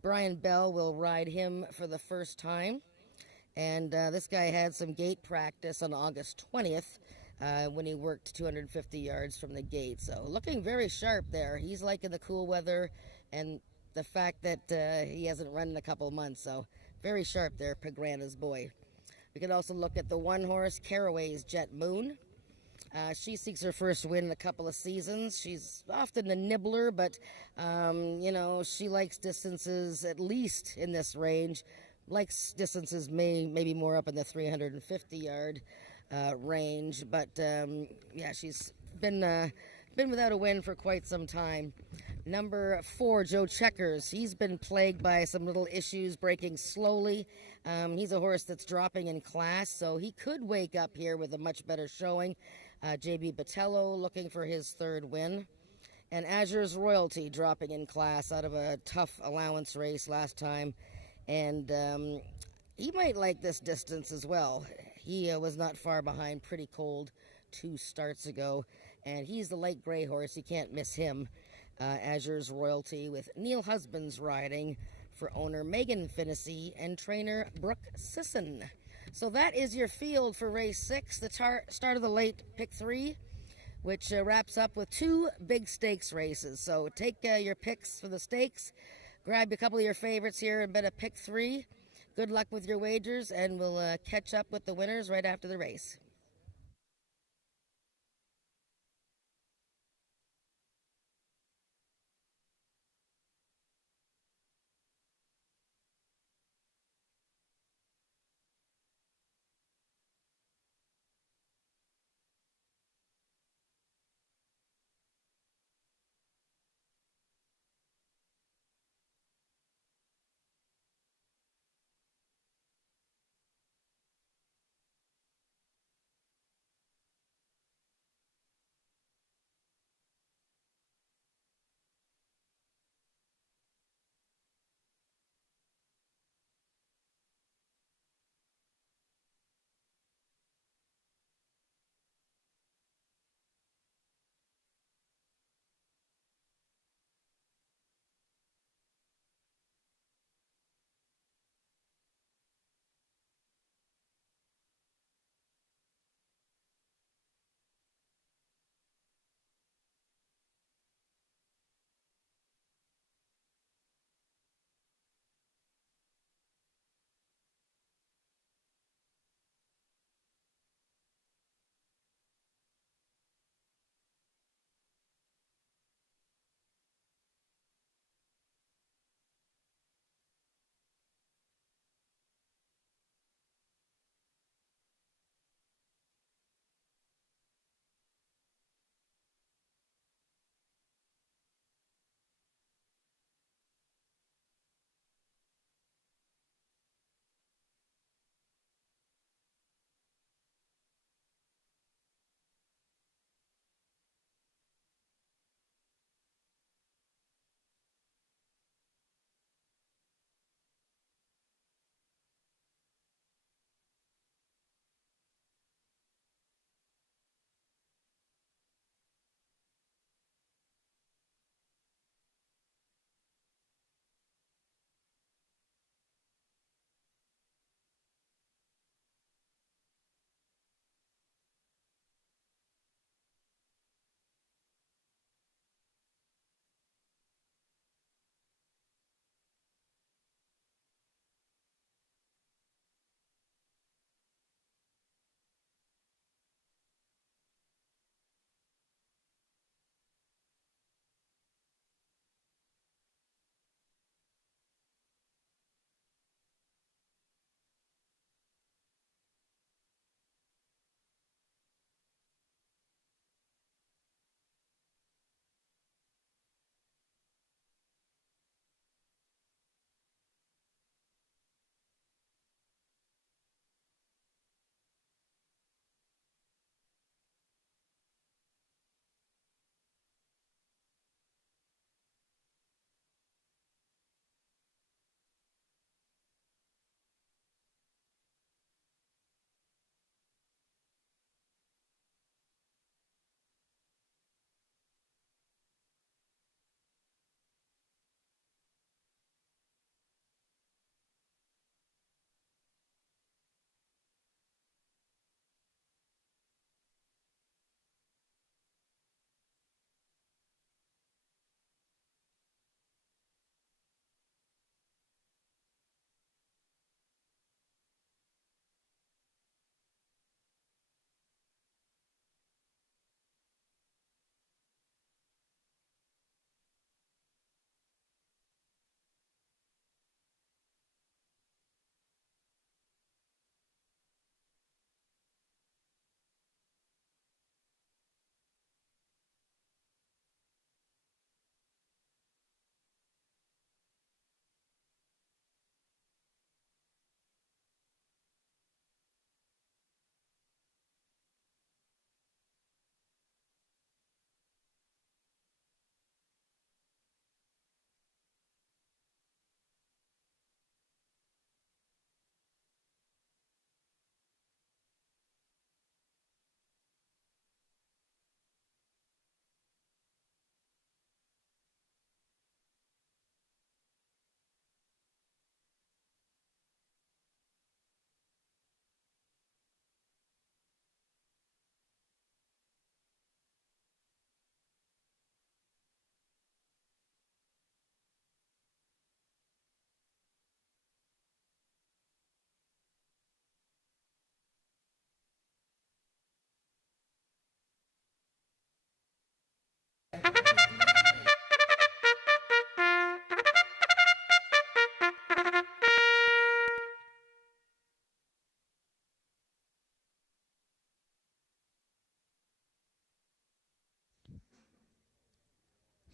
Brian Bell will ride him for the first time, and this guy had some gate practice on August 20th when he worked 250 yards from the gate. So looking very sharp there. He's liking the cool weather and the fact that he hasn't run in a couple months. So very sharp there, Pagrana's Boy. We could also look at the 1 horse, Caraway's Jet Moon. She seeks her first win in a couple of seasons. She's often a nibbler, but, she likes distances at least in this range. Likes distances maybe more up in the 350-yard range. But, she's been without a win for quite some time. Number 4, Joe Checkers. He's been plagued by some little issues, breaking slowly. He's a horse that's dropping in class, so he could wake up here with a much better showing. J.B. Botello looking for his 3rd win. And Azure's Royalty dropping in class out of a tough allowance race last time. And he might like this distance as well. He was not far behind Pretty Cold 2 starts ago. And he's the light gray horse. You can't miss him. Azure's Royalty with Neil Husbands riding for owner Megan Finnessy and trainer Brooke Sisson. So that is your field for race 6, the start of the late pick 3, which wraps up with 2 big stakes races. So take your picks for the stakes, grab a couple of your favorites here and bet a pick 3. Good luck with your wagers, and we'll catch up with the winners right after the race.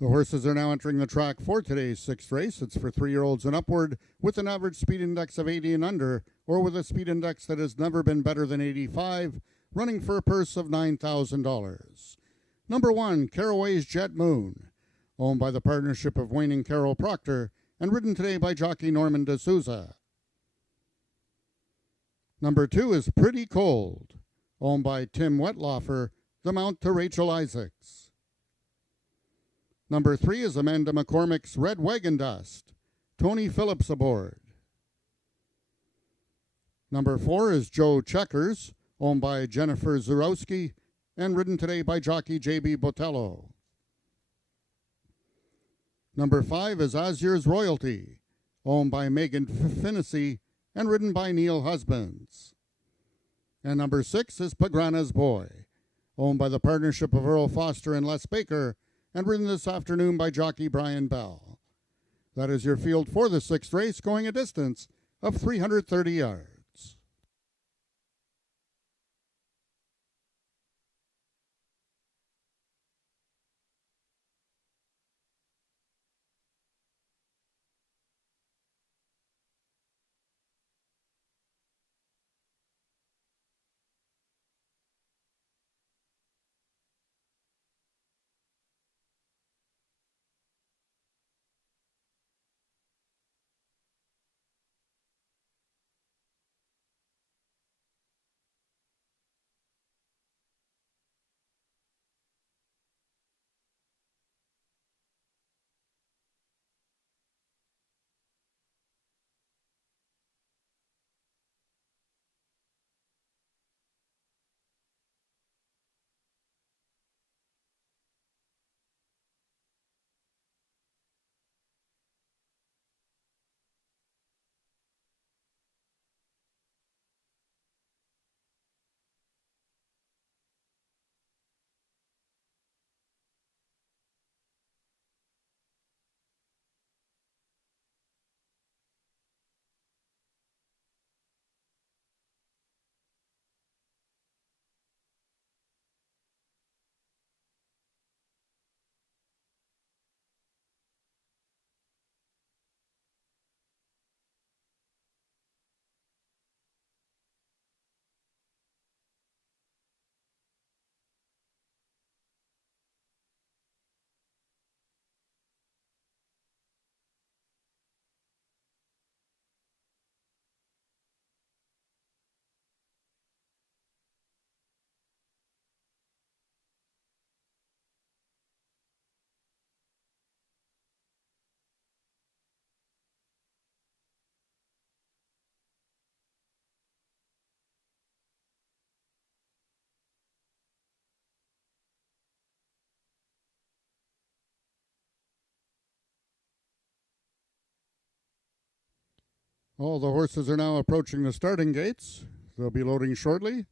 The horses are now entering the track for today's sixth race. It's for 3-year-olds and upward with an average speed index of 80 and under, or with a speed index that has never been better than 85, running for a purse of $9,000. Number 1, Caraway's Jet Moon, owned by the partnership of Wayne and Carol Proctor, and ridden today by jockey Norman D'Souza. Number 2 is Pretty Cold, owned by Tim Wetlaufer, the mount to Rachel Isaacs. Number 3 is Amanda McCormick's Red Wagon Dust, Tony Phillips aboard. Number 4 is Joe Checkers, owned by Jennifer Zurowski, and ridden today by jockey J.B. Botello. Number 5 is Azur's Royalty, owned by Megan Finnessy, and ridden by Neil Husbands. And number 6 is Pagrana's Boy, owned by the partnership of Earl Foster and Les Baker, and ridden this afternoon by jockey Brian Bell. That is your field for the sixth race, going a distance of 330 yards. All the horses are now approaching the starting gates. They'll be loading shortly.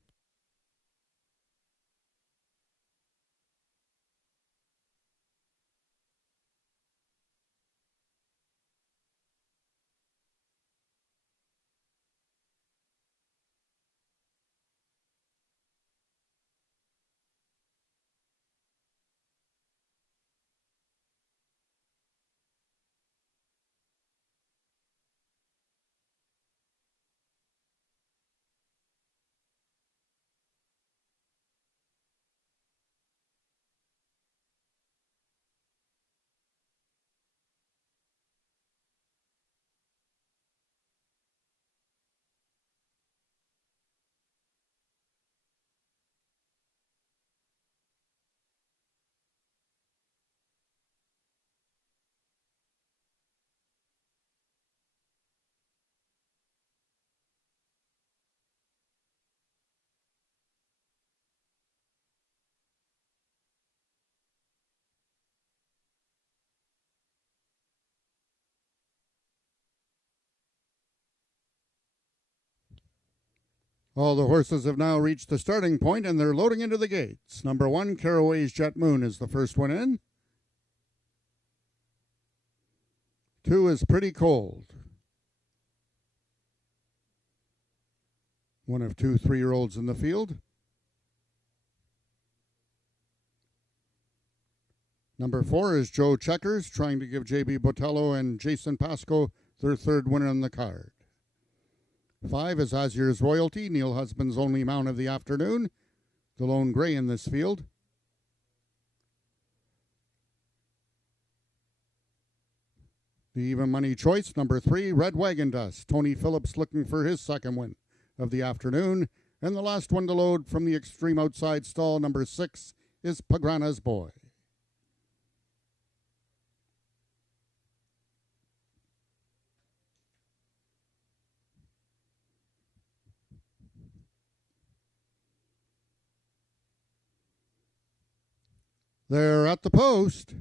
All the horses have now reached the starting point and they're loading into the gates. Number 1, Caraway's Jet Moon is the first one in. 2 is Pretty Cold. One of 2 3-year-olds in the field. Number 4 is Joe Checkers, trying to give JB Botello and Jason Pasco their third winner on the card. 5 is Azier's Royalty, Neil Husband's only mount of the afternoon, the lone gray in this field. The even money choice, number 3, Red Wagon Dust. Tony Phillips looking for his second win of the afternoon. And the last one to load from the extreme outside stall, number 6, is Pagrana's Boy. They're at the post.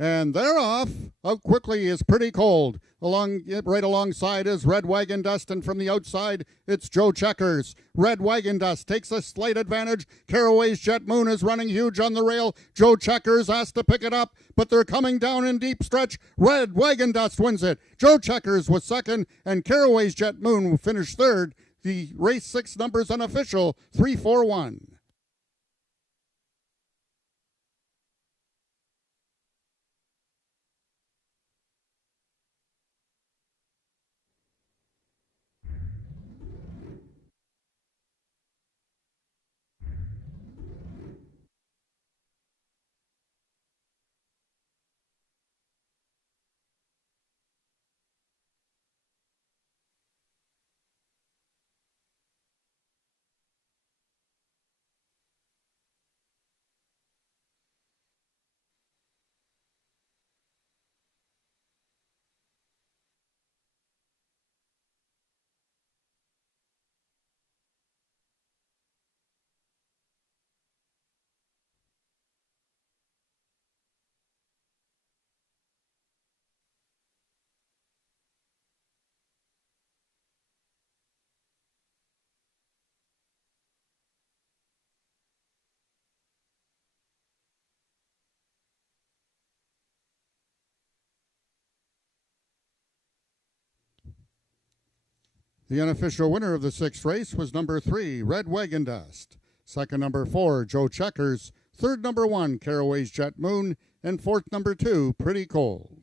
And they're off. Out quickly is Pretty Cold. Right alongside is Red Wagon Dust, and from the outside, it's Joe Checkers. Red Wagon Dust takes a slight advantage. Caraway's Jet Moon is running huge on the rail. Joe Checkers has to pick it up, but they're coming down in deep stretch. Red Wagon Dust wins it. Joe Checkers was second, and Caraway's Jet Moon finished third. The race 6 numbers unofficial, 3-4-1. The unofficial winner of the 6th race was number 3, Red Wagon Dust. Second, number 4, Joe Checkers. Third, number 1, Caraway's Jet Moon. And fourth, number 2, Pretty Cold.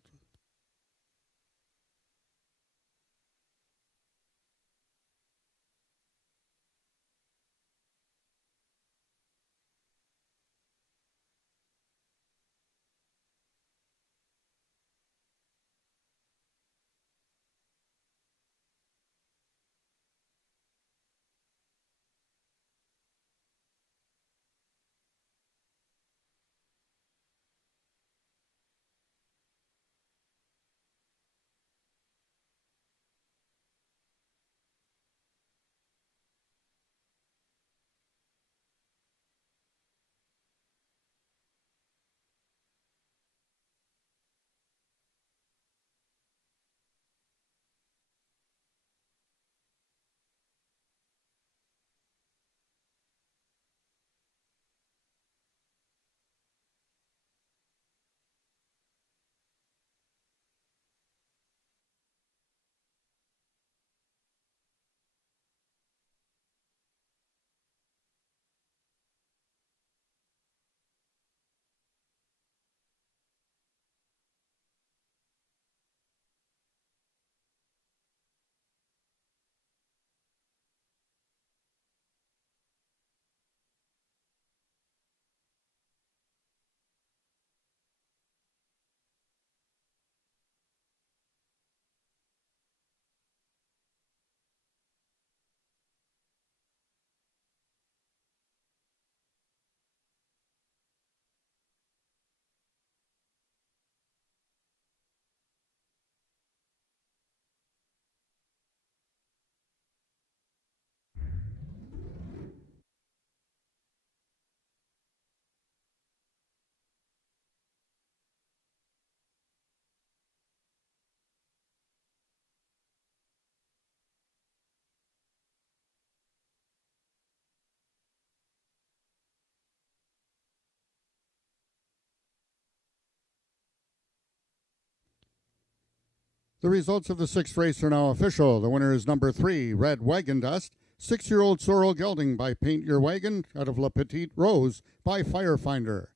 The results of the 6th race are now official. The winner is number 3, Red Wagon Dust. 6-year-old Sorrel Gelding by Paint Your Wagon out of La Petite Rose by Firefinder.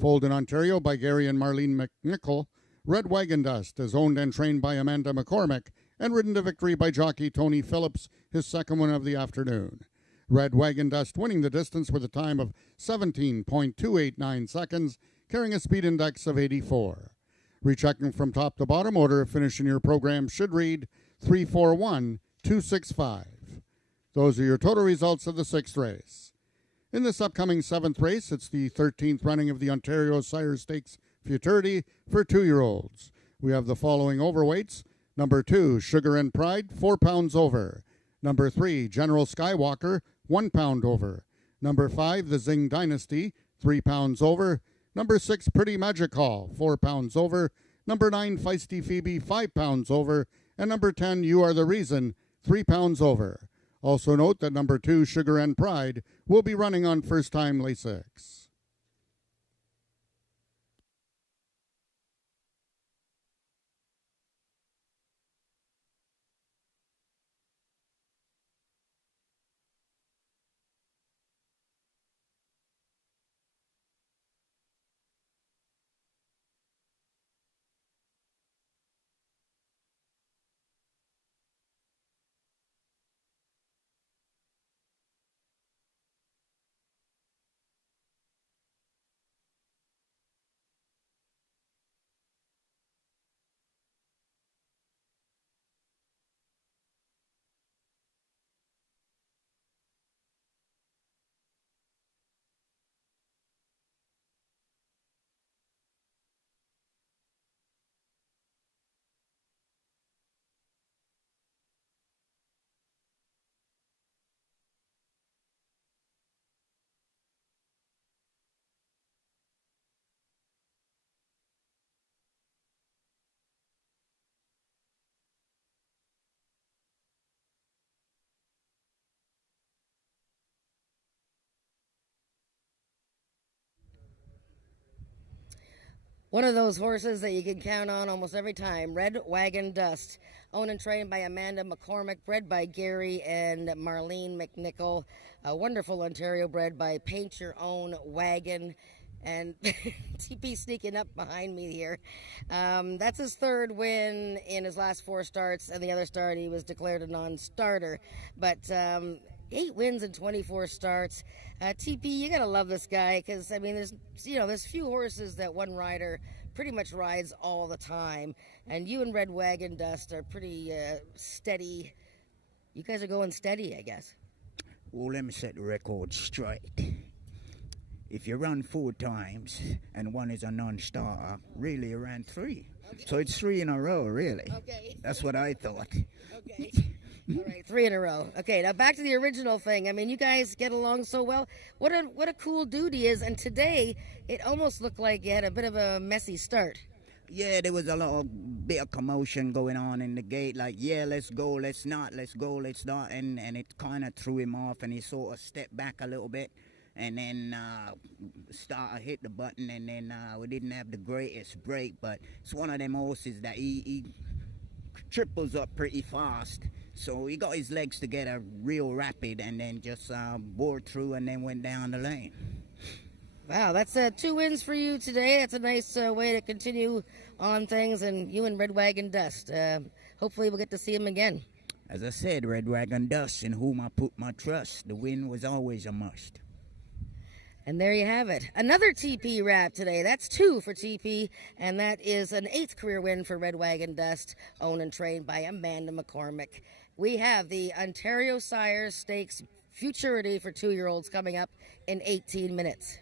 Foaled in Ontario by Gary and Marlene McNichol. Red Wagon Dust is owned and trained by Amanda McCormick and ridden to victory by jockey Tony Phillips, his second one of the afternoon. Red Wagon Dust winning the distance with a time of 17.289 seconds, carrying a speed index of 84. Rechecking from top to bottom, order of finish in your program should read 341-265. Those are your total results of the 6th race. In this upcoming 7th race, it's the 13th running of the Ontario Sire Stakes Futurity for 2-year-olds. We have the following overweights. Number 2, Sugar and Pride, 4 pounds over. Number 3, General Skywalker, 1 pound over. Number 5, the Zing Dynasty, 3 pounds over. Number 6, Pretty Magic Hall, 4 pounds over. Number 9, Feisty Phoebe, 5 pounds over. And number 10, You Are the Reason, 3 pounds over. Also note that number 2, Sugar and Pride, will be running on first-time Lasix. One of those horses that you can count on almost every time, Red Wagon Dust, owned and trained by Amanda McCormick, bred by Gary and Marlene McNichol, a wonderful Ontario bred by Paint Your Own Wagon, and TP sneaking up behind me here. That's his 3rd win in his last 4 starts, and the other start he was declared a non-starter, but 8 wins in 24 starts. TP, you gotta love this guy, because I mean, there's few horses that one rider pretty much rides all the time, and you and Red Wagon Dust are pretty steady. You guys are going steady, I guess. Well, let me set the record straight. If you run 4 times and one is a non-starter, really you ran 3. Okay. So it's 3 in a row, really. Okay. That's what I thought. Okay. All right, 3 in a row. Okay, now back to the original thing. I mean, you guys get along so well. What a cool dude he is. And today, it almost looked like you had a bit of a messy start. Yeah, there was a lot of bit of commotion going on in the gate. Like, yeah, let's go, let's not, let's go, let's not. And it kind of threw him off, and he sort of stepped back a little bit. And then starter hit the button, and then we didn't have the greatest break. But it's one of them horses that he triples up pretty fast. So he got his legs together real rapid, and then just bored through and then went down the lane. Wow, that's 2 wins for you today. That's a nice way to continue on things, and you and Red Wagon Dust. Hopefully we'll get to see him again. As I said, Red Wagon Dust, in whom I put my trust. The win was always a must. And there you have it. Another TP wrap today. That's 2 for TP, and that is an 8th career win for Red Wagon Dust, owned and trained by Amanda McCormick. We have the Ontario Sire Stakes Futurity for 2-year-olds coming up in 18 minutes.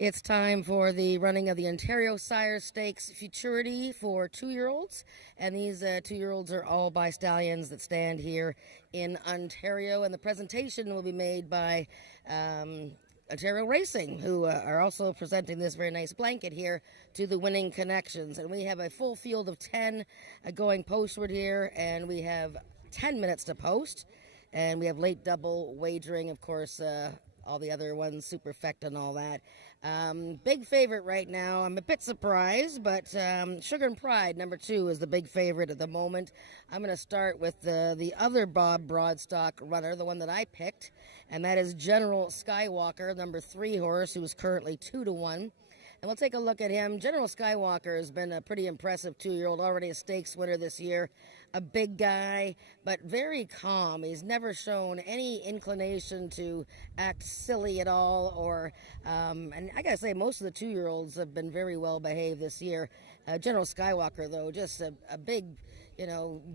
It's time for the running of the Ontario Sire Stakes Futurity for 2-year-olds. And these 2-year-olds are all by stallions that stand here in Ontario. And the presentation will be made by Ontario Racing, who are also presenting this very nice blanket here to the winning connections. And we have a full field of 10 going postward here, and we have 10 minutes to post. And we have late double wagering, of course, all the other ones, Superfect and all that. Big favorite right now. I'm a bit surprised, but Sugar and Pride, number 2, is the big favorite at the moment. I'm going to start with the other Bob Broadstock runner, the one that I picked, and that is General Skywalker, number 3 horse, who is currently 2-1. And we'll take a look at him. General Skywalker has been a pretty impressive 2-year-old, already a stakes winner this year. A big guy, but very calm. He's never shown any inclination to act silly at all, or, and I gotta say, most of the 2-year-olds have been very well behaved this year. General Skywalker, though, just a big,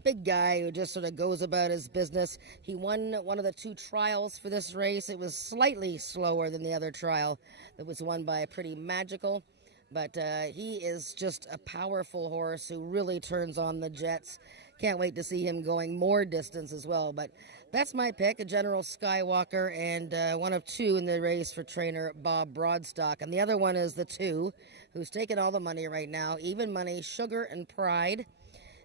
big guy who just sort of goes about his business. He won one of the 2 trials for this race. It was slightly slower than the other trial that was won by Pretty Magical, but he is just a powerful horse who really turns on the jets. Can't wait to see him going more distance as well. But that's my pick, a General Skywalker, and one of 2 in the race for trainer Bob Broadstock. And the other one is the 2, who's taking all the money right now, even money, Sugar and Pride.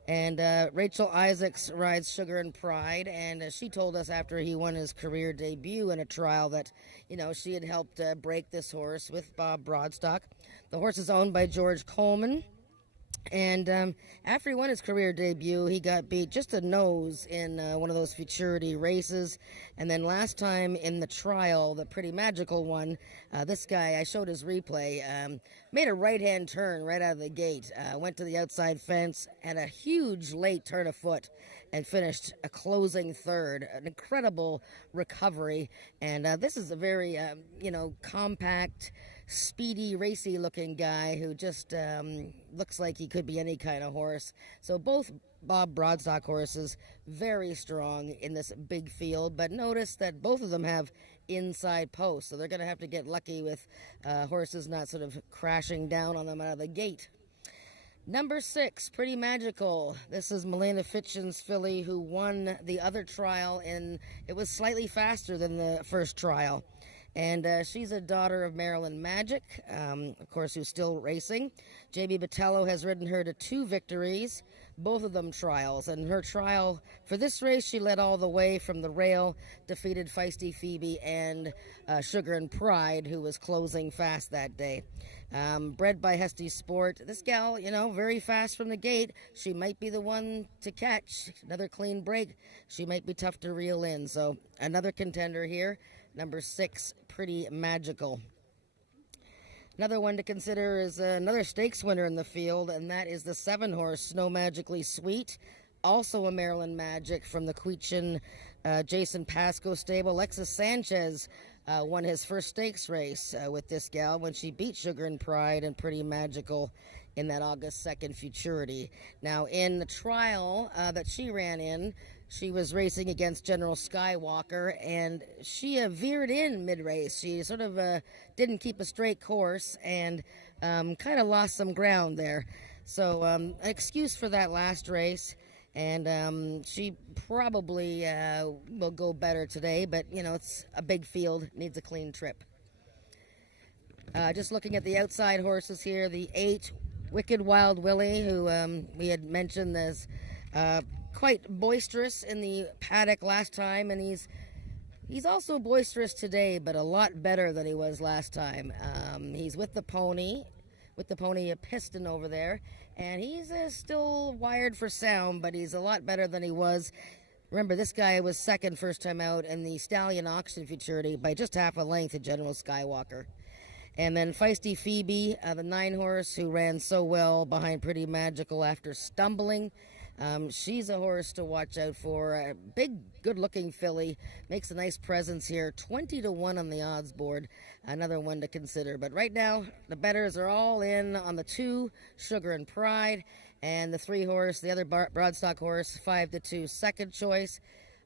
And Rachel Isaacs rides Sugar and Pride, and she told us after he won his career debut in a trial that, she had helped break this horse with Bob Broadstock. The horse is owned by George Coleman. And after he won his career debut, he got beat just a nose in one of those futurity races. And then last time in the trial, the Pretty Magical one, this guy, I showed his replay, made a right-hand turn right out of the gate, went to the outside fence, had a huge late turn of foot, and finished a closing third. An incredible recovery. And this is a very, compact, speedy, racy-looking guy who just looks like he could be any kind of horse. So both Bob Broadstock horses, very strong in this big field, but notice that both of them have inside posts, so they're going to have to get lucky with horses not sort of crashing down on them out of the gate. Number 6, Pretty Magical. This is Milena Fitchin's filly who won the other trial, and it was slightly faster than the first trial. And she's a daughter of Maryland Magic, of course, who's still racing. J.B. Botello has ridden her to 2 victories, both of them trials. And her trial for this race, she led all the way from the rail, defeated Feisty Phoebe and Sugar and Pride, who was closing fast that day. Bred by Hesty Sport. This gal, very fast from the gate. She might be the one to catch. Another clean break. She might be tough to reel in. So another contender here. Number 6, Pretty Magical. Another one to consider is another stakes winner in the field, and that is the 7-horse Snow Magically Sweet, also a Maryland Magic from the Quechin Jason Pasco stable. Alexis Sanchez won his first stakes race with this gal when she beat Sugar and Pride and Pretty Magical in that August 2nd Futurity. Now, in the trial that she ran in, she was racing against General Skywalker, and she veered in mid-race. She sort of didn't keep a straight course and kind of lost some ground there. So an excuse for that last race, and she probably will go better today, but, it's a big field, needs a clean trip. Just looking at the outside horses here, the 8, Wicked Wild Willie, who we had mentioned as quite boisterous in the paddock last time, and he's also boisterous today, but a lot better than he was last time. He's with the pony a piston over there, and he's still wired for sound, but he's a lot better than he was. Remember, this guy was second first time out in the Stallion Auction Futurity by just half a length of General Skywalker. And then Feisty Phoebe, the 9-horse who ran so well behind Pretty Magical after stumbling. She's a horse to watch out for. A big, good-looking filly. Makes a nice presence here. 20-1 on the odds board. Another one to consider. But right now, the bettors are all in on the 2, Sugar and Pride, and the 3-horse, the other Broadstock horse, 5-2, second choice.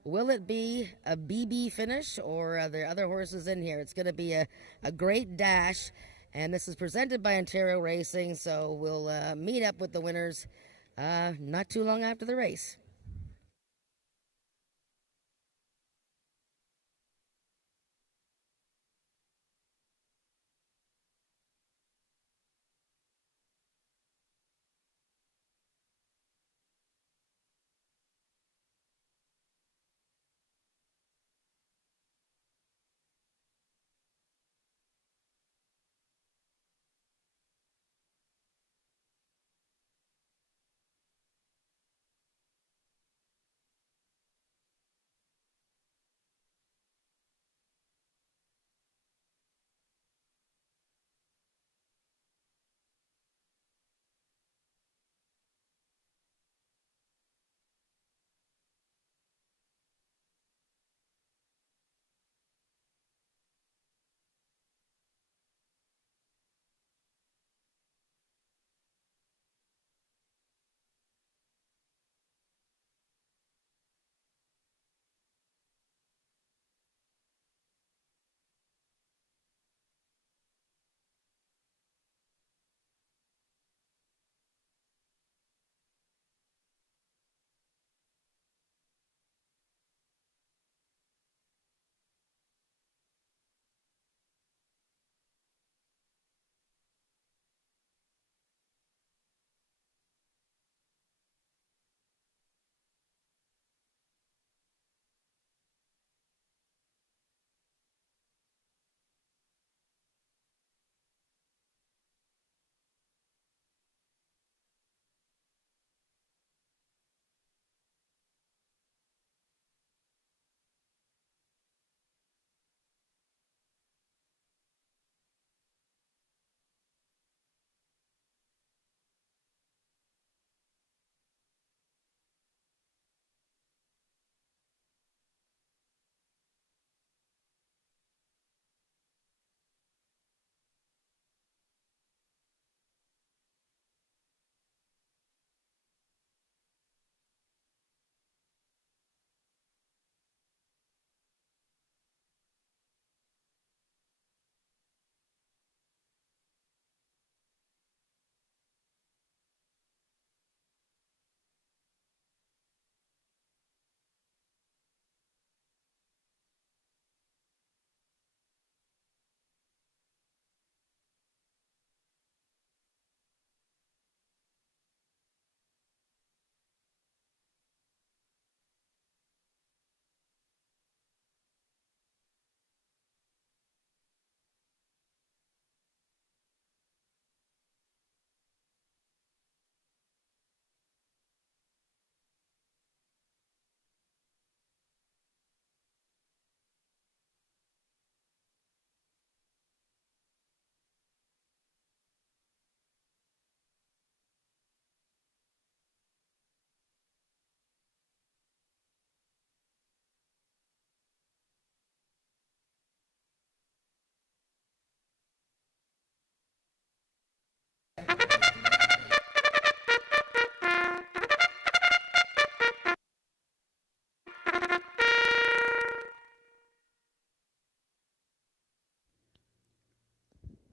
Will it be a BB finish, or are there other horses in here? It's going to be a great dash. And this is presented by Ontario Racing, so we'll meet up with the winners not too long after the race.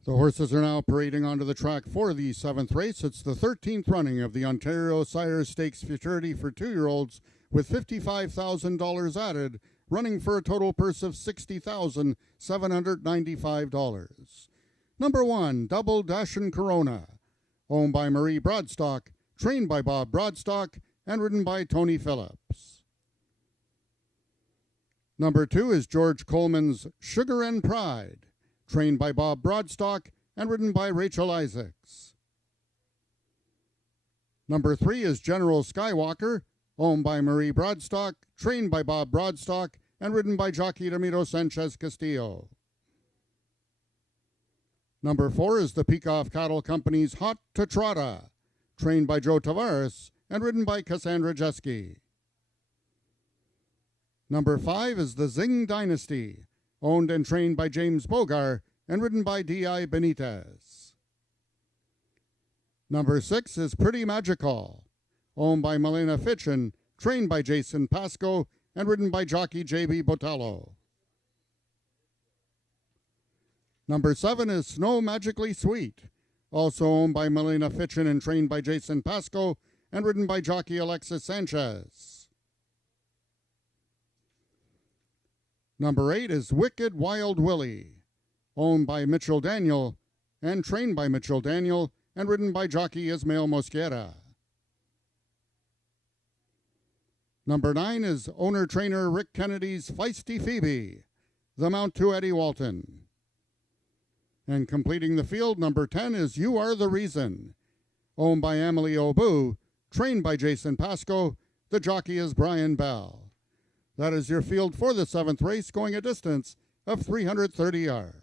The horses are now parading onto the track for the 7th race. It's the 13th running of the Ontario Sire Stakes Futurity for 2-year-olds with $55,000 added, running for a total purse of $60,795. Number 1, Double Dashin' Corona, owned by Marie Broadstock, trained by Bob Broadstock, and ridden by Tony Phillips. Number 2 is George Coleman's Sugar and Pride, trained by Bob Broadstock and ridden by Rachel Isaacs. Number 3 is General Skywalker, owned by Marie Broadstock, trained by Bob Broadstock, and ridden by jockey Ramiro Sanchez Castillo. Number 4 is the Peacock Cattle Company's Hot to Trotta, trained by Joe Tavares and ridden by Cassandra Jeske. Number 5 is the Zing Dynasty, owned and trained by James Bogar and ridden by D.I. Benitez. Number 6 is Pretty Magical, owned by Milena Fitchin, trained by Jason Pasco and ridden by jockey J.B. Botello. Number 7 is Snow Magically Sweet, also owned by Melina Fitchin and trained by Jason Pasco and ridden by jockey Alexis Sanchez. Number 8 is Wicked Wild Willie, owned by Mitchell Daniel and trained by Mitchell Daniel and ridden by jockey Ismael Mosquera. Number 9 is owner-trainer Rick Kennedy's Feisty Phoebe, the mount to Eddie Walton. And completing the field, number 10 is You Are the Reason, owned by Emily Obu, trained by Jason Pasco. The jockey is Brian Bell. That is your field for the 7th race, going a distance of 330 yards.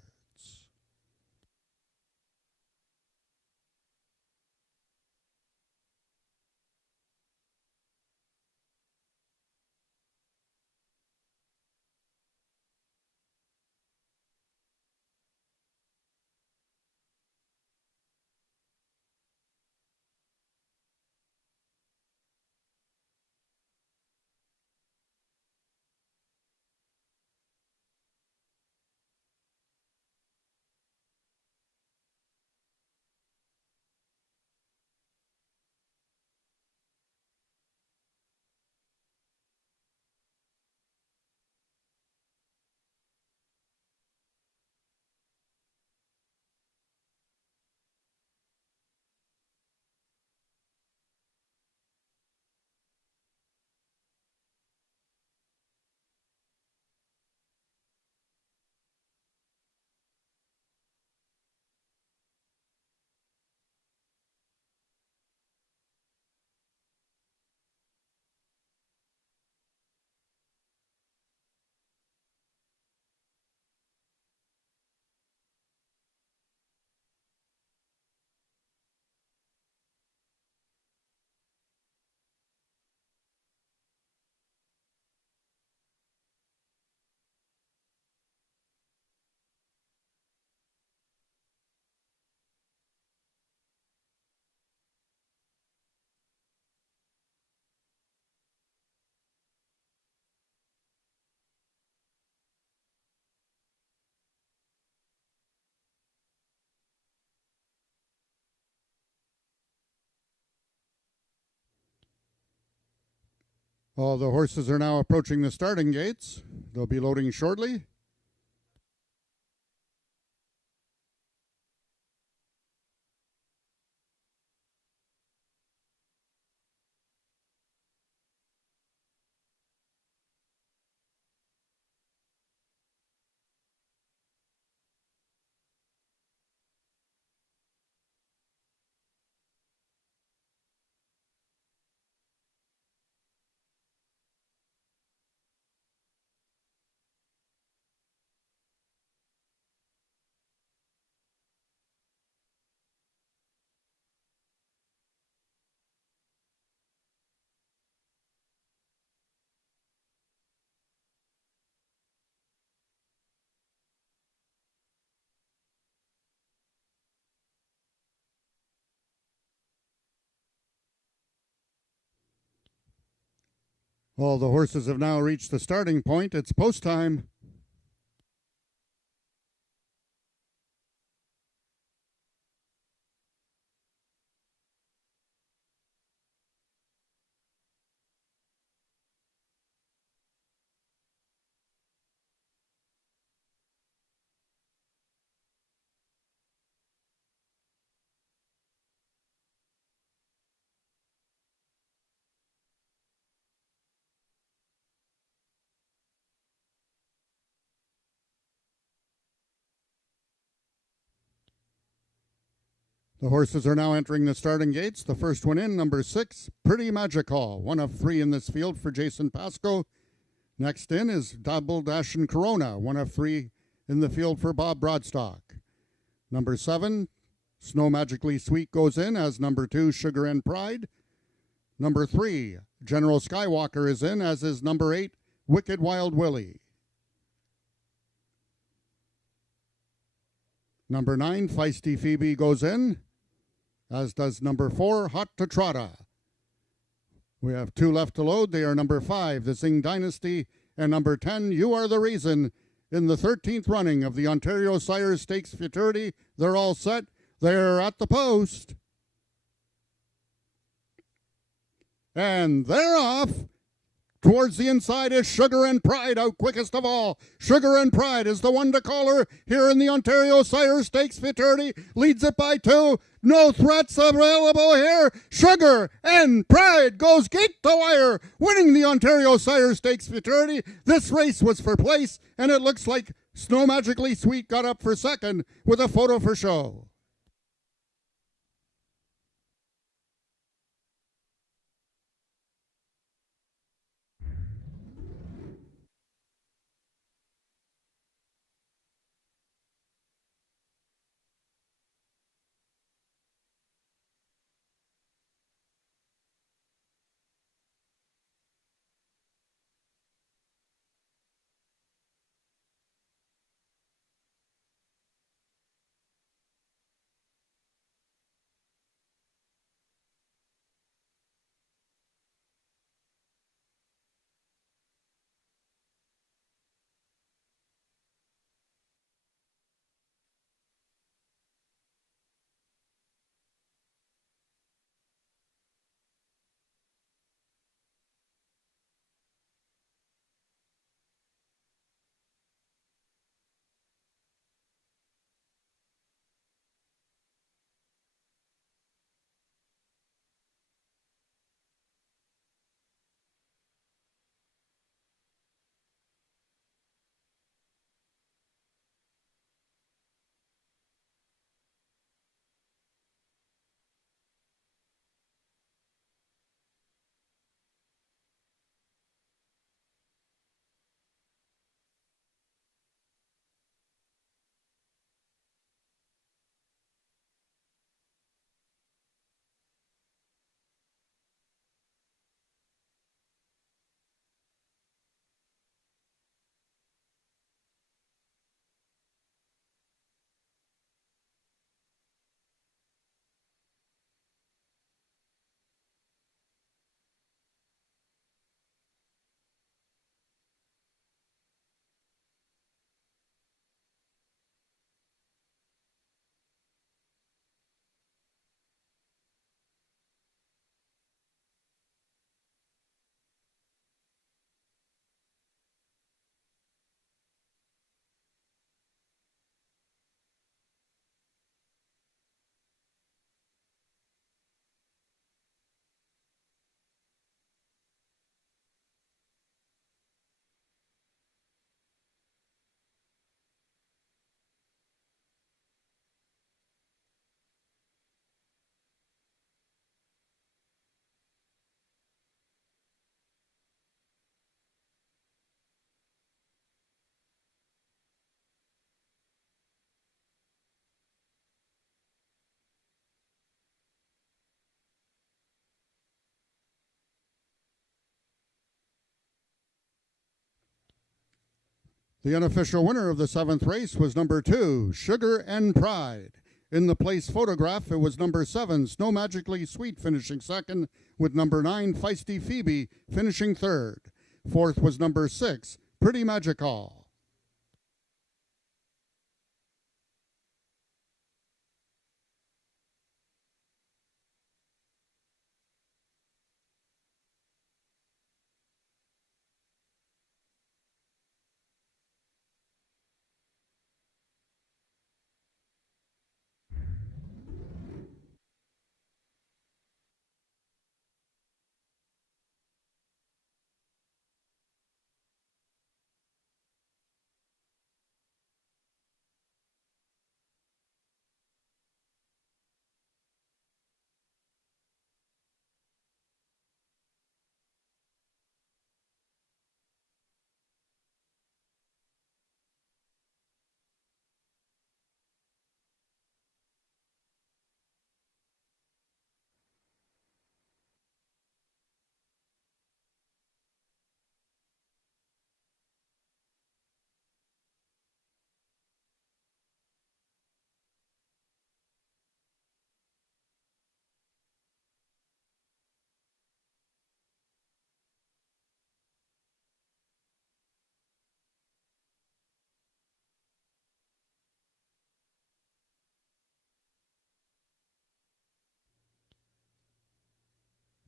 All the horses are now approaching the starting gates. They'll be loading shortly. All the horses have now reached the starting point. It's post time. The horses are now entering the starting gates. The first one in, number 6, Pretty Magical, one of 3 in this field for Jason Pasco. Next in is Double Dashin' Corona, one of 3 in the field for Bob Broadstock. Number 7, Snow Magically Sweet goes in as number 2, Sugar and Pride. Number 3, General Skywalker is in, as is number 8, Wicked Wild Willie. Number 9, Feisty Phoebe goes in, as does number 4, Hot to Trotta. We have 2 left to load. They are number 5, The Zing Dynasty, and number 10, You Are the Reason. in the 13th running of the Ontario Sires Stakes Futurity. They're all set. They're at the post. And they're off. Towards the inside is Sugar and Pride out quickest of all. Sugar and Pride is the one to call her here in the Ontario Sire Stakes Futurity. Leads it by 2. No threats available here. Sugar and Pride goes gate to wire, winning the Ontario Sire Stakes Futurity. This race was for place, and it looks like Snow Magically Sweet got up for second with a photo for show. The unofficial winner of the 7th race was number 2, Sugar and Pride. In the place photograph, it was number 7, Snow Magically Sweet, finishing second, with number 9, Feisty Phoebe, finishing third. Fourth was number 6, Pretty Magical.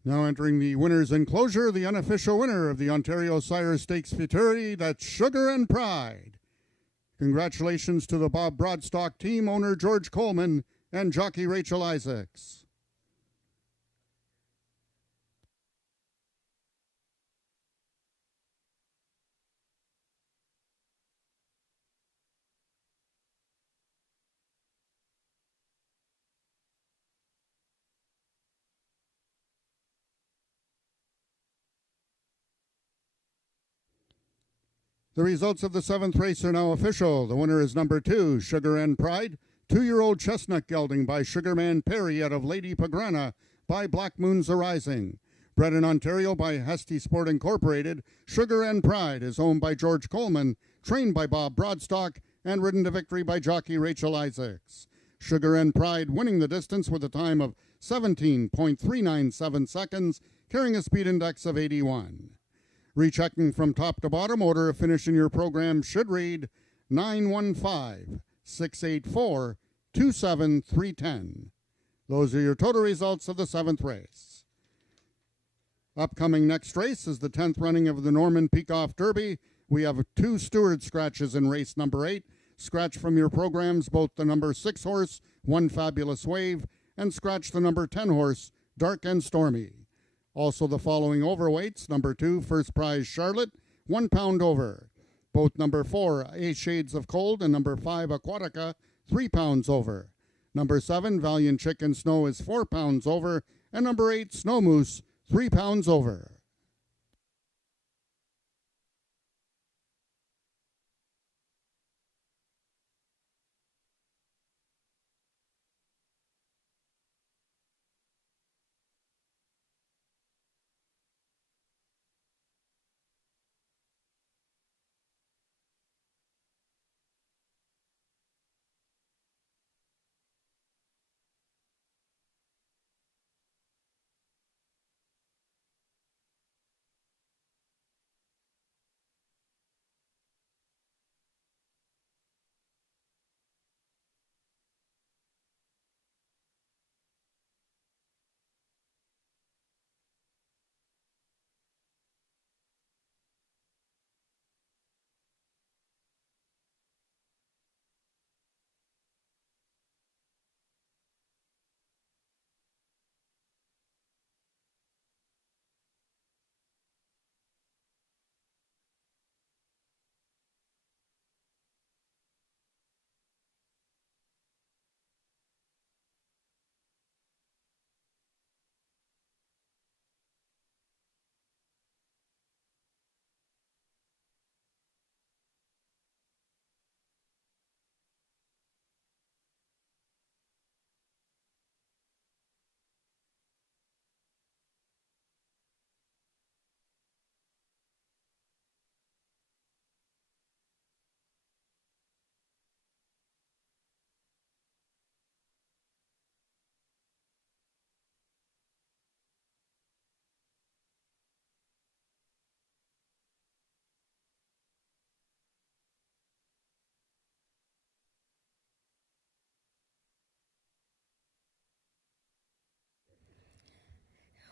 Now entering the winner's enclosure, the unofficial winner of the Ontario Sire Stakes Futurity, that's Sugar and Pride. Congratulations to the Bob Broadstock team, owner George Coleman and jockey Rachel Isaacs. The results of the 7th race are now official. The winner is number 2, Sugar and Pride, 2-year-old chestnut gelding by Sugarman Perry out of Lady Pagrana by Black Moon's Arising. Bred in Ontario by Hesty Sport Incorporated, Sugar and Pride is owned by George Coleman, trained by Bob Broadstock, and ridden to victory by jockey Rachel Isaacs. Sugar and Pride winning the distance with a time of 17.397 seconds, carrying a speed index of 81. Rechecking from top to bottom, order of finish in your program should read 915-684-27310. Those are your total results of the 7th race. Upcoming next race is the 10th running of the Norman Peacock Derby. We have 2 steward scratches in race number 8. Scratch from your programs both the number 6 horse, One Fabulous Wave, and scratch the number 10 horse, Dark and Stormy. Also the following overweights: number 2, First Prize Charlotte, 1 pound over. Both number 4, A Shades of Cold, and number 5, Aquatica, 3 pounds over. Number 7, Valiant Chicken Snow, is 4 pounds over. And number 8, Snow Moose, 3 pounds over.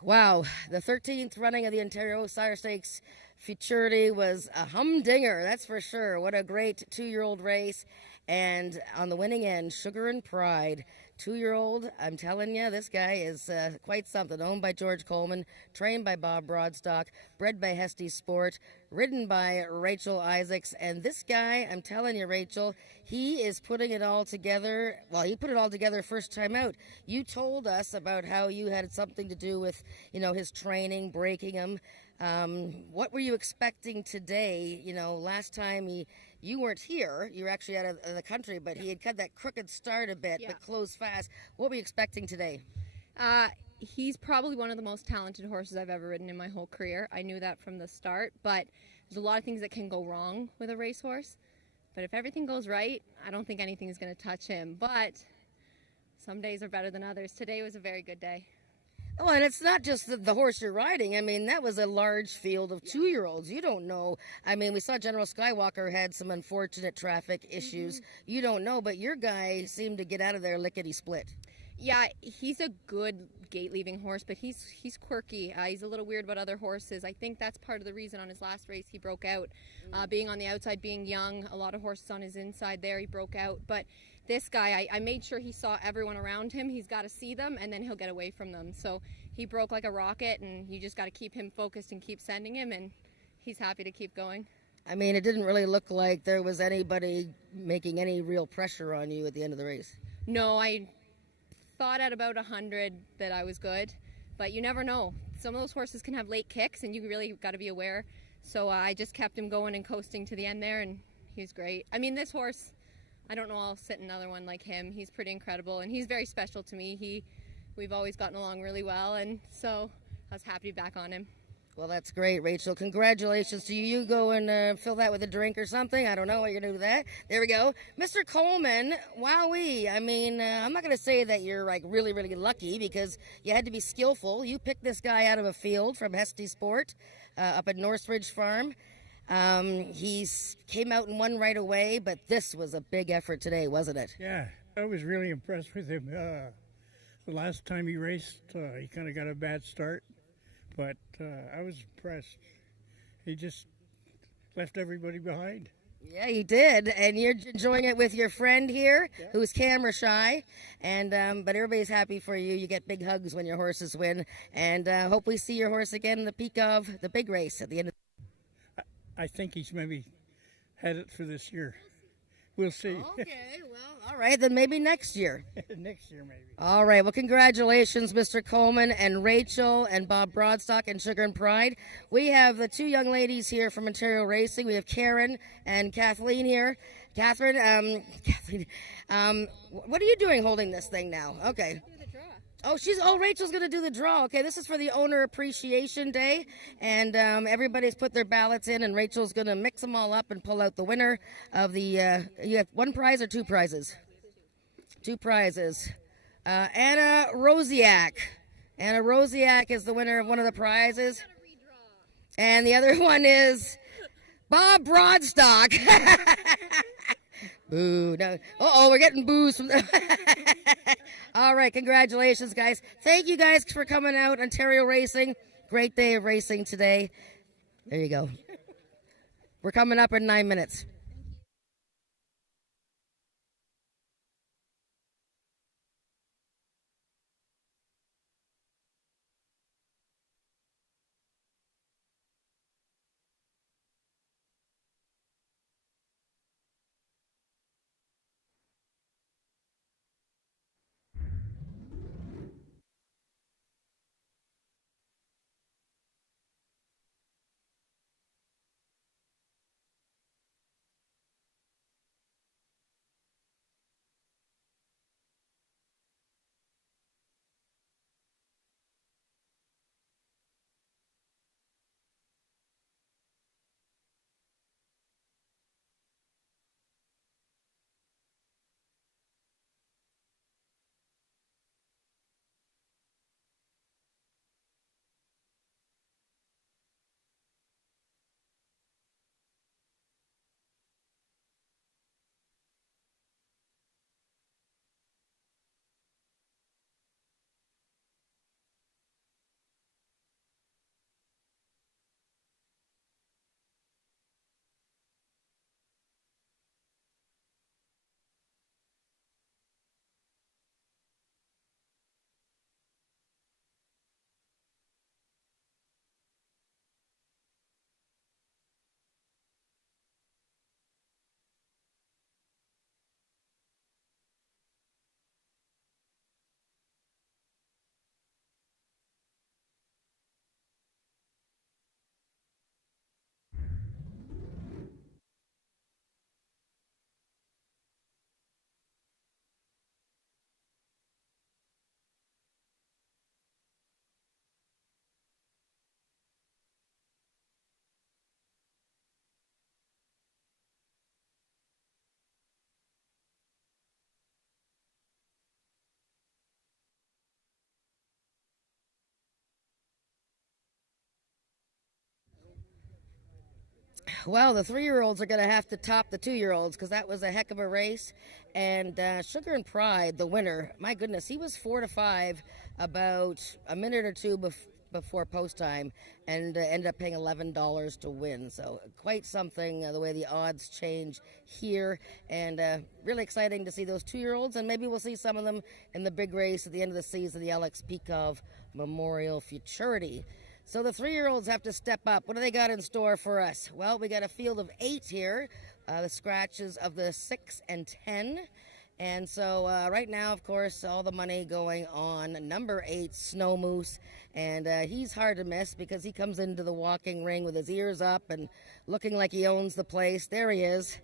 Wow, the 13th running of the Ontario Sire Stakes Futurity was a humdinger, that's for sure. What a great 2-year-old race. And on the winning end, Sugar and Pride. 2-year-old, I'm telling you, this guy is quite something. Owned by George Coleman, trained by Bob Broadstock, bred by Hesty Sport, ridden by Rachel Isaacs. And this guy, I'm telling you, Rachel, he is putting it all together. Well, he put it all together first time out. You told us about how you had something to do with, his training, breaking him. What were you expecting today? Last time you weren't here. You were actually out of the country, but he had cut that crooked start a bit, but closed fast. What were you expecting today? He's probably one of the most talented horses I've ever ridden in my whole career. I knew that from the start, but there's a lot of things that can go wrong with a racehorse. But if everything goes right, I don't think anything is going to touch him. But some days are better than others. Today was a very good day. Oh, and it's not just the horse you're riding. I mean, that was a large field of 2-year-olds. You don't know. I mean, we saw General Skywalker had some unfortunate traffic issues. You don't know, but your guy seemed to get out of there lickety-split. Yeah, he's a good gate leaving horse, but he's quirky. He's a little weird about other horses. I think that's part of the reason on his last race he broke out. Being on the outside, being young, a lot of horses on his inside there, he broke out. But this guy, I made sure he saw everyone around him. He's got to see them, and then he'll get away from them. So he broke like a rocket, and you just got to keep him focused and keep sending him, and he's happy to keep going. I mean, it didn't really look like there was anybody making any real pressure on you at the end of the race. No, I thought at about 100 that I was good, but you never know. Some of those horses can have late kicks, and you really got to be aware. So I just kept him going and coasting to the end there, and he was great. I mean, this horse, I don't know I'll sit another one like him. He's pretty incredible, and he's very special to me. We've always gotten along really well, and so I was happy to be back on him. Well, that's great, Rachel. Congratulations to you. You go and fill that with a drink or something. I don't know what you're going to do with that. There we go. Mr. Coleman, wowee. I mean, I'm not going to say that you're like really, really lucky because you had to be skillful. You picked this guy out of a field from Hesty Sport up at Northridge Farm. He came out and won right away, but this was a big effort today, wasn't it? Yeah, I was really impressed with him. The last time he raced, he kind of got a bad start. But I was impressed. He just left everybody behind. Yeah, he did, and you're enjoying it with your friend here, who's camera shy, and but everybody's happy for you. You get big hugs when your horses win, and hope we see your horse again in the peak of the big race at the end of I think he's maybe had it for this year. We'll see. Okay, well, all right, then maybe next year. Next year, maybe. All right, well, congratulations, Mr. Coleman and Rachel and Bob Broadstock and Sugar and Pride. We have the two young ladies here from Ontario Racing. We have Karen and Kathleen here. Catherine, what are you doing holding this thing now? Okay. Rachel's going to do the draw. Okay, this is for the Owner Appreciation Day, and everybody's put their ballots in, and Rachel's going to mix them all up and pull out the winner of the, you have one prize or two prizes? Two prizes. Anna Rosiak. Anna Rosiak is the winner of one of the prizes. And the other one is Bob Broadstock. Boo. No. Uh-oh, we're getting boos from All right, congratulations, guys. Thank you guys for coming out. Ontario Racing. Great day of racing today. There you go. We're coming up in 9 minutes. Well, the 3-year-olds are going to have to top the 2-year-olds because that was a heck of a race. And Sugar and Pride, the winner, my goodness, he was 4 to 5 about a minute or two before post time and ended up paying $11 to win. So quite something, the way the odds change here. And really exciting to see those 2-year-olds. And maybe we'll see some of them in the big race at the end of the season, the Alex Peekov Memorial Futurity. So the 3-year-olds have to step up. What do they got in store for us? Well, we got a field of 8 here, the scratches of the 6 and 10. And so right now, of course, all the money going on number 8, Snow Moose. And he's hard to miss because he comes into the walking ring with his ears up and looking like he owns the place. There he is,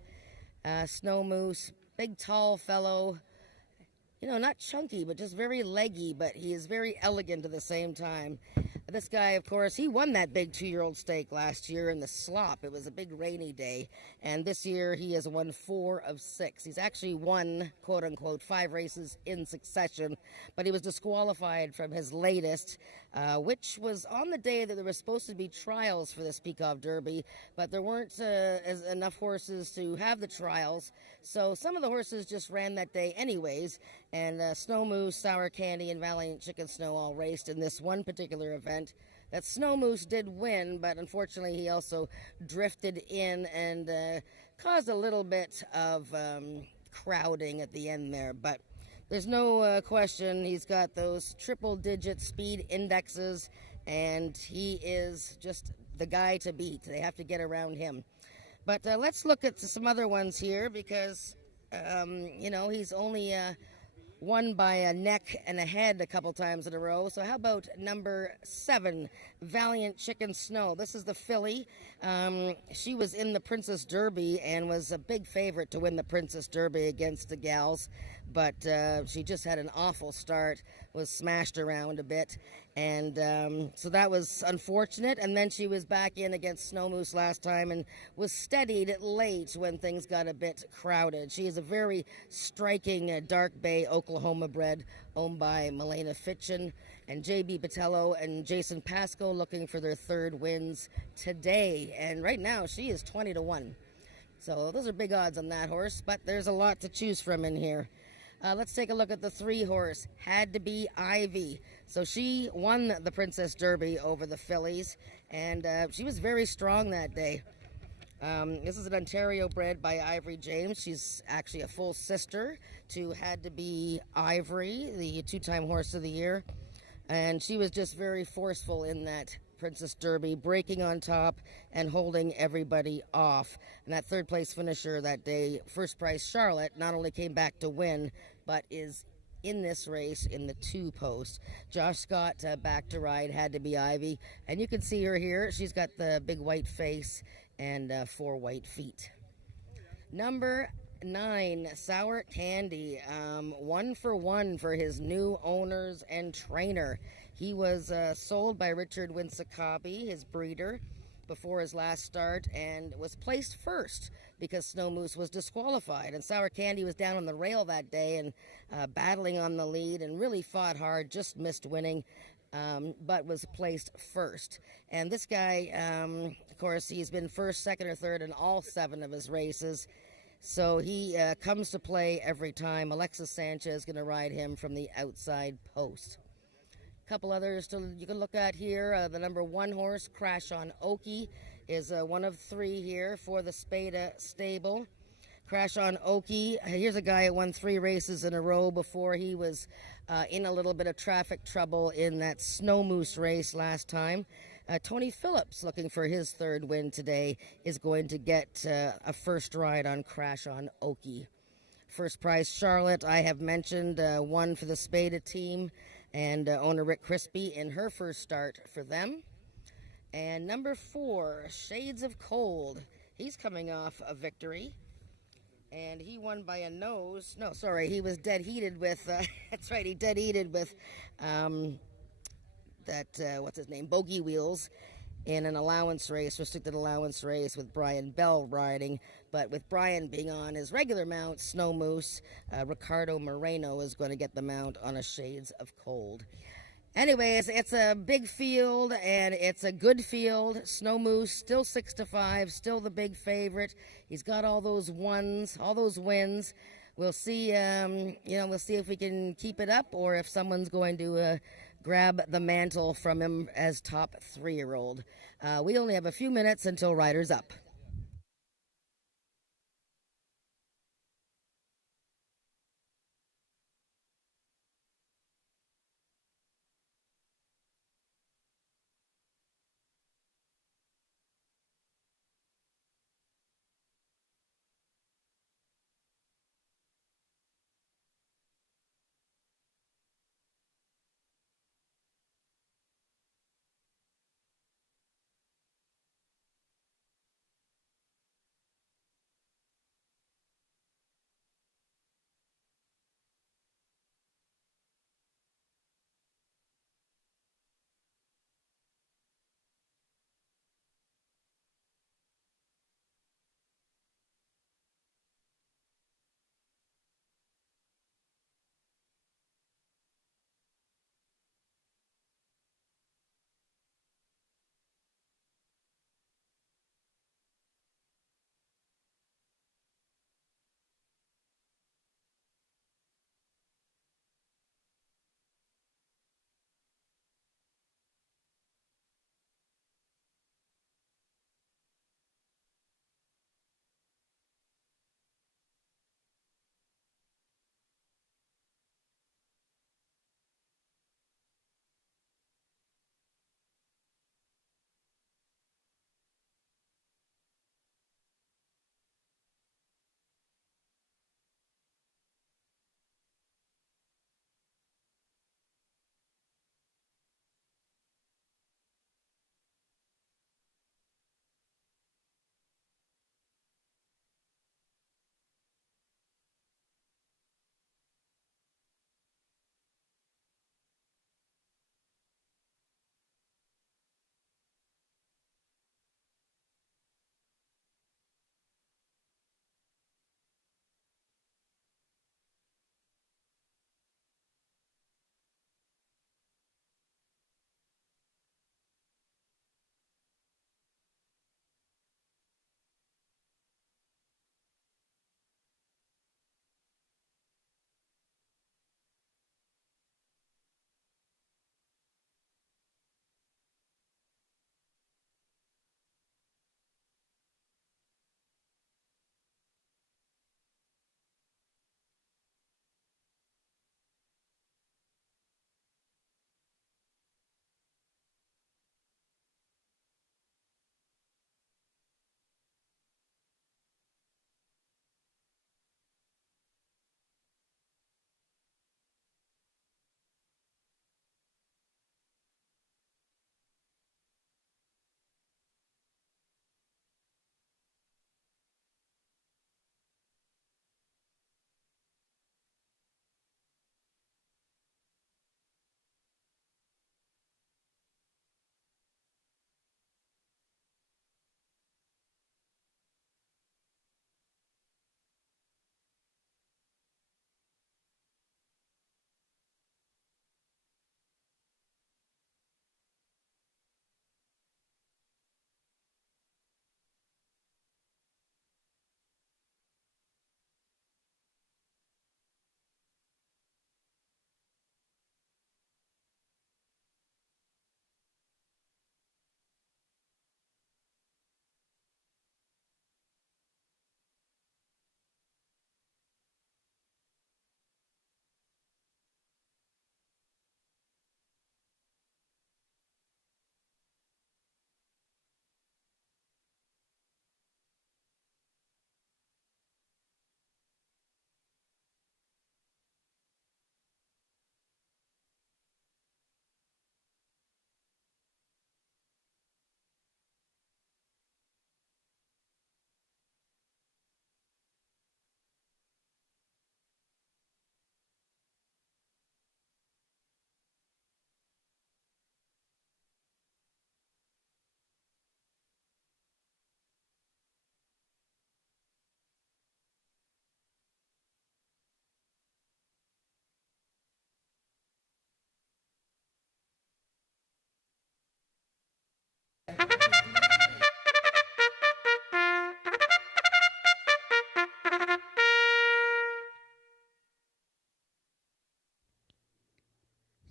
Snow Moose, big, tall fellow. You know, not chunky, but just very leggy, but he is very elegant at the same time. This guy, of course, he won that big 2-year-old stake last year in the slop. It was a big rainy day. And this year he has won 4 of 6. He's actually won, quote unquote, 5 races in succession. But he was disqualified from his latest, which was on the day that there were supposed to be trials for this Peekov Derby. But there weren't enough horses to have the trials. So some of the horses just ran that day anyways. And Snow Moose, Sour Candy, and Valiant Chicken Snow all raced in this one particular event. That Snow Moose did win, but unfortunately he also drifted in and caused a little bit of crowding at the end there. But there's no question he's got those triple-digit speed indexes, and he is just the guy to beat. They have to get around him. But let's look at some other ones here because, you know, he's only won by a neck and a head a couple times in a row. So how about number 7, Valiant Chicken Snow? This is the filly. She was in the Princess Derby and was a big favorite to win the Princess Derby against the gals, but she just had an awful start, was smashed around a bit, and so that was unfortunate. And then she was back in against Snow Moose last time and was steadied late when things got a bit crowded. She is a very striking Dark Bay, Oklahoma bred, owned by Milena Fitchin and J.B. Patello and Jason Pasco, looking for their 3rd wins today. And right now she is 20 to 1. So those are big odds on that horse, but there's a lot to choose from in here. Let's take a look at the 3 horse, Had to Be Ivy. So she won the Princess Derby over the fillies, and she was very strong that day. This is an Ontario bred by Ivory James. She's actually a full sister to Had to Be Ivory, the 2-time horse of the year. And she was just very forceful in that Princess Derby, breaking on top and holding everybody off. And that 3rd place finisher that day, First Prize Charlotte, not only came back to win, but is in this race in the 2 post. Josh Scott back to ride Had to Be Ivy. And you can see her here. She's got the big white face and 4 white feet. Number 9, Sour Candy, 1 for 1 for his new owners and trainer. He was sold by Richard Winsakabi, his breeder, before his last start, and was placed first because Snow Moose was disqualified. And Sour Candy was down on the rail that day and battling on the lead and really fought hard, just missed winning, but was placed first. And this guy, of course, he's been first, second, or third in all 7 of his races. So he comes to play every time. Alexis Sanchez is going to ride him from the outside post. A couple others you can look at here. The number 1 horse, Crash on Okie, is one of 3 here for the Spada stable. Crash on Okie, here's a guy who won 3 races in a row before he was in a little bit of traffic trouble in that Snow Moose race last time. Tony Phillips, looking for his 3rd win today, is going to get a first ride on Crash on Okie. First Prize Charlotte, I have mentioned, won for the Spada team, and owner Rick Crispy in her first start for them. And number 4, Shades of Cold. He's coming off a victory, and he won by a nose. No, sorry, he was dead heated with, that's right, he dead heated with what's his name, Bogey Wheels, in an allowance race, restricted allowance race with Brian Bell riding. But with Brian being on his regular mount, Snow Moose, Ricardo Moreno is going to get the mount on a Shades of Cold. Anyways, it's a big field and it's a good field. Snow Moose still 6-5, still the big favorite. He's got all those ones, all those wins. We'll see. We'll see if we can keep it up or if someone's going to grab the mantle from him as top 3-year-old. We only have a few minutes until Riders Up.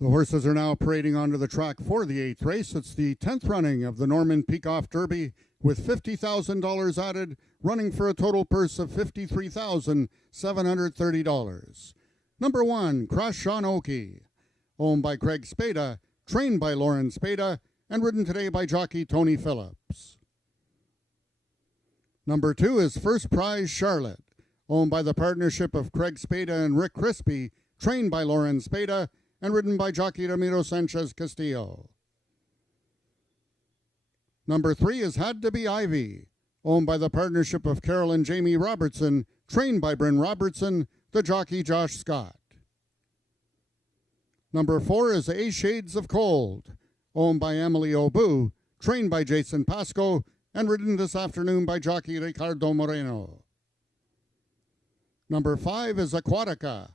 The horses are now parading onto the track for the 8th race. It's the 10th running of the Norman Peacock Derby with $50,000 added, running for a total purse of $53,730. Number 1, Crush on Oki, owned by Craig Spada, trained by Lauren Spada, and ridden today by jockey Tony Phillips. Number 2 is First Prize Charlotte, owned by the partnership of Craig Spada and Rick Crispy, trained by Lauren Spada, and ridden by jockey Ramiro Sanchez Castillo. Number 3 is Had to Be Ivy, owned by the partnership of Carol and Jamie Robertson, trained by Bryn Robertson, the jockey Josh Scott. Number 4 is A Shades of Cold, owned by Emily Obu, trained by Jason Pasco, and ridden this afternoon by jockey Ricardo Moreno. Number 5 is Aquatica,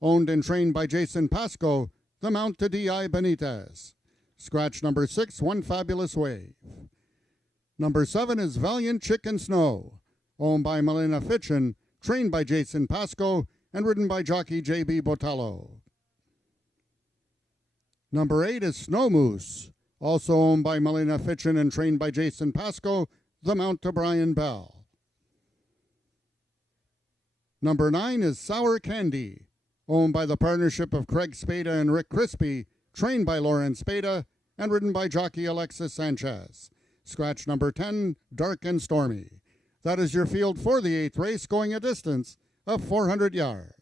owned and trained by Jason Pasco, the mount to D.I. Benitez. Scratch number 6, One Fabulous Wave. Number 7 is Valiant Chicken Snow, owned by Melina Fitchin, trained by Jason Pasco, and ridden by jockey J.B. Botello. Number 8 is Snow Moose, also owned by Melina Fitchin and trained by Jason Pasco, the mount to Brian Bell. Number 9 is Sour Candy, owned by the partnership of Craig Spada and Rick Crispy, trained by Lauren Spada, and ridden by jockey Alexis Sanchez. Scratch number 10, Dark and Stormy. That is your field for the 8th race, going a distance of 400 yards.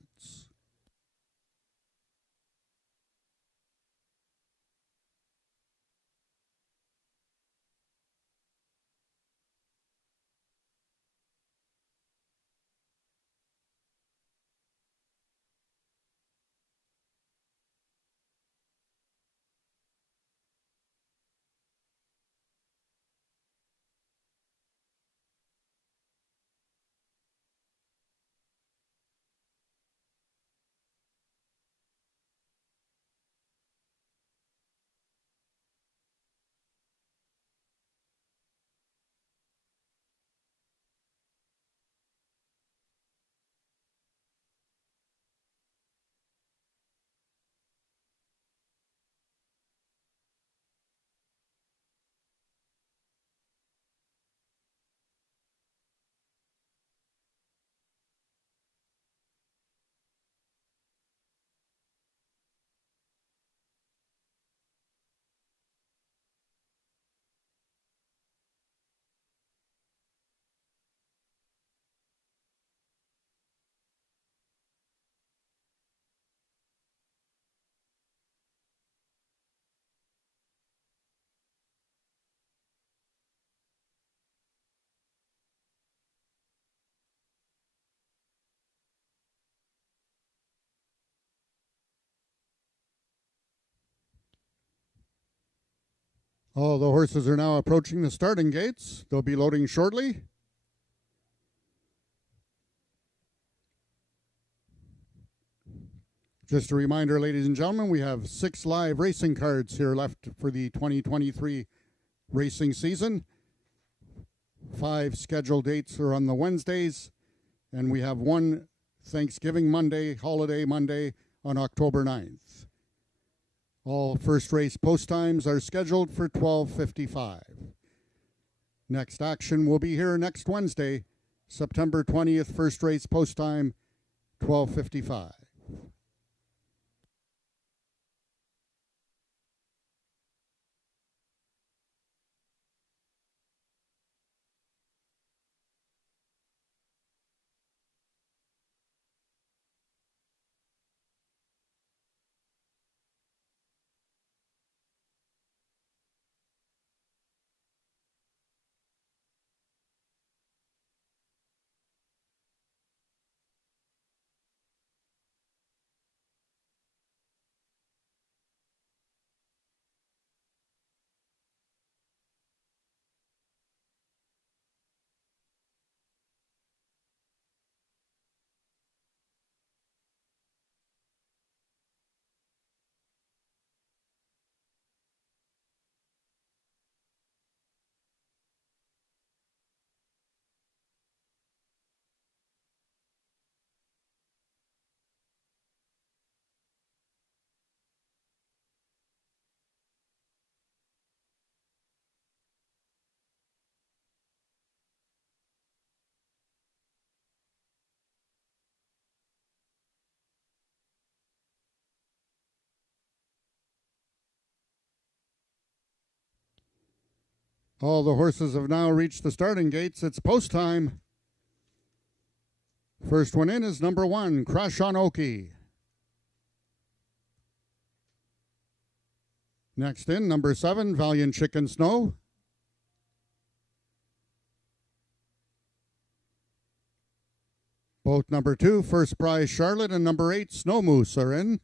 All the horses are now approaching the starting gates. They'll be loading shortly. Just a reminder, ladies and gentlemen, we have 6 live racing cards here left for the 2023 racing season. 5 scheduled dates are on the Wednesdays, and we have 1 Thanksgiving Monday, holiday Monday on October 9th. All first race post times are scheduled for 12:55. Next action will be here next Wednesday, September 20th, first race post time, 12:55. All the horses have now reached the starting gates. It's post time. First one in is number 1, Crash on Oki. Next in, number 7, Valiant Chicken Snow. Both number 2, First Prize Charlotte, and number 8, Snow Moose are in.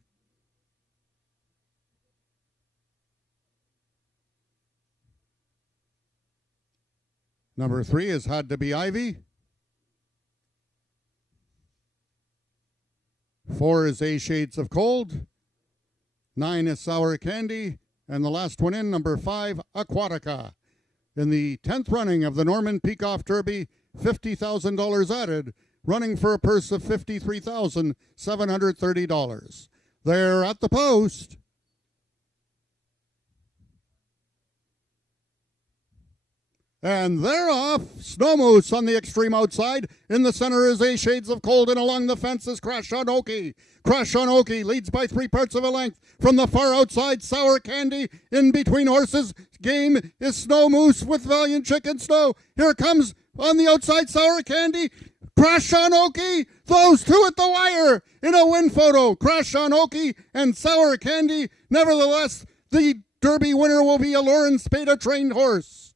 Number 3 is Had to Be Ivy. 4 is A Shades of Cold. 9 is Sour Candy. And the last one in, number 5, Aquatica. In the 10th running of the Norman Peacock Derby, $50,000 added, running for a purse of $53,730. They're at the post. And they're off. Snow Moose on the extreme outside. In the center is A Shades of Cold, and along the fence is Crash on Oki. Crash on Oki leads by 3 parts of a length. From the far outside, Sour Candy. In between horses, game is Snow Moose with Valiant Chicken Snow. Here comes on the outside Sour Candy. Crash on Oki. Those two at the wire in a win photo. Crash on Oki and Sour Candy. Nevertheless, the Derby winner will be a Lauren Spada trained horse.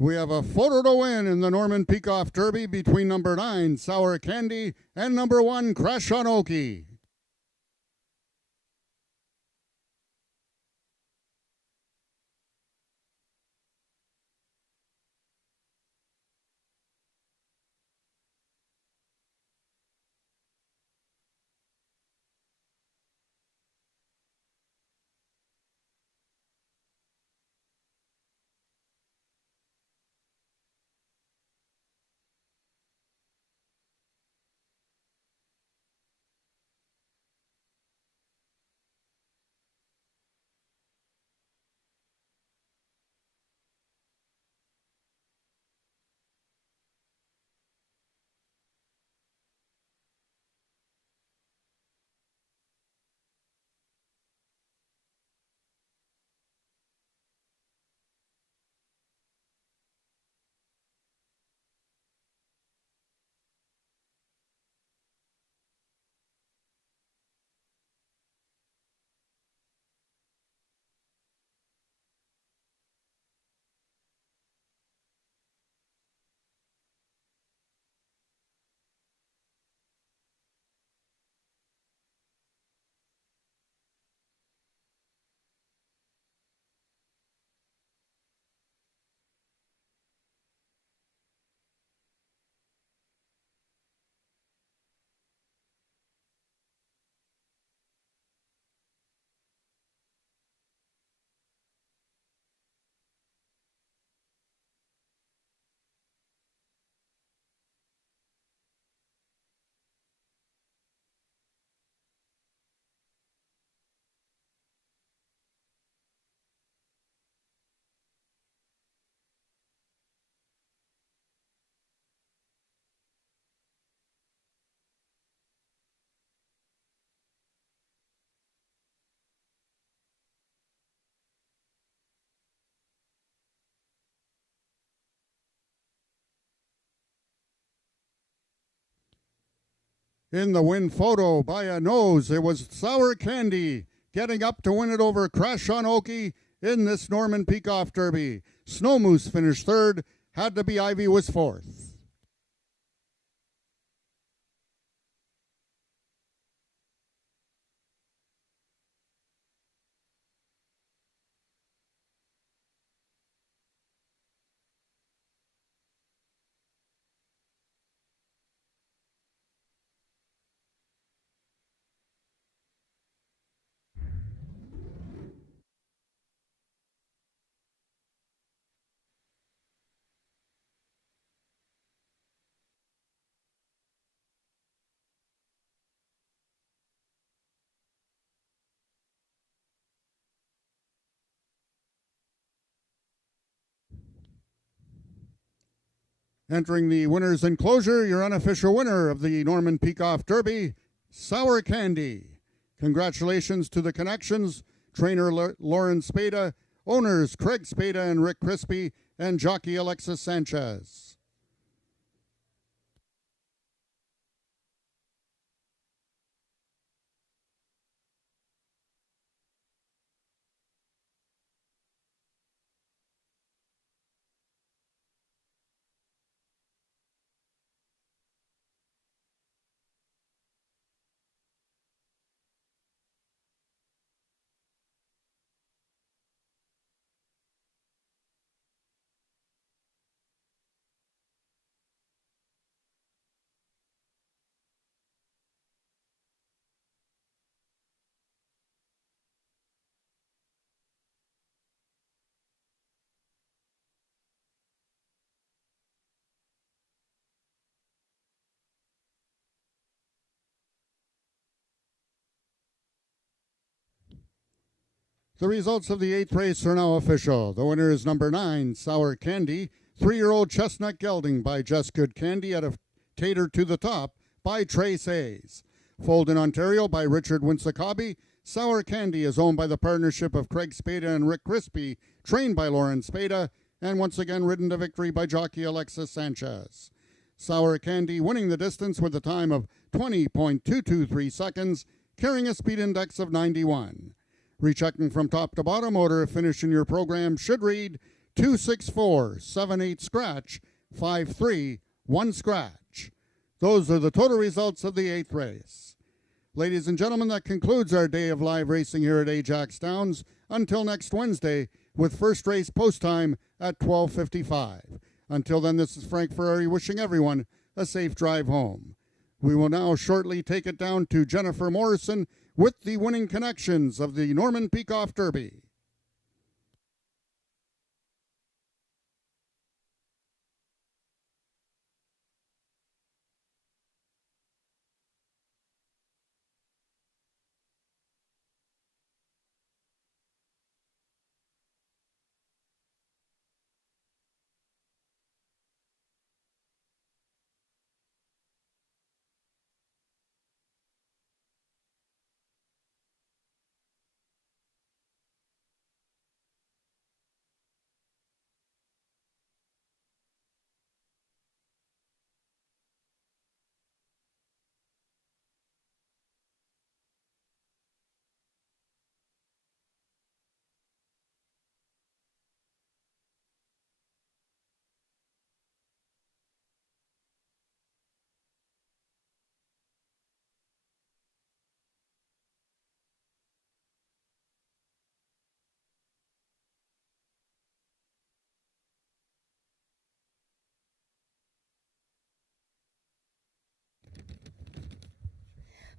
We have a photo to win in the Norman Peacock Derby between number 9, Sour Candy, and number 1, Crash on Oki. In the win photo by a nose, it was Sour Candy getting up to win it over Crash on Oki in this Norman Peacock Derby. Snow Moose finished 3rd. Had to Be Ivy was 4th. Entering the winner's enclosure, your unofficial winner of the Norman Peacock Derby, Sour Candy. Congratulations to the connections, trainer Lauren Spada, owners Craig Spada and Rick Crispy, and jockey Alexis Sanchez. The results of the 8th race are now official. The winner is number 9, Sour Candy, 3-year-old Chestnut Gelding by Just Good Candy at a Tater to the Top by Trace Hayes. Foaled in Ontario by Richard Winsakabi, Sour Candy is owned by the partnership of Craig Spada and Rick Crispy, trained by Lauren Spada, and once again ridden to victory by jockey Alexis Sanchez. Sour Candy winning the distance with a time of 20.223 seconds, carrying a speed index of 91. Rechecking from top to bottom, order of finish in your program should read 26478 scratch 531 scratch. Those are the total results of the 8th race. Ladies and gentlemen, that concludes our day of live racing here at Ajax Downs. Until next Wednesday, with first race post time at 12:55. Until then, this is Frank Ferrari wishing everyone a safe drive home. We will now shortly take it down to Jennifer Morrison with the winning connections of the Norman Peacock Derby.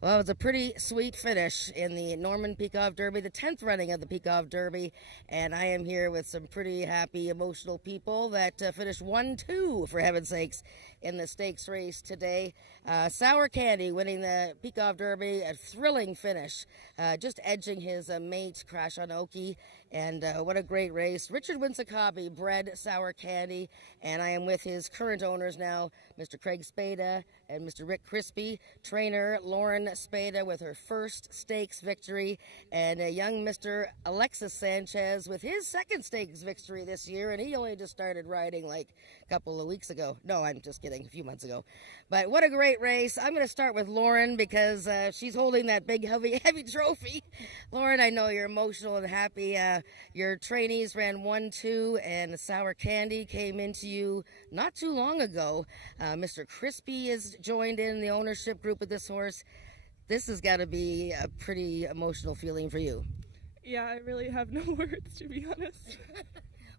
Well, it was a pretty sweet finish in the Norman Peacock Derby, the 10th running of the Peacock Derby, and I am here with some pretty happy, emotional people that finished 1-2, for heaven's sakes, in the stakes race today. Sour Candy winning the Peacock Derby, a thrilling finish, just edging his mate, Crash on Oki, and what a great race. Richard Winsakabi bred Sour Candy, and I am with his current owners now, Mr. Craig Spada and Mr. Rick Crispy, trainer Lauren Spada with her first stakes victory, and a young Mr. Alexis Sanchez with his second stakes victory this year, and he only just started riding like a couple of weeks ago. No, I'm just kidding, a few months ago. But what a great race. I'm going to start with Lauren because she's holding that big, heavy trophy. Lauren, I know you're emotional and happy. Your trainees ran 1-2, and Sour Candy came into you not too long ago. Mr. Crispy is joined in the ownership group of this horse. This has got to be a pretty emotional feeling for you. Yeah, I really have no words, to be honest.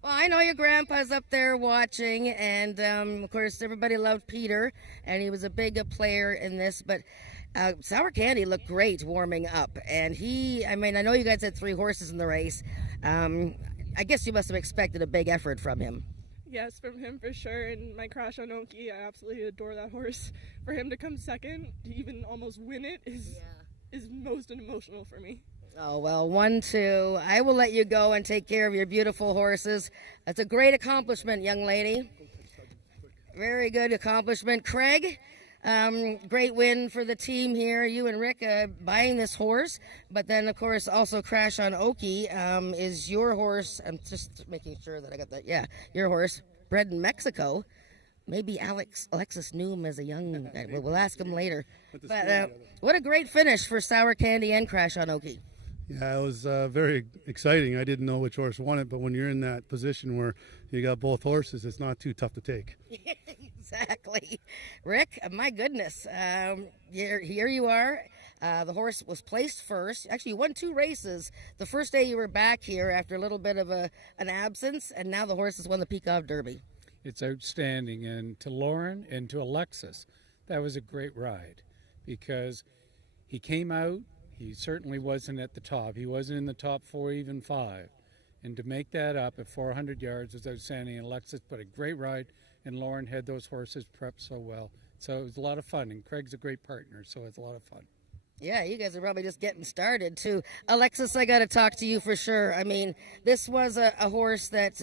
Well, I know your grandpa's up there watching, and of course everybody loved Peter, and he was a big player in this, but Sour Candy looked great warming up, and I know you guys had 3 horses in the race. I guess you must have expected a big effort from him. Yes, from him for sure, and my crush on Oki, I absolutely adore that horse. For him to come second, to even almost win it, is most emotional for me. Oh, well, 1-2. I will let you go and take care of your beautiful horses. That's a great accomplishment, young lady. Very good accomplishment. Craig, great win for the team here. You and Rick buying this horse, but then, of course, also Crash on Oki is your horse. I'm just making sure that I got that. Yeah, your horse, bred in Mexico. Maybe Alexis knew him as a young guy. We'll ask him later. But what a great finish for Sour Candy and Crash on Oki. Yeah, it was very exciting. I didn't know which horse won it, but when you're in that position where you got both horses, it's not too tough to take. Exactly. Rick, my goodness, here you are. The horse was placed first. Actually, you won 2 races. The first day you were back here after a little bit of an absence, and now the horse has won the Peacock Derby. It's outstanding. And to Lauren and to Alexis, that was a great ride because he came out. He certainly wasn't at the top. He wasn't in the top 4, even 5. And to make that up at 400 yards was outstanding. And Alexis put a great ride, and Lauren had those horses prepped so well. So it was a lot of fun, and Craig's a great partner, so it's a lot of fun. Yeah, you guys are probably just getting started, too. Alexis, I got to talk to you for sure. I mean, this was a horse that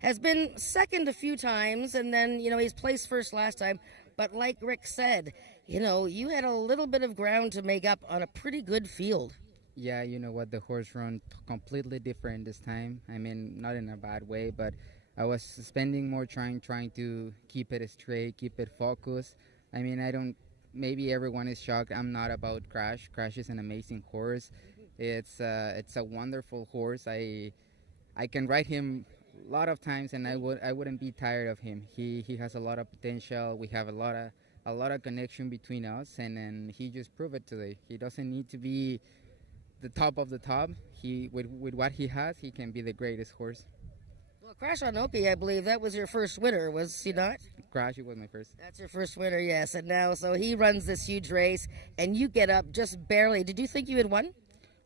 has been second a few times, and then, he's placed first last time. But like Rick said, you had a little bit of ground to make up on a pretty good field. Yeah, you know what, the horse run completely different this time. I mean, not in a bad way, but I was spending more trying to keep it straight, keep it focused. I mean, maybe everyone is shocked. I'm not about Crash. Crash is an amazing horse. It's a wonderful horse. I can ride him a lot of times, and I wouldn't be tired of him. He has a lot of potential. We have a lot of connection between us, and then he just proved it today. He doesn't need to be the top of the top. With what he has, he can be the greatest horse. Well, Crash on Oki, I believe that was your first winner, was he not? Crash, it was my first. That's your first winner, yes. And now, so he runs this huge race, and you get up just barely. Did you think you had won?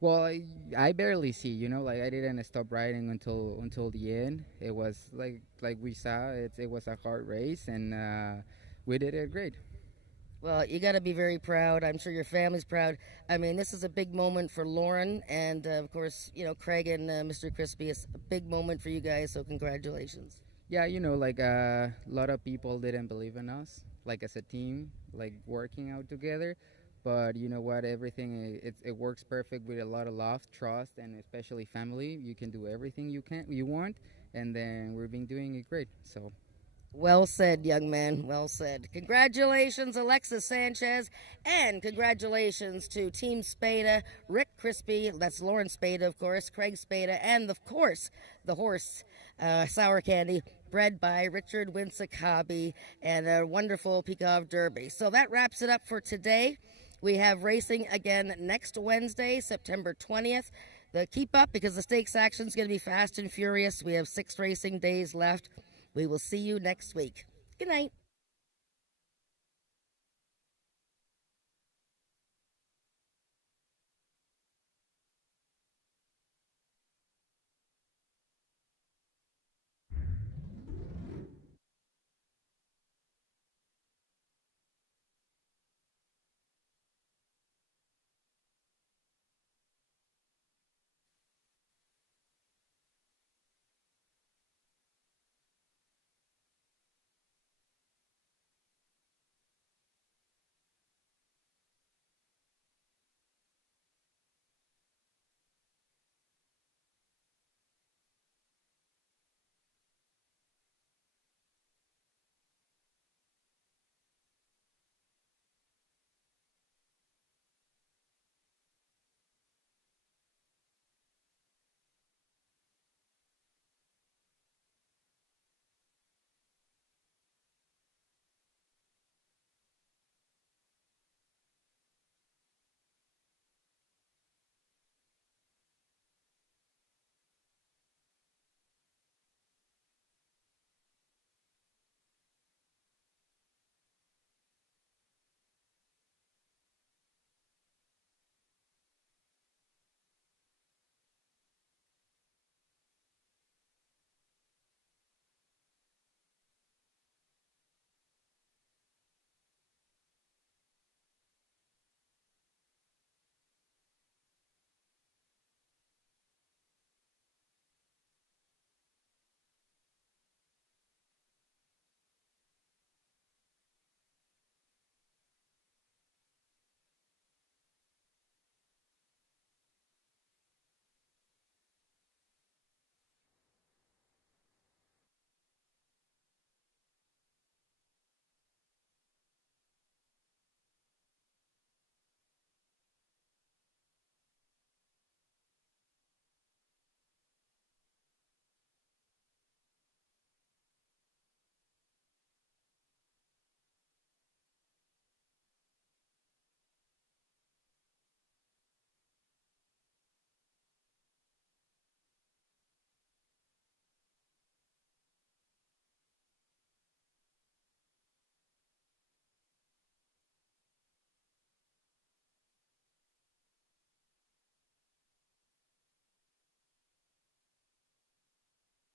Well, I barely see. I didn't stop riding until the end. It was like we saw. It was a hard race, and we did it great. Well, you got to be very proud. I'm sure your family's proud. I mean, this is a big moment for Lauren, and of course, Craig and Mr. Crispy. It's a big moment for you guys, so congratulations. Yeah, a lot of people didn't believe in us, as a team, working out together. But you know what? Everything it works perfect with a lot of love, trust, and especially family. You can do everything you want, and then we've been doing it great. So. Well said, young man. Well said. Congratulations, Alexis Sanchez, and congratulations to Team Spada, Rick Crispy, that's Lauren Spada, of course, Craig Spada, and, of course, the horse, Sour Candy, bred by Richard Winsick Hobby, and a wonderful Peacock Derby. So that wraps it up for today. We have racing again next Wednesday, September 20th. Keep up because the stakes action is going to be fast and furious. We have 6 racing days left. We will see you next week. Good night.